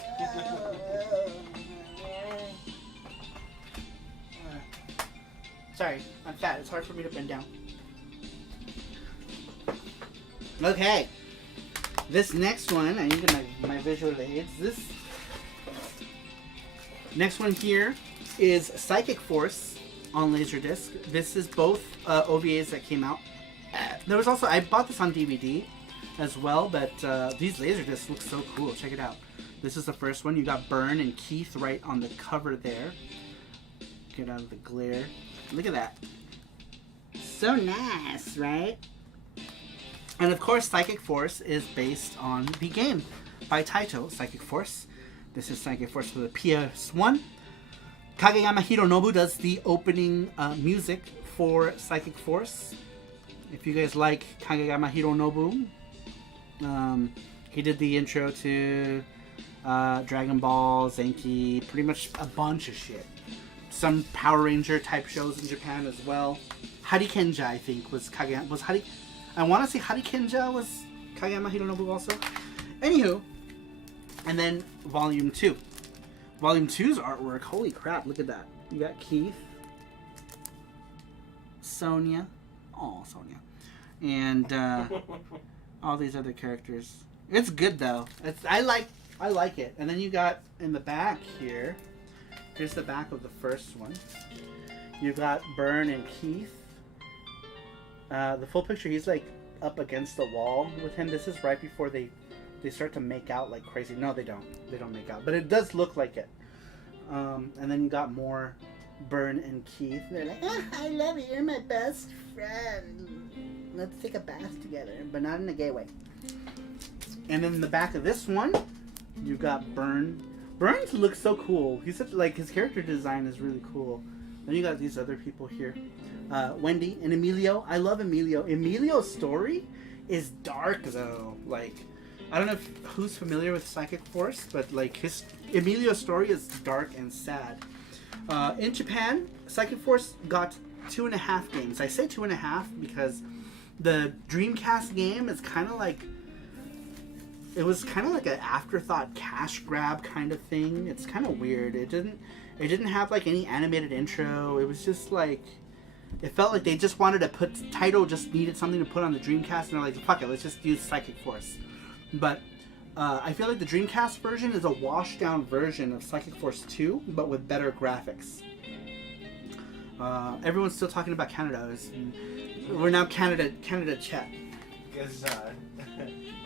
Sorry, I'm fat. It's hard for me to bend down. Okay. This next one, I need my visual aids. This next one here is Psychic Force on LaserDisc. This is both OVAs that came out. There was also, I bought this on DVD as well, but these LaserDiscs look so cool. Check it out. This is the first one. You got Byrne and Keith right on the cover there. Get out of the glare. Look at that. So nice, right? And of course, Psychic Force is based on the game by Taito, Psychic Force. This is Psychic Force for the PS1. Kageyama Hironobu does the opening music for Psychic Force. If you guys like Kageyama Hironobu, he did the intro to Dragon Ball, Zenki, pretty much a bunch of shit. Some Power Ranger type shows in Japan as well. Harikenja, I think, was Kageyama. I want to say Harikenja was Kageyama Hironobu also. Anywho, and then Volume 2. Volume 2's artwork, holy crap, look at that. You got Keith, Sonia, Sonia, and all these other characters. It's good though. I like it. And then you got in the back here. Here's the back of the first one. You got Byrne and Keith. The full picture, he's like up against the wall with him. This is right before they start to make out like crazy. No, they don't. They don't make out, but it does look like it. And then you got more Byrne and Keith. They're like, I love you. You're my best friend. Let's take a bath together, but not in a gay way. And then in the back of this one, you got Byrne. Byrne looks so cool. He's such his character design is really cool. Then you got these other people here, Wendy and Emilio. I love Emilio. Emilio's story is dark though. Like, I don't know who's familiar with Psychic Force, but Emilio's story is dark and sad. In Japan, Psychic Force got 2.5 games. I say 2.5 because the Dreamcast game is kind of like. It was kind of like an afterthought cash grab kind of thing. It's kind of weird. It didn't have like any animated intro. It was just like, it felt like they just wanted to put, Taito just needed something to put on the Dreamcast, and they're like, fuck it, let's just use Psychic Force. But I feel like the Dreamcast version is a washed down version of Psychic Force 2, but with better graphics. Everyone's still talking about Canada. We're now Canada chat. Because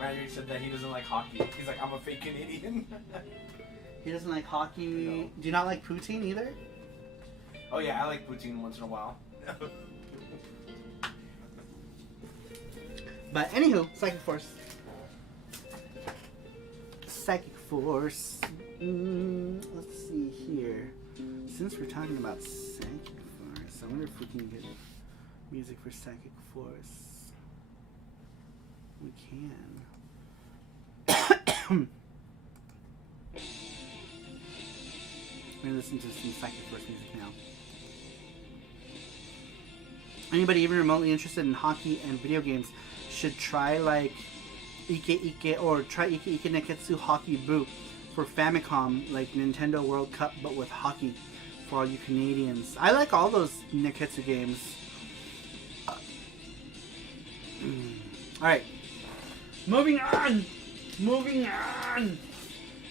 Randy said that he doesn't like hockey. He's like, I'm a fake Canadian. He doesn't like hockey. Do you not like poutine either? Oh yeah, I like poutine once in a while. But anywho, Psychic Force. Psychic Force. Let's see here. Since we're talking about Psychic Force, I wonder if we can get music for Psychic Force. We can. I'm gonna listen to some Psychic Force music now. Anybody even remotely interested in hockey and video games should try like Ike or try Ike Neketsu Hockey Boo for Famicom, like Nintendo World Cup but with hockey for all you Canadians. I like all those Neketsu games. Alright. Moving on!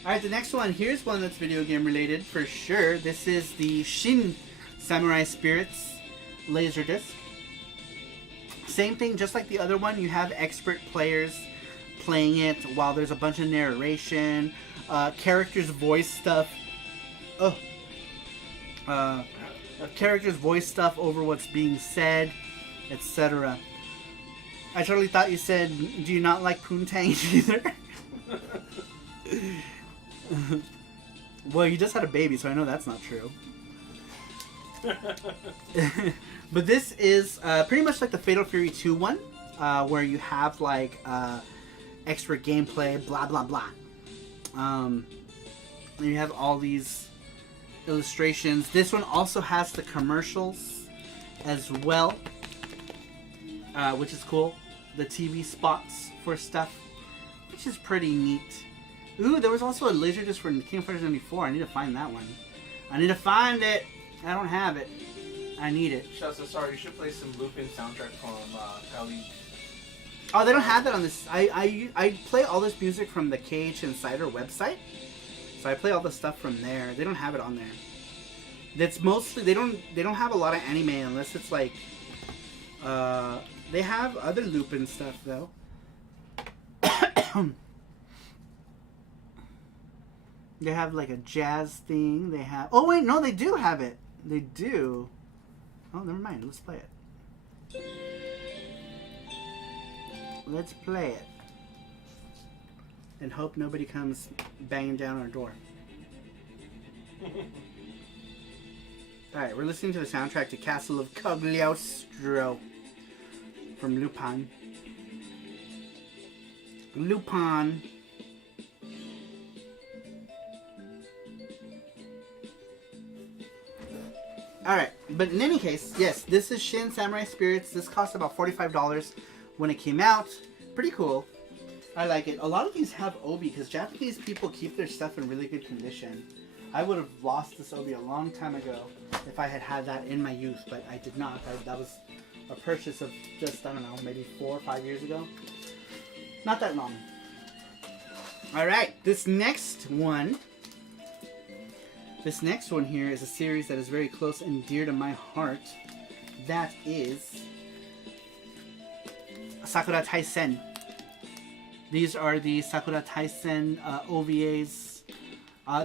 Alright, the next one. Here's one that's video game related for sure. This is the Shin Samurai Spirits Laserdisc. Same thing, just like the other one. You have expert players playing it while there's a bunch of narration, characters voice stuff. Characters voice stuff over what's being said, etc. I totally thought you said, do you not like poontang either? Well, you just had a baby, so I know that's not true. But this is pretty much like the Fatal Fury 2 one, where you have like extra gameplay, blah blah blah. And you have all these illustrations. This one also has the commercials as well, which is cool. The TV spots for stuff, which is pretty neat. Ooh, there was also a Laserdisc for King of Fighters 94. I need to find that one. I need to find it. I don't have it. I need it. So sorry, you should play some Lupin soundtrack from Kali. Oh, they don't have that on this. I play all this music from the KH Insider website. So I play all the stuff from there. They don't have it on there. That's mostly they don't have a lot of anime unless it's like they have other Lupin stuff though. They have like a jazz thing. They have. Oh wait, no, they do have it. They do. Oh, never mind. Let's play it. Let's play it. And hope nobody comes banging down our door. Alright, we're listening to the soundtrack to Castle of Cagliostro from Lupin. Alright, but in any case, yes, this is Shin Samurai Spirits. This cost about $45 when it came out. Pretty cool. I like it. A lot of these have obi because Japanese people keep their stuff in really good condition. I would have lost this obi a long time ago if I had had that in my youth, but I did not. That was a purchase of just, I don't know, maybe 4 or 5 years ago. Not that long. Alright, this next one here is a series that is very close and dear to my heart. That is Sakura Taisen. These are the Sakura Taisen OVAs.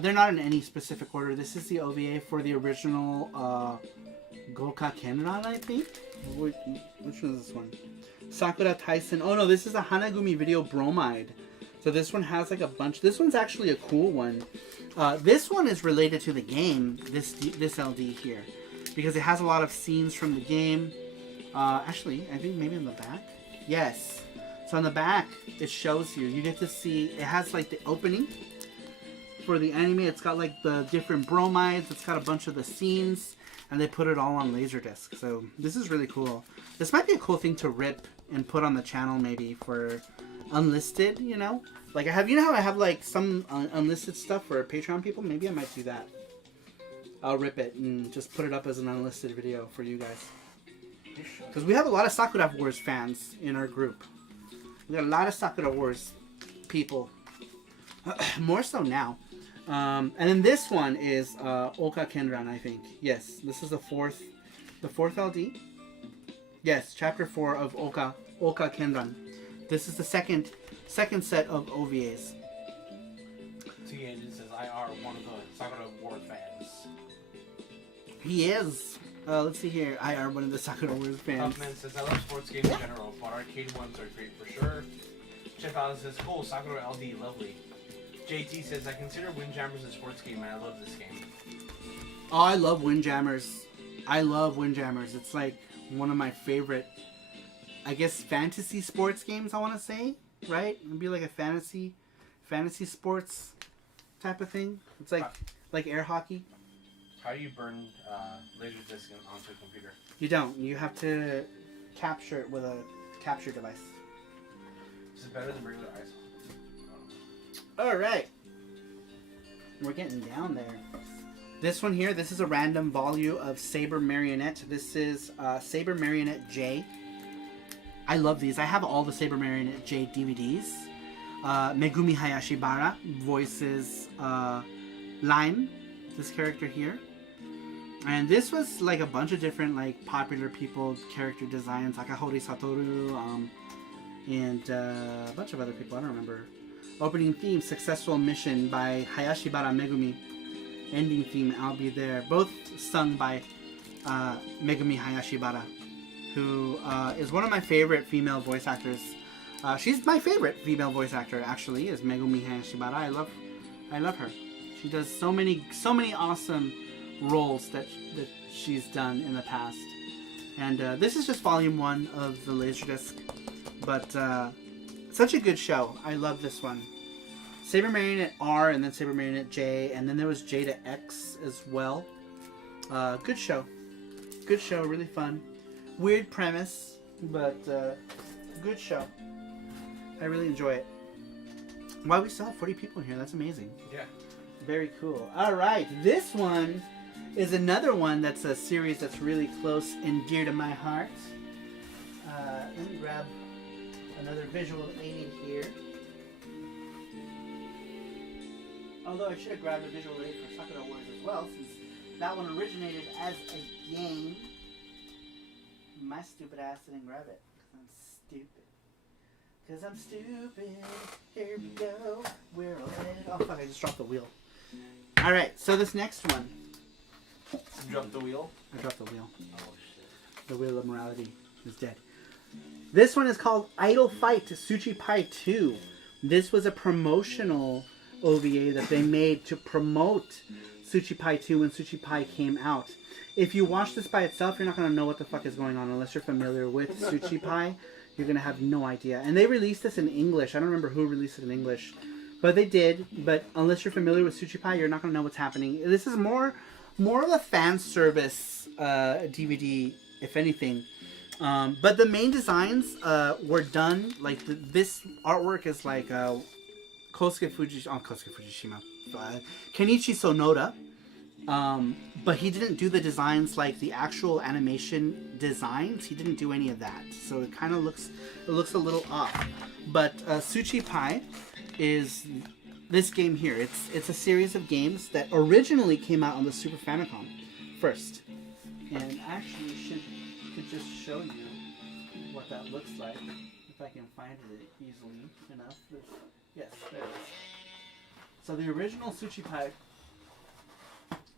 They're not in any specific order. This is the OVA for the original Goka Kenran, I think. Which one is this one? Sakura Taisen. Oh no, this is a Hanagumi Video Bromide. So this one has like a bunch. This one's actually a cool one. This one is related to the game, this LD here, because it has a lot of scenes from the game. Actually, I think maybe in the back. Yes. So on the back, it shows you get to see, it has like the opening for the anime. It's got like the different bromides. It's got a bunch of the scenes, and they put it all on Laserdisc. So this is really cool. This might be a cool thing to rip and put on the channel maybe for unlisted, you know? Like I have, you know how I have like some unlisted stuff for Patreon people? Maybe I might do that. I'll rip it and just put it up as an unlisted video for you guys. Because we have a lot of Sakura Wars fans in our group. We got a lot of Sakura Wars people. More so now. And then this one is Oka Kenran, I think. Yes, this is the fourth LD. Yes, chapter 4 of Oka Kenran. This is the second set of OVAs. T Engine says I are one of the Sakura Wars fans. He is. Let's see here. I are one of the Sakura Wars fans. Huffman says I love sports games in general, but arcade ones are great for sure. Chef Allen says cool, Sakura LD, lovely. JT says I consider Windjammers a sports game and I love this game. Oh, I love Windjammers. I love Windjammers. It's like one of my favorite, I guess, fantasy sports games, I want to say. Right? It'd be like a fantasy sports type of thing. It's like air hockey. How do you burn Laserdisc onto a computer? You don't. You have to capture it with a capture device. Is it better than regular ice? Alright. We're getting down there. This one here, this is a random volume of Saber Marionette. This is Saber Marionette J. I love these. I have all the Saber Marionette J DVDs. Megumi Hayashibara voices Lime, this character here. And this was like a bunch of different like popular people character designs, Akahori Satoru, and a bunch of other people. I don't remember. Opening theme, Successful Mission by Hayashibara Megumi. Ending theme, I'll Be There. Both sung by Megumi Hayashibara, who is one of my favorite female voice actors. She's my favorite female voice actor, actually, is Megumi Hayashibara. I love her. She does so many awesome roles that she's done in the past. And this is just volume 1 of the Laserdisc, but such a good show. I love this one. Saber Marionette R and then Saber Marionette J, and then there was J to X as well. Good show. Good show, really fun. Weird premise, but good show. I really enjoy it. Wow, we still have 40 people in here. That's amazing. Yeah. Very cool. Alright, this one is another one that's a series that's really close and dear to my heart. Let me grab another visual aid here. Although I should have grabbed a visual aid for Sakura Wars as well, since that one originated as a game. My stupid ass didn't grab it, because I'm stupid. Here we go. We're all in. Oh fuck, I just dropped the wheel. Alright, so this next one. You dropped the wheel? I dropped the wheel. Oh shit. The wheel of morality is dead. This one is called Idol Fight Tsuchi Pai 2. This was a promotional OVA that they made to promote Tsuchi Pai 2 when Tsuchi Pai came out. If you watch this by itself, you're not going to know what the fuck is going on unless you're familiar with Tsuchi Pai. You're going to have no idea. And they released this in English. I don't remember who released it in English. But they did. But unless you're familiar with Tsuchi Pai, you're not going to know what's happening. This is more of a fan service DVD, if anything. But the main designs were done like this artwork is like Kenichi Sonoda. But he didn't do the designs like the actual animation designs. He didn't do any of that, so it kind of looks a little off. But Tsuchi Pai is this game here. It's a series of games that originally came out on the Super Famicom first, and actually could just show you what that looks like if I can find it easily enough. Yes, there it is. So the original Tsuchi Pai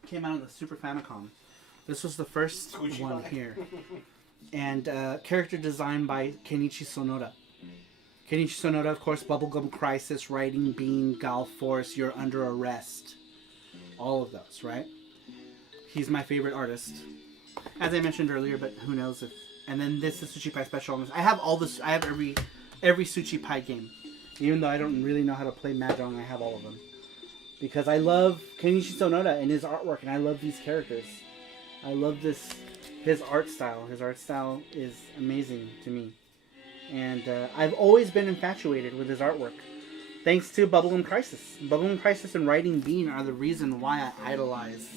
came out on the Super Famicom. This was the first one here. And character design by Kenichi Sonoda. Kenichi Sonoda, of course, Bubblegum Crisis, Riding Bean, Gal Force, You're Under Arrest. All of those, right? He's my favorite artist. As I mentioned earlier, but who knows if... And then this is Tsuchi Pai Special. I have all this... I have every Tsuchi Pai game. Even though I don't really know how to play Mahjong, I have all of them. Because I love Kenichi Sonoda and his artwork, and I love these characters. I love his art style. His art style is amazing to me. And I've always been infatuated with his artwork. Thanks to Bubblegum Crisis. Bubblegum Crisis and Riding Bean are the reason why I idolize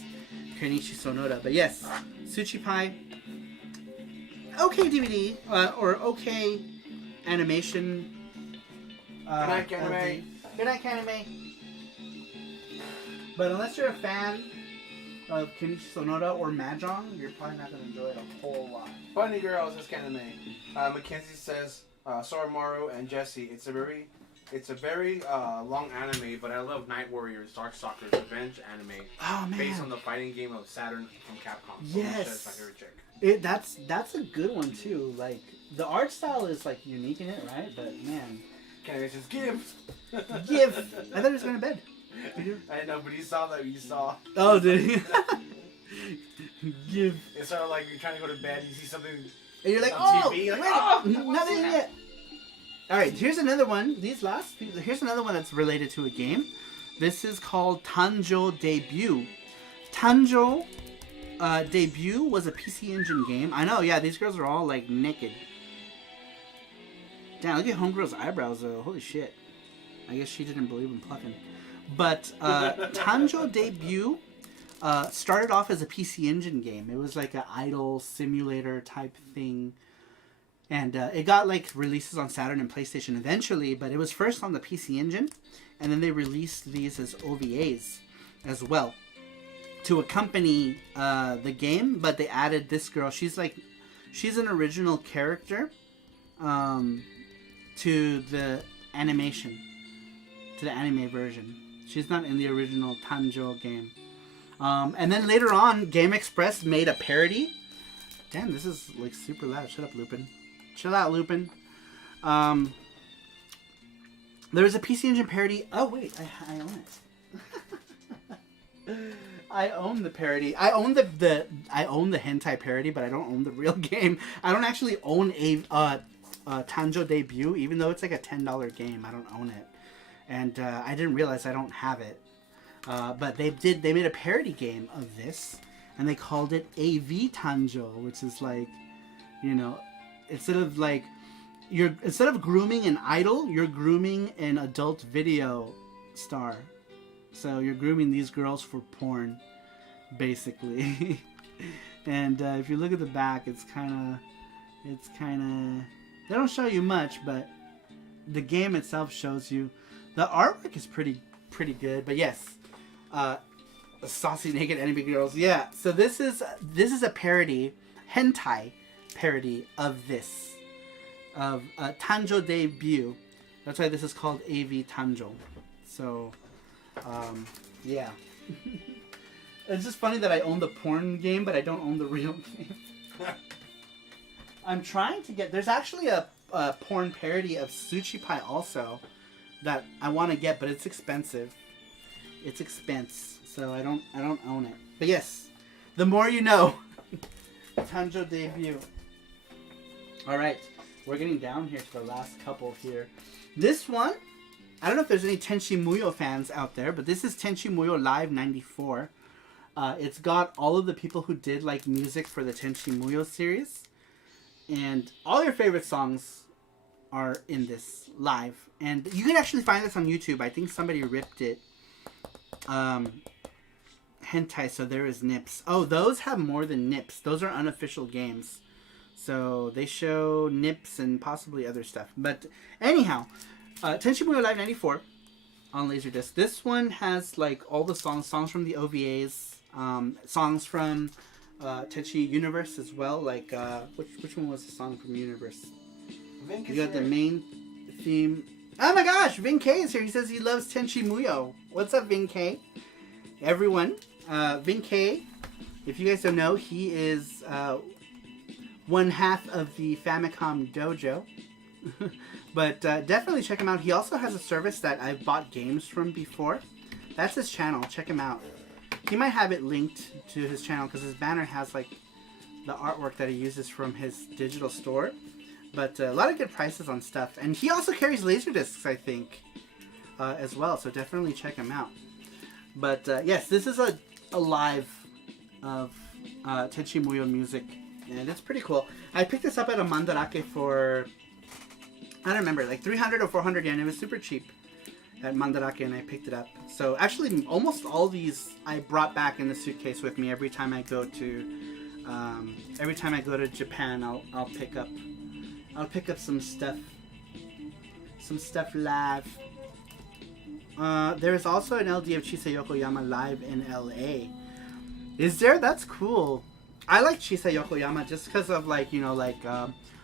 Kenichi Sonoda. But yes, Tsuchi Pai, okay DVD, or okay animation. Good night, anime. Good night, anime. But unless you're a fan of Kenichi Sonoda or Mahjong, you're probably not going to enjoy it a whole lot. Funny girls, this anime. Mackenzie says, Soromaru and Jesse, it's a very long anime, but I love Night Warriors, Darkstalkers, Revenge anime. Oh man! Based on the fighting game of Saturn from Capcom. Yes. That's my favorite chick. That's a good one too. Like the art style is like unique in it, right? But man, Can't just give. give. I thought he was going to bed. I know, but he saw that. You saw. Oh, did he? Give. It's sort of like you're trying to go to bed. You see something. And you're like, on oh, TV, like, wait, oh, nothing yet. All right, here's another one. Here's another one that's related to a game. This is called Tanjo Debut. Tanjo Debut was a PC Engine game. I know, yeah, these girls are all like naked. Damn, look at Homegirl's eyebrows though. Holy shit. I guess she didn't believe in plucking. But Tanjo Debut started off as a PC Engine game. It was like an idol simulator type thing. And it got like releases on Saturn and PlayStation eventually, but it was first on the PC Engine, and then they released these as OVAs as well to accompany the game. But they added this girl. She's an original character to the animation, to the anime version. She's not in the original Tanjo game. And then later on, Game Express made a parody. Damn, this is like super loud. Shut up, Lupin. Chill out, Lupin. There was a PC Engine parody. Oh wait, I own it. I own the parody. I own the hentai parody, but I don't own the real game. I don't actually own a Tanjo Debut, even though it's like a $10 game. I don't own it, and I didn't realize I don't have it. But they made a parody game of this, and they called it AV Tanjo, which is like, you know, instead of grooming an idol, you're grooming an adult video star. So you're grooming these girls for porn, basically. And if you look at the back, it's kind of, they don't show you much, but the game itself shows you. The artwork is pretty good, but yes, saucy naked anime girls. Yeah, so this is a parody, hentai parody of this, of Tanjo Debut. That's why this is called AV Tanjo. So, yeah. It's just funny that I own the porn game, but I don't own the real game. I'm trying to get... There's actually a porn parody of Tsuchi Pai also that I want to get, but it's expensive. It's expense, so I don't own it. But yes, the more you know. Tanjo Debut. All right, we're getting down here to the last couple here. This one, I don't know if there's any Tenchi Muyo fans out there, but this is Tenchi Muyo Live 94. It's got all of the people who did like music for the Tenchi Muyo series, and all your favorite songs are in this live. And you can actually find this on YouTube. I think somebody ripped it. Hentai, so there is nips. Oh, those have more than nips. Those are unofficial games. So they show nips and possibly other stuff. But anyhow, Tenchi Muyo Live 94 on Laserdisc. This one has like all the songs from the OVAs, songs from Tenchi Universe as well. Like which one was the song from Universe? You got the main theme. Oh my gosh, Vin K is here. He says he loves Tenchi Muyo. What's up, Vin K? Everyone, Vin K, if you guys don't know, he is one half of the Famicom Dojo. But definitely check him out. He also has a service that I've bought games from before. That's his channel. Check him out. He might have it linked to his channel because his banner has like the artwork that he uses from his digital store. But a lot of good prices on stuff. And he also carries Laserdiscs, I think, as well. So definitely check him out. But yes, this is a live of Tenchi Muyo music. And it's pretty cool. I picked this up at a Mandarake for, I don't remember, like 300 or 400 yen. It was super cheap at Mandarake, and I picked it up. So actually, almost all these I brought back in the suitcase with me every time I go to Japan. I'll pick up some stuff live. There is also an LD of Chisa Yokoyama live in LA. Is there? That's cool. I like Chisa Yokoyama just because of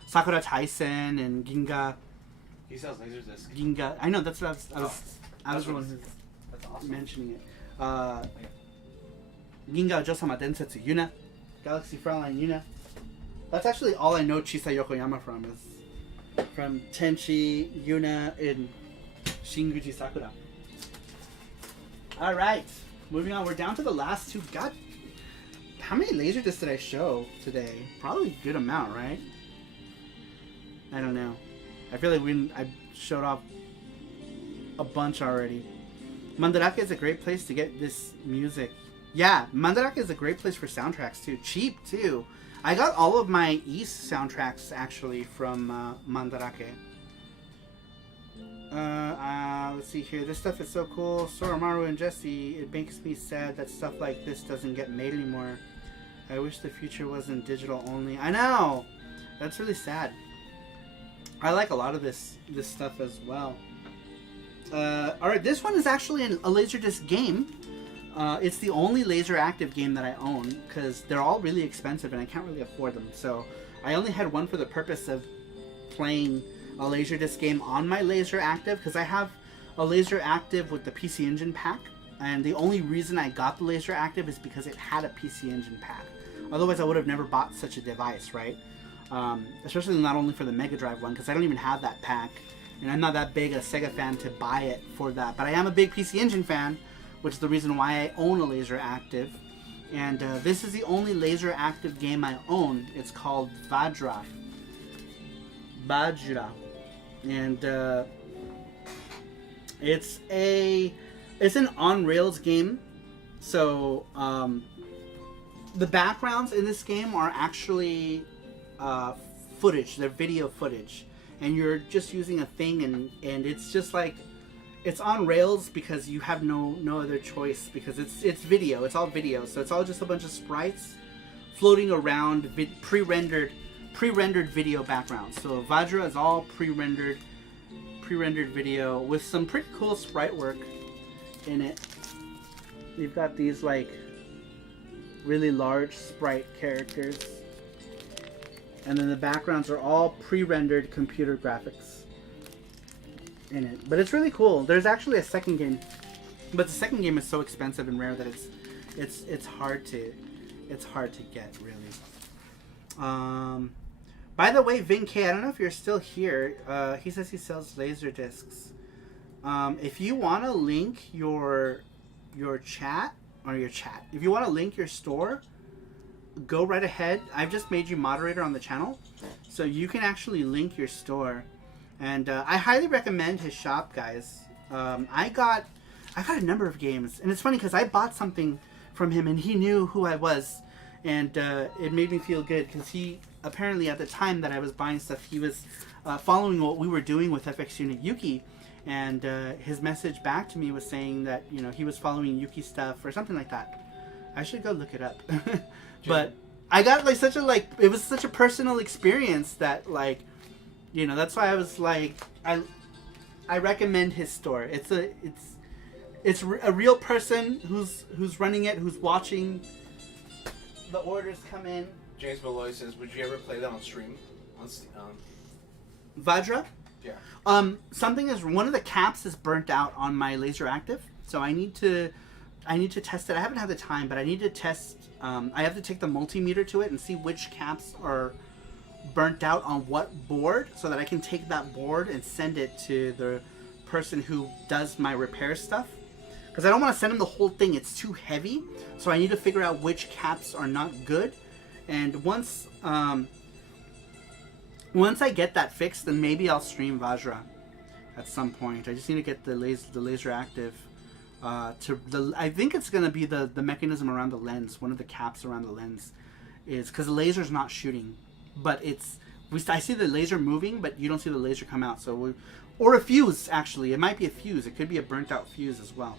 Sakura Taisen and Ginga. He sells Laserdiscs. Ginga. I know, that's what I was the one who's awesome. mentioning it. Ginga Ojosama Densetsu Yuna. Galaxy Frontline Yuna. That's actually all I know Chisa Yokoyama from, is from Tenchi, Yuna, and Shinguji Sakura. Alright, moving on. We're down to the last two. God, how many Laserdiscs did I show today? Probably a good amount, right? I don't know. I feel like I showed off a bunch already. Mandarake is a great place to get this music. Yeah, Mandarake is a great place for soundtracks too. Cheap too. I got all of my East soundtracks actually from Mandarake. Let's see here. This stuff is so cool. Soromaru and Jesse. It makes me sad that stuff like this doesn't get made anymore. I wish the future wasn't digital only. I know! That's really sad. I like a lot of this stuff as well. Alright, this one is actually a Laserdisc game. It's the only laser active game that I own, because they're all really expensive and I can't really afford them. So I only had one for the purpose of playing a Laserdisc game on my laser active, because I have a laser active with the PC Engine pack, and the only reason I got the laser active is because it had a PC Engine pack. Otherwise I would have never bought such a device, right? Especially not only for the Mega Drive one, because I don't even have that pack, and I'm not that big a Sega fan to buy it for that. But I am a big PC Engine fan, which is the reason why I own a laser active. And this is the only laser active game I own. It's called Bajra. And it's an on-rails game. So the backgrounds in this game are actually footage. They're video footage. And you're just using a thing, and it's just like, it's on rails because you have no other choice, because it's video. It's all video, so it's all just a bunch of sprites floating around pre-rendered video backgrounds. So Vajra is all pre-rendered video with some pretty cool sprite work in it. You've got these like really large sprite characters, and then the backgrounds are all pre-rendered computer graphics in it. But it's really cool. There's actually a second game, but the second game is so expensive and rare that it's hard to get, really. By the way, Vin K, I don't know if you're still here. He says he sells Laserdiscs. If you want to link your chat, if you want to link your store, go right ahead. I've just made you moderator on the channel, so you can actually link your store. And I highly recommend his shop, guys. I got a number of games, and it's funny because I bought something from him, and he knew who I was, and it made me feel good because he apparently at the time that I was buying stuff, he was following what we were doing with FX Unit Yuki, and his message back to me was saying that he was following Yuki stuff or something like that. I should go look it up. But I got like it was such a personal experience that like that's why I was like I recommend his store. It's a real person who's running it, who's watching the orders come in. James Malloy says, would you ever play that on stream? Vajra? Yeah. One of the caps is burnt out on my laser active, so I need to test it. I haven't had the time, but I need to test. I have to take the multimeter to it and see which caps are burnt out on what board, so that I can take that board and send it to the person who does my repair stuff. Because I don't want to send him the whole thing; it's too heavy. So I need to figure out which caps are not good, and once I get that fixed, then maybe I'll stream Vajra at some point. I just need to get the laser active. I think it's gonna be the mechanism around the lens. One of the caps around the lens is because the laser's not shooting, but I see the laser moving, but you don't see the laser come out. Or a fuse actually. It might be a fuse. It could be a burnt out fuse as well.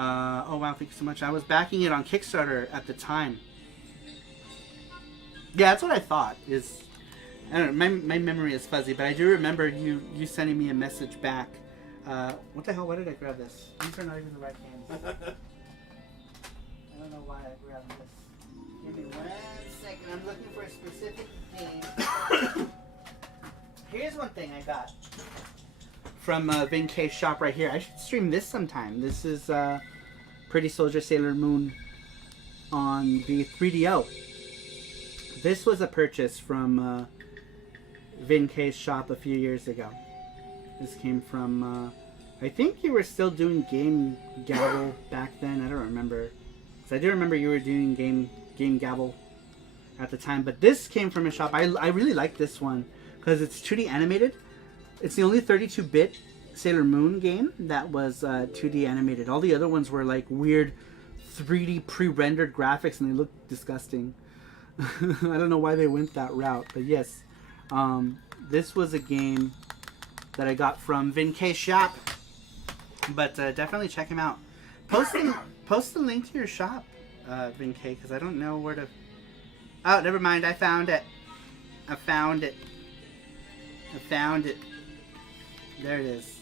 Oh wow, thank you so much. I was backing it on Kickstarter at the time. Yeah, that's what I thought. I don't know. My memory is fuzzy, but I do remember you sending me a message back. What the hell? Why did I grab this? These are not even the right hands. I don't know why I grabbed this. Give me 1 second. I'm looking for a specific game. Here's one thing I got from Vin K's shop right here. I should stream this sometime. This is Pretty Soldier Sailor Moon on the 3DO. This was a purchase from Vin K's shop a few years ago. This came from, I think you were still doing Game Gabble back then. I don't remember. So I do remember you were doing Game Gabble at the time. But this came from a shop. I really like this one because it's 2D animated. It's the only 32-bit Sailor Moon game that was 2D animated. All the other ones were like weird 3D pre-rendered graphics and they look disgusting. I don't know why they went that route. But yes, this was a game that I got from Vin K's shop, but definitely check him out. Post the link to your shop, Vin K, because I don't know where to. Oh, never mind. I found it. There it is.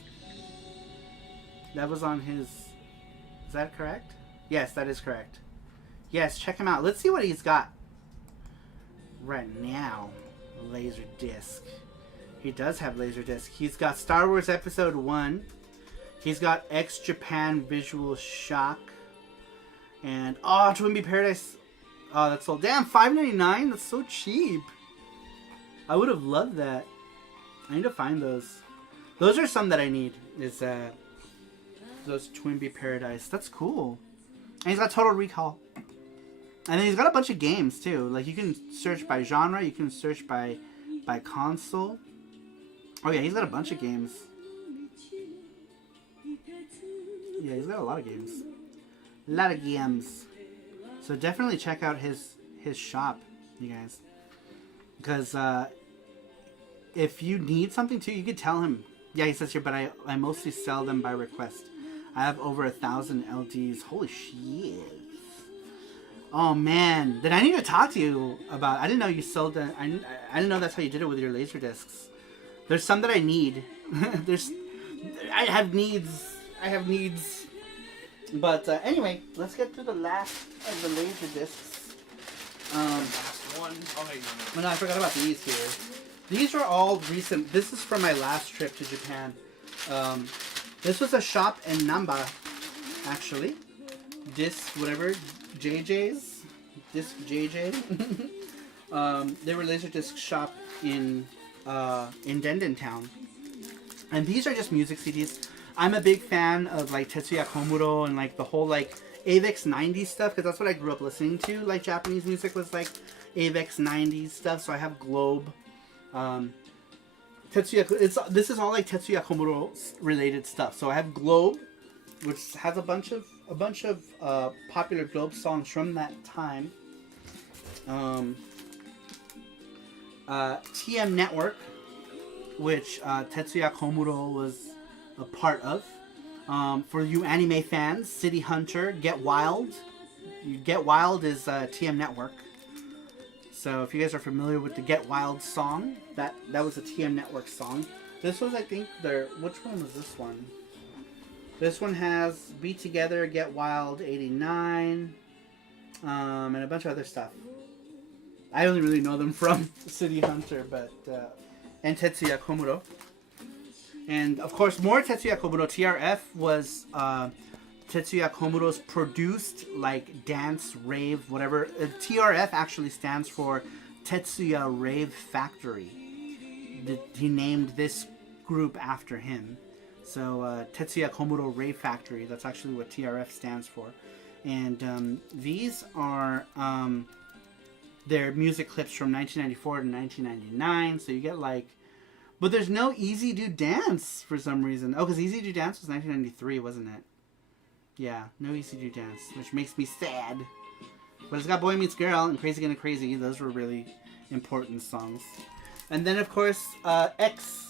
That was on his. Is that correct? Yes, that is correct. Yes, check him out. Let's see what he's got right now. LaserDisc. He does have LaserDisc. He's got Star Wars Episode 1. He's got X Japan Visual Shock. And, oh, Twinbee Paradise. Oh, that's sold. Damn, $5.99? That's so cheap. I would have loved that. I need to find those. Those are some that I need. Is those Twinbee Paradise. That's cool. And he's got Total Recall. And then he's got a bunch of games, too. Like, you can search by genre. You can search by console. Oh yeah, he's got a bunch of games. Yeah, he's got a lot of games. So definitely check out his shop, you guys. Because if you need something too, you could tell him. Yeah, he says here, but I mostly sell them by request. I have over 1,000 LDs. Holy shit. Oh man, then I need to talk to you about. I didn't know you sold that. I didn't know that's how you did it with your LaserDiscs. There's some that I need. I have needs. But anyway, let's get through the last of the LaserDiscs. Last one. Oh, hey, no, I forgot about these here. These are all recent. This is from my last trip to Japan. This was a shop in Namba, actually. Disc, whatever. JJ's. Disc JJ. They were LaserDisc shop in Denden Town. And these are just music CDs. I'm a big fan of like Tetsuya Komuro and like the whole like Avex 90s stuff, because that's what I grew up listening to. Like Japanese music was like Avex 90s stuff. So I have Globe. This is all like Tetsuya Komuro related stuff. So I have Globe, which has a bunch of a bunch of popular Globe songs from that time. TM Network, which Tetsuya Komuro was a part of. For you anime fans, City Hunter, Get Wild. Get Wild is TM Network. So if you guys are familiar with the Get Wild song, that was a TM Network song. This was, I think, which one was this one? This one has Be Together, Get Wild, 89, and a bunch of other stuff. I only really know them from City Hunter, but and Tetsuya Komuro. And of course, more Tetsuya Komuro. TRF was Tetsuya Komuro's produced, like, dance, rave, whatever. TRF actually stands for Tetsuya Rave Factory. He named this group after him. So Tetsuya Komuro Rave Factory, that's actually what TRF stands for. And these are their music clips from 1994 to 1999. So you get, like... But there's no Easy Do Dance for some reason. Oh, because Easy Do Dance was 1993, wasn't it? Yeah, no Easy Do Dance, which makes me sad. But it's got Boy Meets Girl and Crazy Gonna Crazy. Those were really important songs. And then, of course, X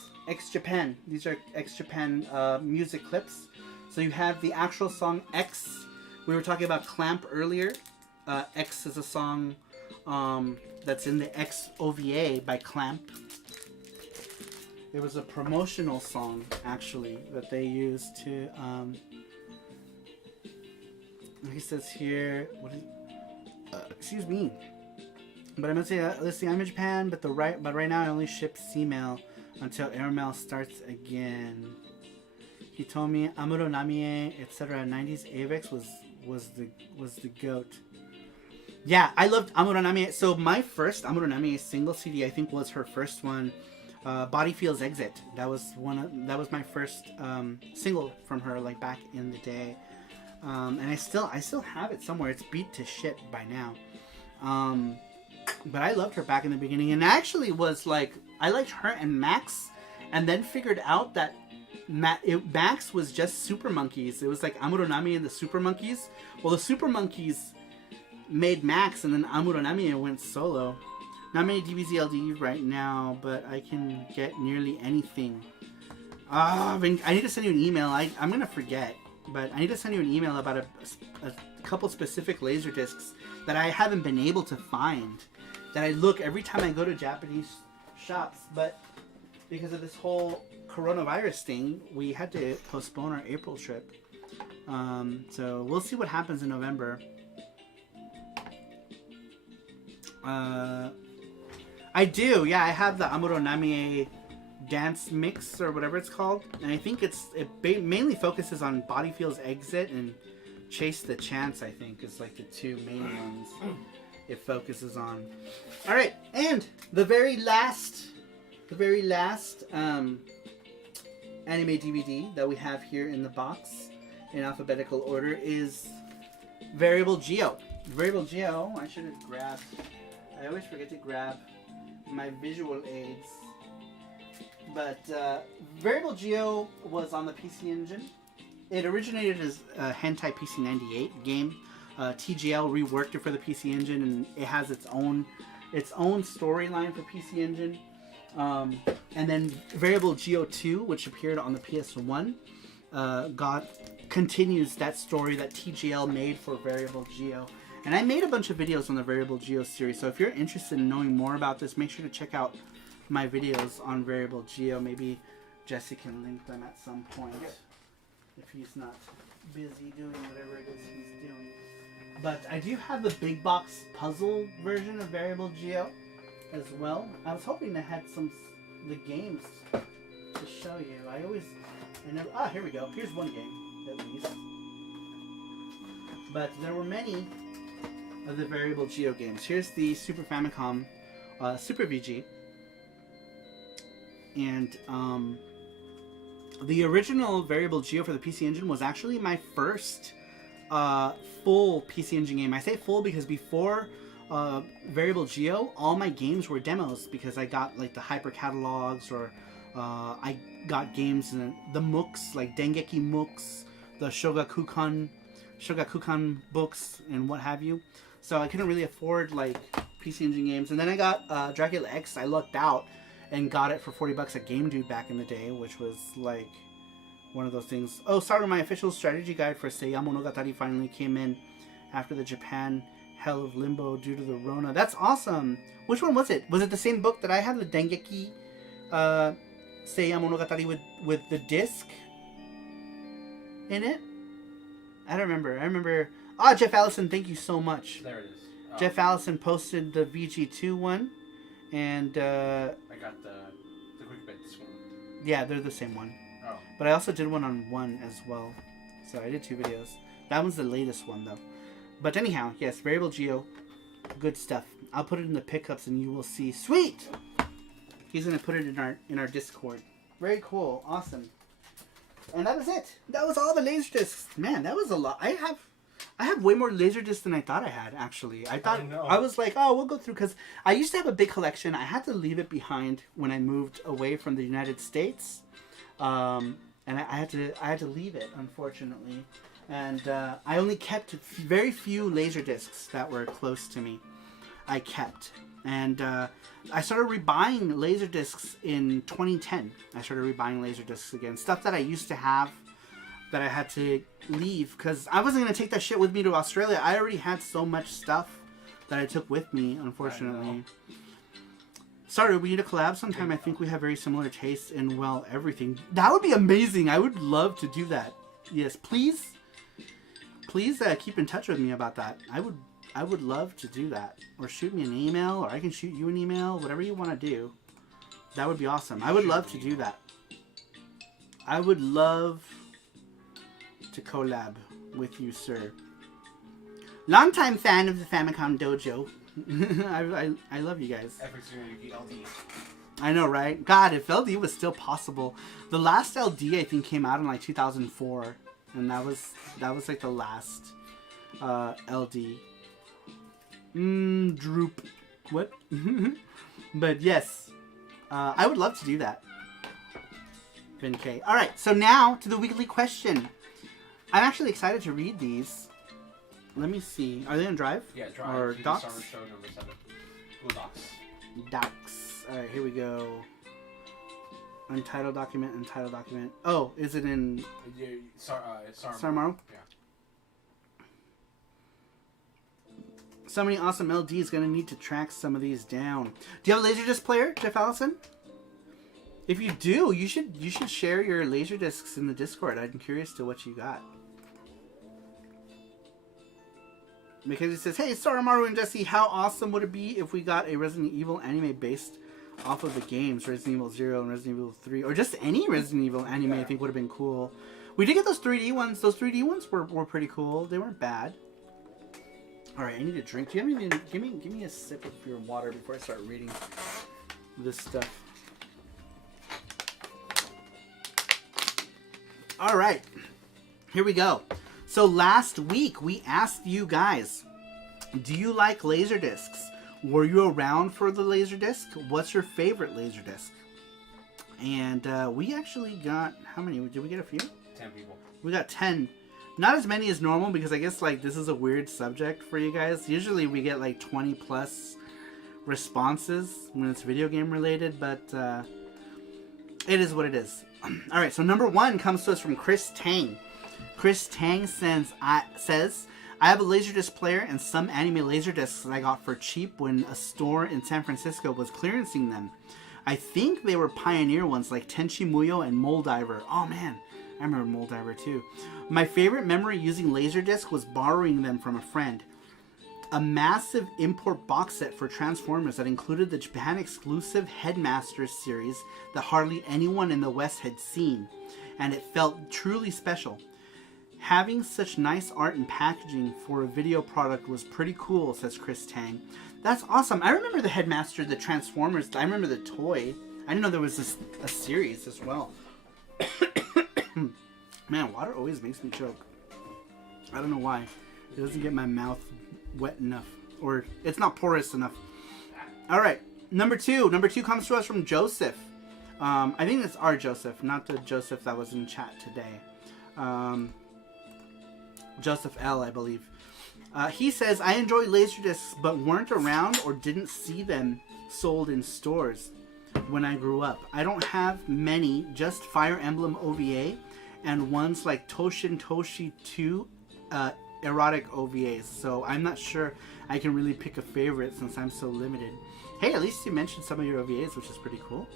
Japan. These are X Japan music clips. So you have the actual song X. We were talking about Clamp earlier. X is a song that's in the X OVA by Clamp. It was a promotional song, actually, that they used to... he says here... excuse me. But I must say, let's see, I'm in Japan, but right now I only ship C-mail until airmail starts again. He told me Amuro Namie, etc. 90s Avex was the GOAT. Yeah, I loved Amuro Namie. So my first Amuro Namie single CD, I think, was her first one. Body Feels Exit. That was my first single from her, like, back in the day. And I still have it somewhere. It's beat to shit by now. But I loved her back in the beginning, and I actually was like, I liked her and Max, and then figured out that Max was just Super Monkeys. It was like Amuro Namie and the Super Monkeys. Well, the Super Monkeys made Max, and then Amuro Namie went solo. Not many DVZ-LD right now, but I can get nearly anything. I need to send you an email. I'm going to forget, but I need to send you an email about a couple specific Laserdiscs that I haven't been able to find. That I look every time I go to Japanese shops, but because of this whole coronavirus thing, we had to postpone our April trip. So we'll see what happens in November. I do, yeah. I have the Amuro Namie dance mix or whatever it's called, and I think it mainly focuses on Body Feels Exit and Chase the Chance. I think is like the two main ones it focuses on. All right, and the very last anime DVD that we have here in the box in alphabetical order is Variable Geo. Variable Geo. I should have grabbed. I always forget to grab my visual aids. But Variable Geo was on the PC Engine. It originated as a Hentai PC98 game. TGL reworked it for the PC Engine, and it has its own storyline for PC Engine. And then Variable Geo 2, which appeared on the PS1, continues that story that TGL made for Variable Geo. And I made a bunch of videos on the Variable Geo series, so if you're interested in knowing more about this, make sure to check out my videos on Variable Geo. Maybe Jesse can link them at some point if he's not busy doing whatever it is he's doing. But I do have the big box puzzle version of Variable Geo as well. I was hoping to have the games to show you. Here we go. Here's one game, at least. But there were many of the Variable Geo games. Here's the Super Famicom Super VG. And the original Variable Geo for the PC Engine was actually my first full PC Engine game. I say full because before Variable Geo, all my games were demos because I got like the Hyper Catalogs, or I got games in the MOOCs, like Dengeki MOOCs, the Shogakukan Shogakukan books and what have you. So I couldn't really afford like PC Engine games. And then I got Dracula X. I lucked out and got it for $40 at Game Dude back in the day, which was like one of those things. Oh, sorry, my official strategy guide for Seiya Monogatari finally came in after the Japan hell of limbo due to the Rona. That's awesome. Which one was it? Was it the same book that I had, the Dengeki Seiya Monogatari with the disc in it? I don't remember. I remember. Jeff Allison, thank you so much. There it is. Oh. Jeff Allison posted the VG2 one, and I got the quick bits one. yeah, they're the same one. Oh. But I also did one on one as well, so I did 2 videos. That one's the latest one though. But anyhow, yes, Variable Geo, good stuff. I'll put it in the pickups, and you will see. Sweet. He's gonna put it in our Discord. Very cool, awesome. And that was it. That was all the Laserdiscs. Man, that was a lot. I have way more Laserdiscs than I thought I had, actually. I was like, oh, we'll go through, because I used to have a big collection. I had to leave it behind when I moved away from the United States. And I had to leave it, unfortunately. And I only kept very few Laserdiscs that were close to me. I kept. And I started rebuying Laserdiscs in 2010. I started rebuying Laserdiscs again. Stuff that I used to have that I had to leave because I wasn't going to take that shit with me to Australia. I already had so much stuff that I took with me, unfortunately. Sorry, we need a collab sometime. I think we have very similar tastes in, well, everything. That would be amazing. I would love to do that. Yes, please. Please keep in touch with me about that. I would love to do that. Or shoot me an email, or I can shoot you an email, whatever you want to do. That would be awesome. I would love to do that. I would love to collab with you, sir. Longtime fan of the Famicom Dojo. I love you guys. LD. I know, right? God, if LD was still possible. The last LD, I think, came out in like 2004. And that was like the last LD. Droop. What? But yes, I would love to do that. Ben K. Alright, so now to the weekly question. I'm actually excited to read these. Let me see. Are they on Drive? Yeah, Drive. Or Docs? Sarushow number 7. Google Docs. Docs. Alright, here we go. Untitled document, untitled document. Oh, is it in Sarmaru? Yeah. So many awesome LDs. Gonna need to track some of these down. Do you have a Laserdisc player, Jeff Allison? If you do, you should share your Laserdiscs in the Discord. I'm curious to what you got. Mackenzie says, hey, Saramaru and Jesse, how awesome would it be if we got a Resident Evil anime based off of the games, Resident Evil 0 and Resident Evil 3, or just any Resident Evil anime? I think would have been cool. We did get those 3D ones. Those 3D ones were pretty cool. They weren't bad. All right, I need a drink. Do you have anything? Give me a sip of your water before I start reading this stuff. All right, here we go. So last week we asked you guys, do you like Laserdiscs? Were you around for the Laserdisc? What's your favorite Laserdisc? And we actually got, how many? Did we get a few? 10 people. We got 10. Not as many as normal because I guess like this is a weird subject for you guys. Usually we get like 20 plus responses when it's video game related, but it is what it is. All right, so number 1 comes to us from Chris Tang. Chris Tang says, I have a Laserdisc player and some anime Laserdiscs that I got for cheap when a store in San Francisco was clearancing them. I think they were pioneer ones like Tenchi Muyo and Moldiver. Oh man, I remember Moldiver too. My favorite memory using Laserdisc was borrowing them from a friend. A massive import box set for Transformers that included the Japan exclusive Headmasters series that hardly anyone in the West had seen, and it felt truly special. Having such nice art and packaging for a video product was pretty cool, says Chris Tang. That's awesome. I remember the Headmaster, the Transformers. I remember the toy. I didn't know there was a series as well. Man, water always makes me choke. I don't know why. It doesn't get my mouth wet enough. Or it's not porous enough. Alright, number 2. Number 2 comes to us from Joseph. I think it's our Joseph, not the Joseph that was in chat today. Joseph L, I believe. He says, I enjoy Laserdiscs, but weren't around or didn't see them sold in stores when I grew up. I don't have many, just Fire Emblem OVA and ones like Toshin Toshi 2 erotic OVAs. So I'm not sure I can really pick a favorite since I'm so limited. Hey, at least you mentioned some of your OVAs, which is pretty cool.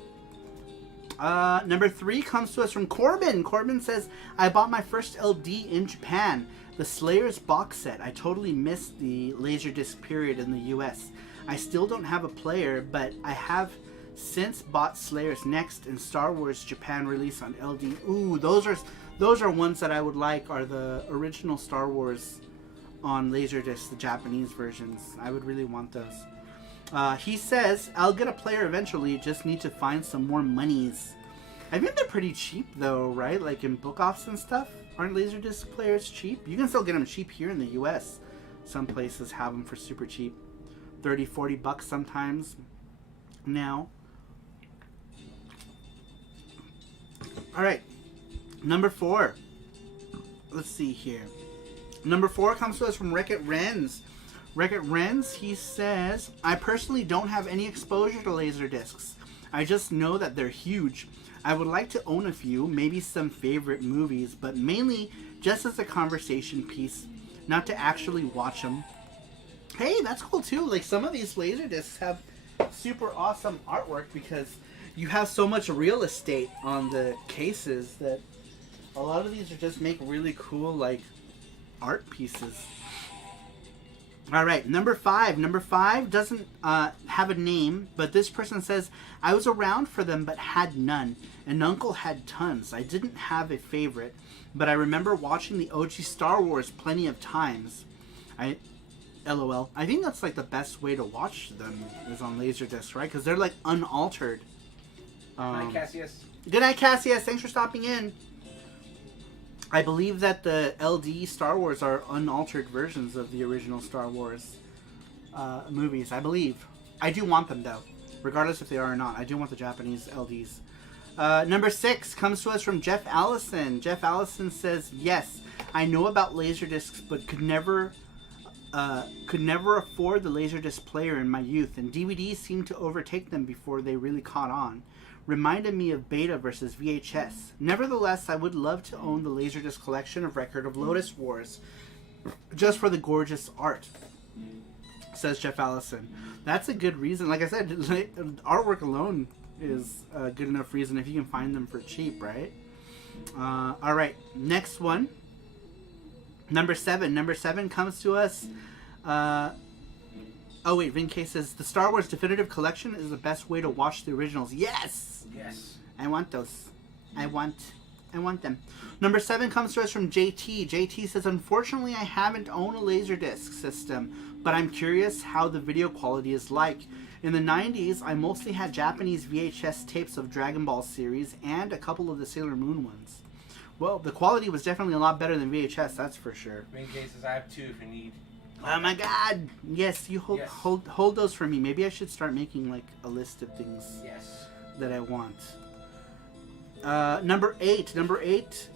Number 3 comes to us from Corbin. Corbin says, I bought my first LD in Japan, the Slayers box set. I totally missed the Laserdisc period in the US. I still don't have a player, but I have since bought Slayers Next and Star Wars Japan release on LD. Ooh, those are ones that I would like, are the original Star Wars on Laserdisc, the Japanese versions. I would really want those. He says, I'll get a player eventually, just need to find some more monies. I think they're pretty cheap though, right? Like in book-offs and stuff. Aren't Laserdisc players cheap? You can still get them cheap here in the US. Some places have them for super cheap. 30, 40 bucks sometimes now. Alright, number 4. Let's see here. Number 4 comes to us from Wreck-It Renz. Wreck-It Renz, he says, I personally don't have any exposure to Laserdiscs. I just know that they're huge. I would like to own a few, maybe some favorite movies, but mainly just as a conversation piece, not to actually watch them. Hey, that's cool too. Like, some of these Laserdiscs have super awesome artwork because you have so much real estate on the cases that a lot of these are just make really cool, like, art pieces. Alright, number 5. Number 5 doesn't have a name, but this person says, I was around for them but had none. An uncle had tons. I didn't have a favorite, but I remember watching the OG Star Wars plenty of times. LOL. I think that's like the best way to watch them is on Laserdisc, right? Because they're like unaltered. Good night, Cassius. Good night, Cassius. Thanks for stopping in. I believe that the LD Star Wars are unaltered versions of the original Star Wars movies, I believe. I do want them, though. Regardless if they are or not. I do want the Japanese LDs. Number 6 comes to us from Jeff Allison. Jeff Allison says, yes, I know about Laserdiscs, but could never afford the Laserdisc player in my youth, and DVDs seemed to overtake them before they really caught on. Reminded me of Beta versus VHS. Nevertheless, I would love to own the Laserdisc collection of Record of Lotus Wars, just for the gorgeous art, says Jeff Allison. That's a good reason. Like I said, artwork alone is a good enough reason if you can find them for cheap, right? Alright, next one. Number 7. Number 7 comes to us. Oh wait, Vinkay says, the Star Wars Definitive Collection is the best way to watch the originals. Yes! Yes. I want those. I want them. Number 7 comes to us from JT. JT says, unfortunately I haven't owned a Laserdisc system, but I'm curious how the video quality is like. In the 90s, I mostly had Japanese VHS tapes of Dragon Ball series and a couple of the Sailor Moon ones. Well, the quality was definitely a lot better than VHS, that's for sure. In cases, I have 2 if you need. Oh my god! Yes, you hold those for me. Maybe I should start making like a list of things that I want. Number 8. Number 8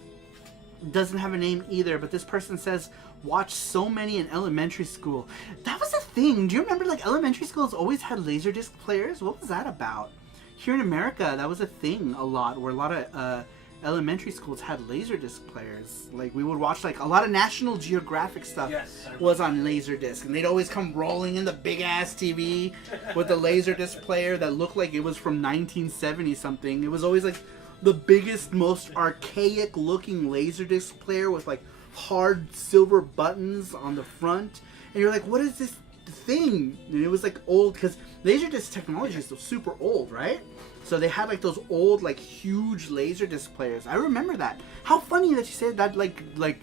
doesn't have a name either, but this person says, watch so many in elementary school. That was a thing. Do you remember like elementary schools always had Laserdisc players? What was that about? Here in America, that was a thing a lot, where a lot of elementary schools had Laserdisc players. Like, we would watch, like, a lot of National Geographic stuff was on Laserdisc. And they'd always come rolling in the big-ass TV with the Laserdisc player that looked like it was from 1970-something. It was always, like, the biggest, most archaic-looking Laserdisc player with, like, hard silver buttons on the front. And you're like, what is this thing? And it was, like, old, because Laserdisc technology is super old, right? So they had like those old, like huge Laserdisc players. I remember that. How funny that you said that, like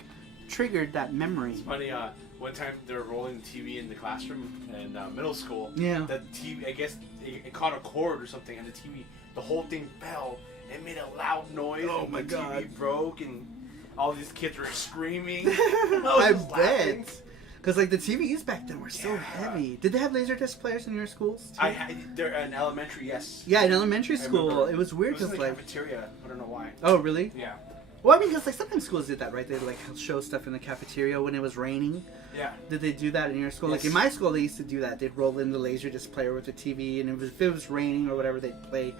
triggered that memory. It's funny. One time they were rolling the TV in the classroom in middle school. Yeah. The TV, I guess, it caught a cord or something, and the whole thing fell. It made a loud noise. Oh and my the god! TV broke, and all these kids were screaming. I bet. Because, like, the TVs back then were so heavy. Did they have Laserdisc players in your schools, too? They're in elementary, yes. Yeah, in elementary school. It was weird because, like... cafeteria. I don't know why. Oh, really? Yeah. Well, I mean, because like sometimes schools did that, right? They'd like show stuff in the cafeteria when it was raining. Yeah. Did they do that in your school? Yes. Like in my school, they used to do that. They'd roll in the Laserdisc player with the TV, and if it was raining or whatever, they'd play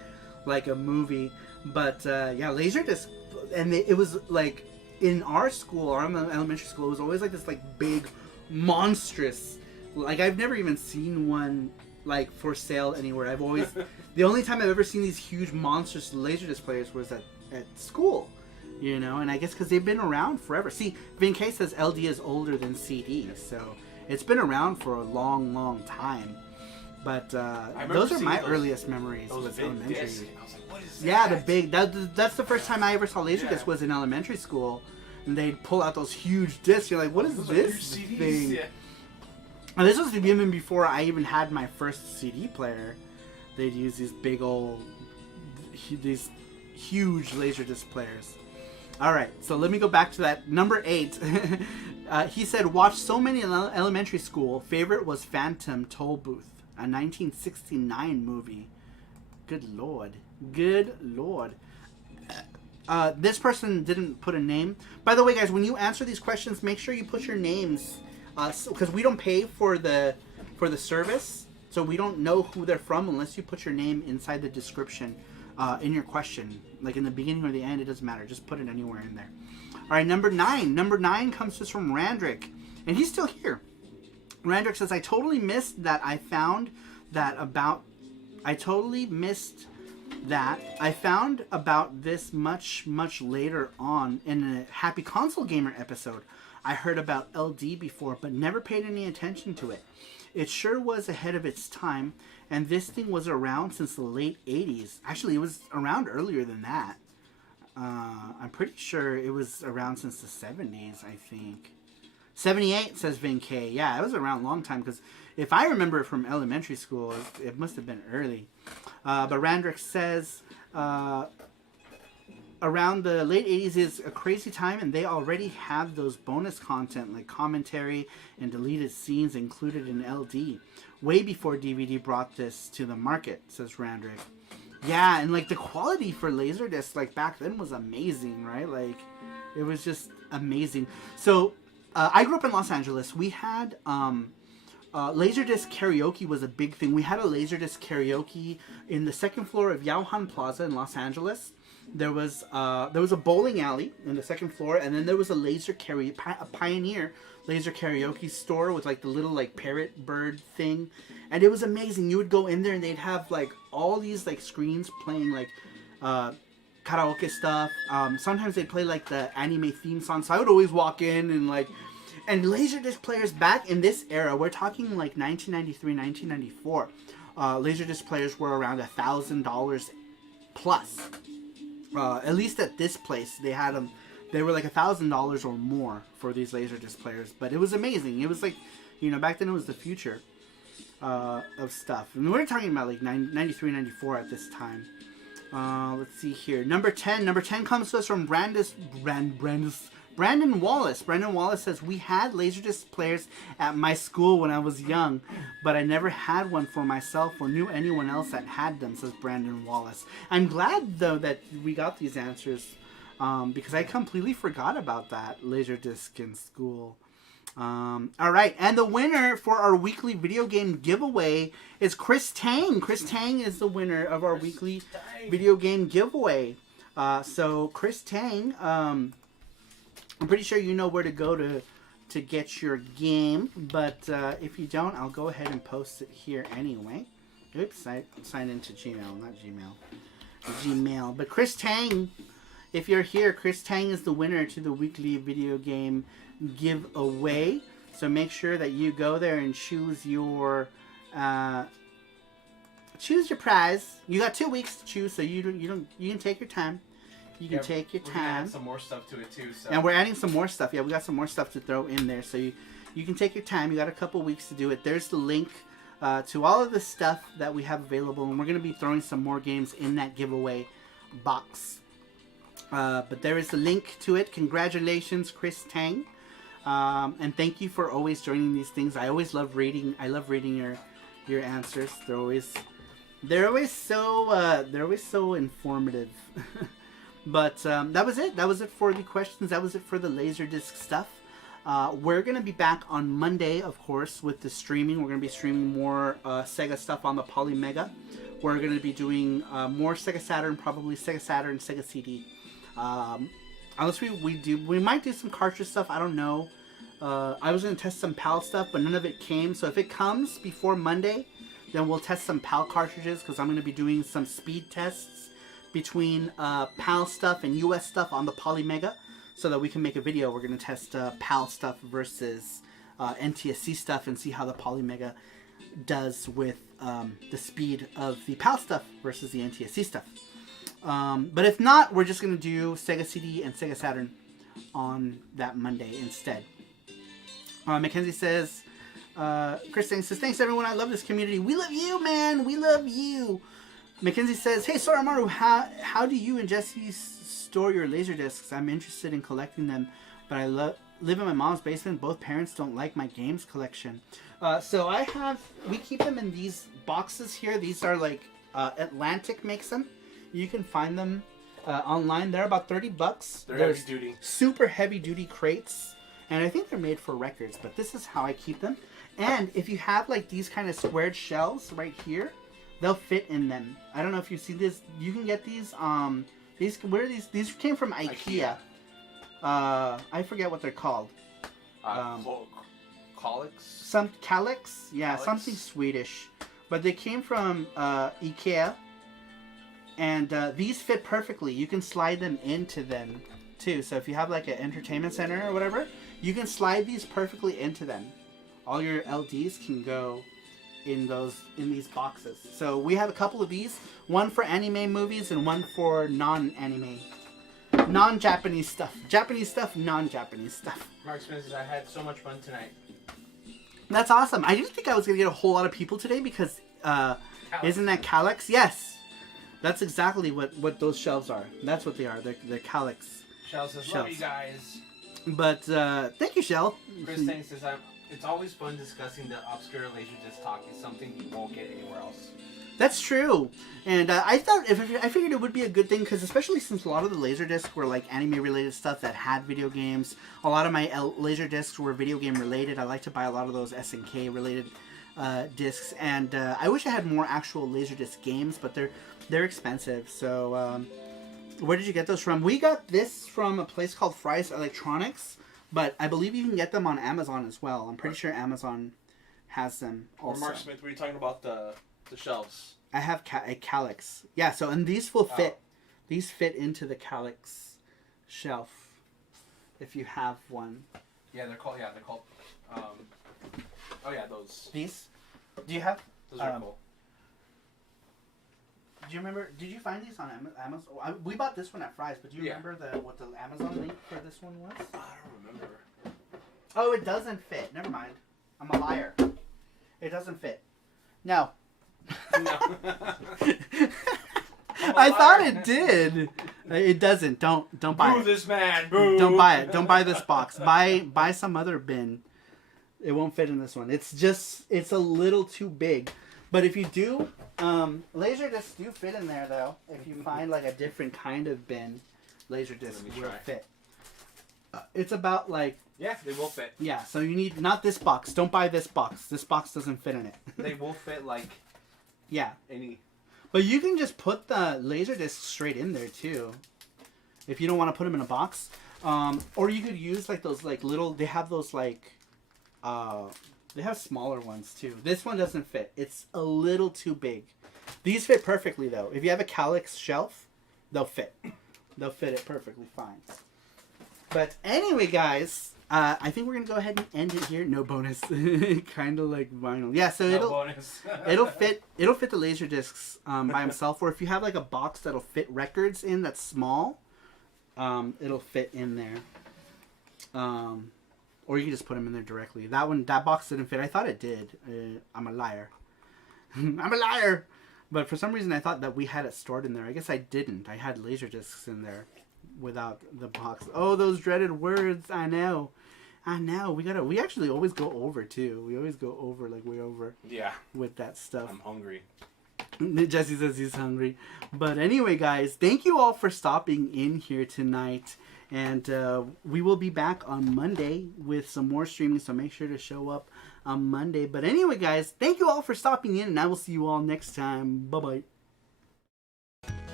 like a movie. But yeah, Laserdisc, and it was like in our school, our elementary school, it was always like this like big, monstrous. Like I've never even seen one like for sale anywhere. I've always the only time I've ever seen these huge monstrous Laserdisc players was at school. You know, and I guess because they've been around forever. See, Vin K says LD is older than CD, so it's been around for a long, long time. But those are my earliest memories with elementary. Discs. I was like, what is that? Yeah, the big. That's the first time I ever saw Laserdisc was in elementary school, and they'd pull out those huge discs. You're like, what is this thing? Yeah. And this was even before I even had my first CD player. They'd use these big old, these huge Laserdisc players. All right, so let me go back to that. Number 8. He said, watched so many in elementary school. Favorite was Phantom Toll Booth, a 1969 movie. Good Lord. Good Lord. This person didn't put a name. By the way, guys, when you answer these questions, make sure you put your names, because we don't pay for the service, so we don't know who they're from unless you put your name inside the description. In your question, like in the beginning or the end, it doesn't matter. Just put it anywhere in there. All right, number 9. Number 9 comes to us from Randrick, and he's still here. Randrick says, I totally missed that. I found about this much later on in a Happy Console Gamer episode. I heard about LD before, but never paid any attention to it. It sure was ahead of its time, and this thing was around since the late 80s. Actually, it was around earlier than that. I'm pretty sure it was around since the 70s, I think. 78, says Vin K. Yeah, it was around a long time, because if I remember it from elementary school, it must have been early. But Randrick says, around the late 80s is a crazy time, and they already have those bonus content like commentary and deleted scenes included in LD. Way before DVD brought this to the market, says Randrick. Yeah, and like the quality for Laserdisc like back then was amazing, right? Like it was just amazing. So I grew up in Los Angeles. We had Laserdisc karaoke was a big thing. We had a Laserdisc karaoke in the second floor of Yauhan Plaza in Los Angeles. There was a bowling alley in the second floor, and then there was a a Pioneer laser karaoke store with like the little like parrot bird thing, and it was amazing. You would go in there and they'd have like all these like screens playing like karaoke stuff. Sometimes they'd play like the anime theme song, so I would always walk in and like. And Laserdisc players back in this era, we're talking like 1993, 1994. Laserdisc players were around $1,000 plus. At least at this place, they had them. They were like $1,000 or more for these Laserdisc players. But it was amazing. It was like, you know, back then it was the future of stuff. And we're talking about like 93, 94 at this time. Let's see here. Number 10. Number 10 comes to us from Brandon Wallace. Brandon Wallace says, we had Laserdisc players at my school when I was young, but I never had one for myself or knew anyone else that had them, says Brandon Wallace. I'm glad, though, that we got these answers, because I completely forgot about that Laserdisc in school. All right, and the winner for our weekly video game giveaway is Chris Tang. Chris Tang is the winner of our weekly video game giveaway. So, Chris Tang, I'm pretty sure you know where to go to get your game, but if you don't, I'll go ahead and post it here anyway. Oops, I signed into Gmail, not Gmail. Gmail. But Chris Tang, if you're here, Chris Tang is the winner to the weekly video game giveaway. So make sure that you go there and choose your prize. You got 2 weeks to choose, so you can take your time. You can take your time. We're gonna add some more stuff to it too. So. And we're adding some more stuff. Yeah, we got some more stuff to throw in there. So you can take your time. You got a couple weeks to do it. There's the link to all of the stuff that we have available. And we're going to be throwing some more games in that giveaway box. But there is the link to it. Congratulations, Chris Tang. And thank you for always joining these things. I always love reading. I love reading your answers. They're always so informative. But that was it. That was it for the questions. That was it for the Laserdisc stuff. We're going to be back on Monday, of course, with the streaming. We're going to be streaming more Sega stuff on the Polymega. We're going to be doing more Sega Saturn, probably Sega Saturn, Sega CD. Unless we might do some cartridge stuff. I don't know. I was going to test some PAL stuff, but none of it came. So if it comes before Monday, then we'll test some PAL cartridges, because I'm going to be doing some speed tests between PAL stuff and US stuff on the Polymega, so that we can make a video. We're going to test PAL stuff versus NTSC stuff and see how the Polymega does with the speed of the PAL stuff versus the NTSC stuff. But if not, we're just going to do Sega CD and Sega Saturn on that Monday instead. Mackenzie says, Chris says, thanks everyone, I love this community. We love you, man, we love you. Mackenzie says, hey Soromaru, how do you and Jesse store your Laserdiscs? I'm interested in collecting them, but I live in my mom's basement. Both parents don't like my games collection. So we keep them in these boxes here. These are like, Atlantic makes them. You can find them online. They're about $30. They're heavy duty. Super heavy duty crates. And I think they're made for records, but this is how I keep them. And if you have like these kind of squared shells right here, they'll fit in them. I don't know if you see this. You can get these. Where are these? These came from IKEA. I forget what they're called. Colics? Some Calyx? Yeah, Calyx? something Swedish. But they came from IKEA. And these fit perfectly. You can slide them into them too. So if you have like an entertainment center or whatever, you can slide these perfectly into them. All your LDs can go in these boxes. So we have a couple of these. One for anime movies and one for non-anime. Non-Japanese stuff. Japanese stuff, non-Japanese stuff. Mark Smith says, I had so much fun tonight. That's awesome. I didn't think I was going to get a whole lot of people today because, isn't that Calyx? Yes. That's exactly what those shelves are. That's what they are. They're Calyx. Shell says, love you guys. But, thank you, Shell. Chris Tang says, it's always fun discussing the obscure Laserdisc talk. It's something you won't get anywhere else. That's true. And I figured it would be a good thing, because especially since a lot of the Laserdiscs were like anime-related stuff that had video games. A lot of my Laserdiscs were video game-related. I like to buy a lot of those SNK-related discs. And I wish I had more actual Laserdisc games, but they're expensive. So where did you get those from? We got this from a place called Fry's Electronics. But I believe you can get them on Amazon as well. I'm pretty sure Amazon has them also. Or Mark Smith, were you talking about the shelves? I have a Calyx. Yeah, so, and these will fit. These fit into the Calyx shelf. If you have one. Yeah, they're called, those. These? Do you have? Those are cool. Do you remember, did you find these on Amazon? We bought this one at Fry's, but do you remember what the Amazon link for this one was? I don't remember. Oh, it doesn't fit. Never mind. I'm a liar. It doesn't fit. No. No. I thought it did. It doesn't. Don't buy it. Boo this man. Boo. Don't buy it. Don't buy this box. Buy some other bin. It won't fit in this one. It's a little too big. But if you do, Laserdiscs do fit in there though. If you find like a different kind of bin, Laserdiscs will fit. It's about like... Yeah, they will fit. Yeah, so you need, not this box. Don't buy this box. This box doesn't fit in it. They will fit like... Yeah. Any... But you can just put the Laserdiscs straight in there too. If you don't want to put them in a box. Or you could use like those like little... They have those like... They have smaller ones too. This one doesn't fit. It's a little too big. These fit perfectly though. If you have a Calyx shelf, they'll fit. They'll fit it perfectly fine. But anyway, guys, I think we're gonna go ahead and end it here. No bonus. Kind of like vinyl. Yeah, so it'll fit the Laserdiscs by himself. Or if you have like a box that'll fit records in that's small, it'll fit in there. Or you can just put them in there directly. That box didn't fit. I thought it did. I'm a liar. I'm a liar. But for some reason, I thought that we had it stored in there. I guess I didn't. I had Laserdiscs in there without the box. Oh, those dreaded words. I know. We actually always go over too. We always go over, like way over. Yeah. With that stuff. I'm hungry. Jesse says he's hungry. But anyway, guys, thank you all for stopping in here tonight. And we will be back on Monday with some more streaming, so make sure to show up on Monday. But anyway, guys, thank you all for stopping in, and I will see you all next time. Bye-bye.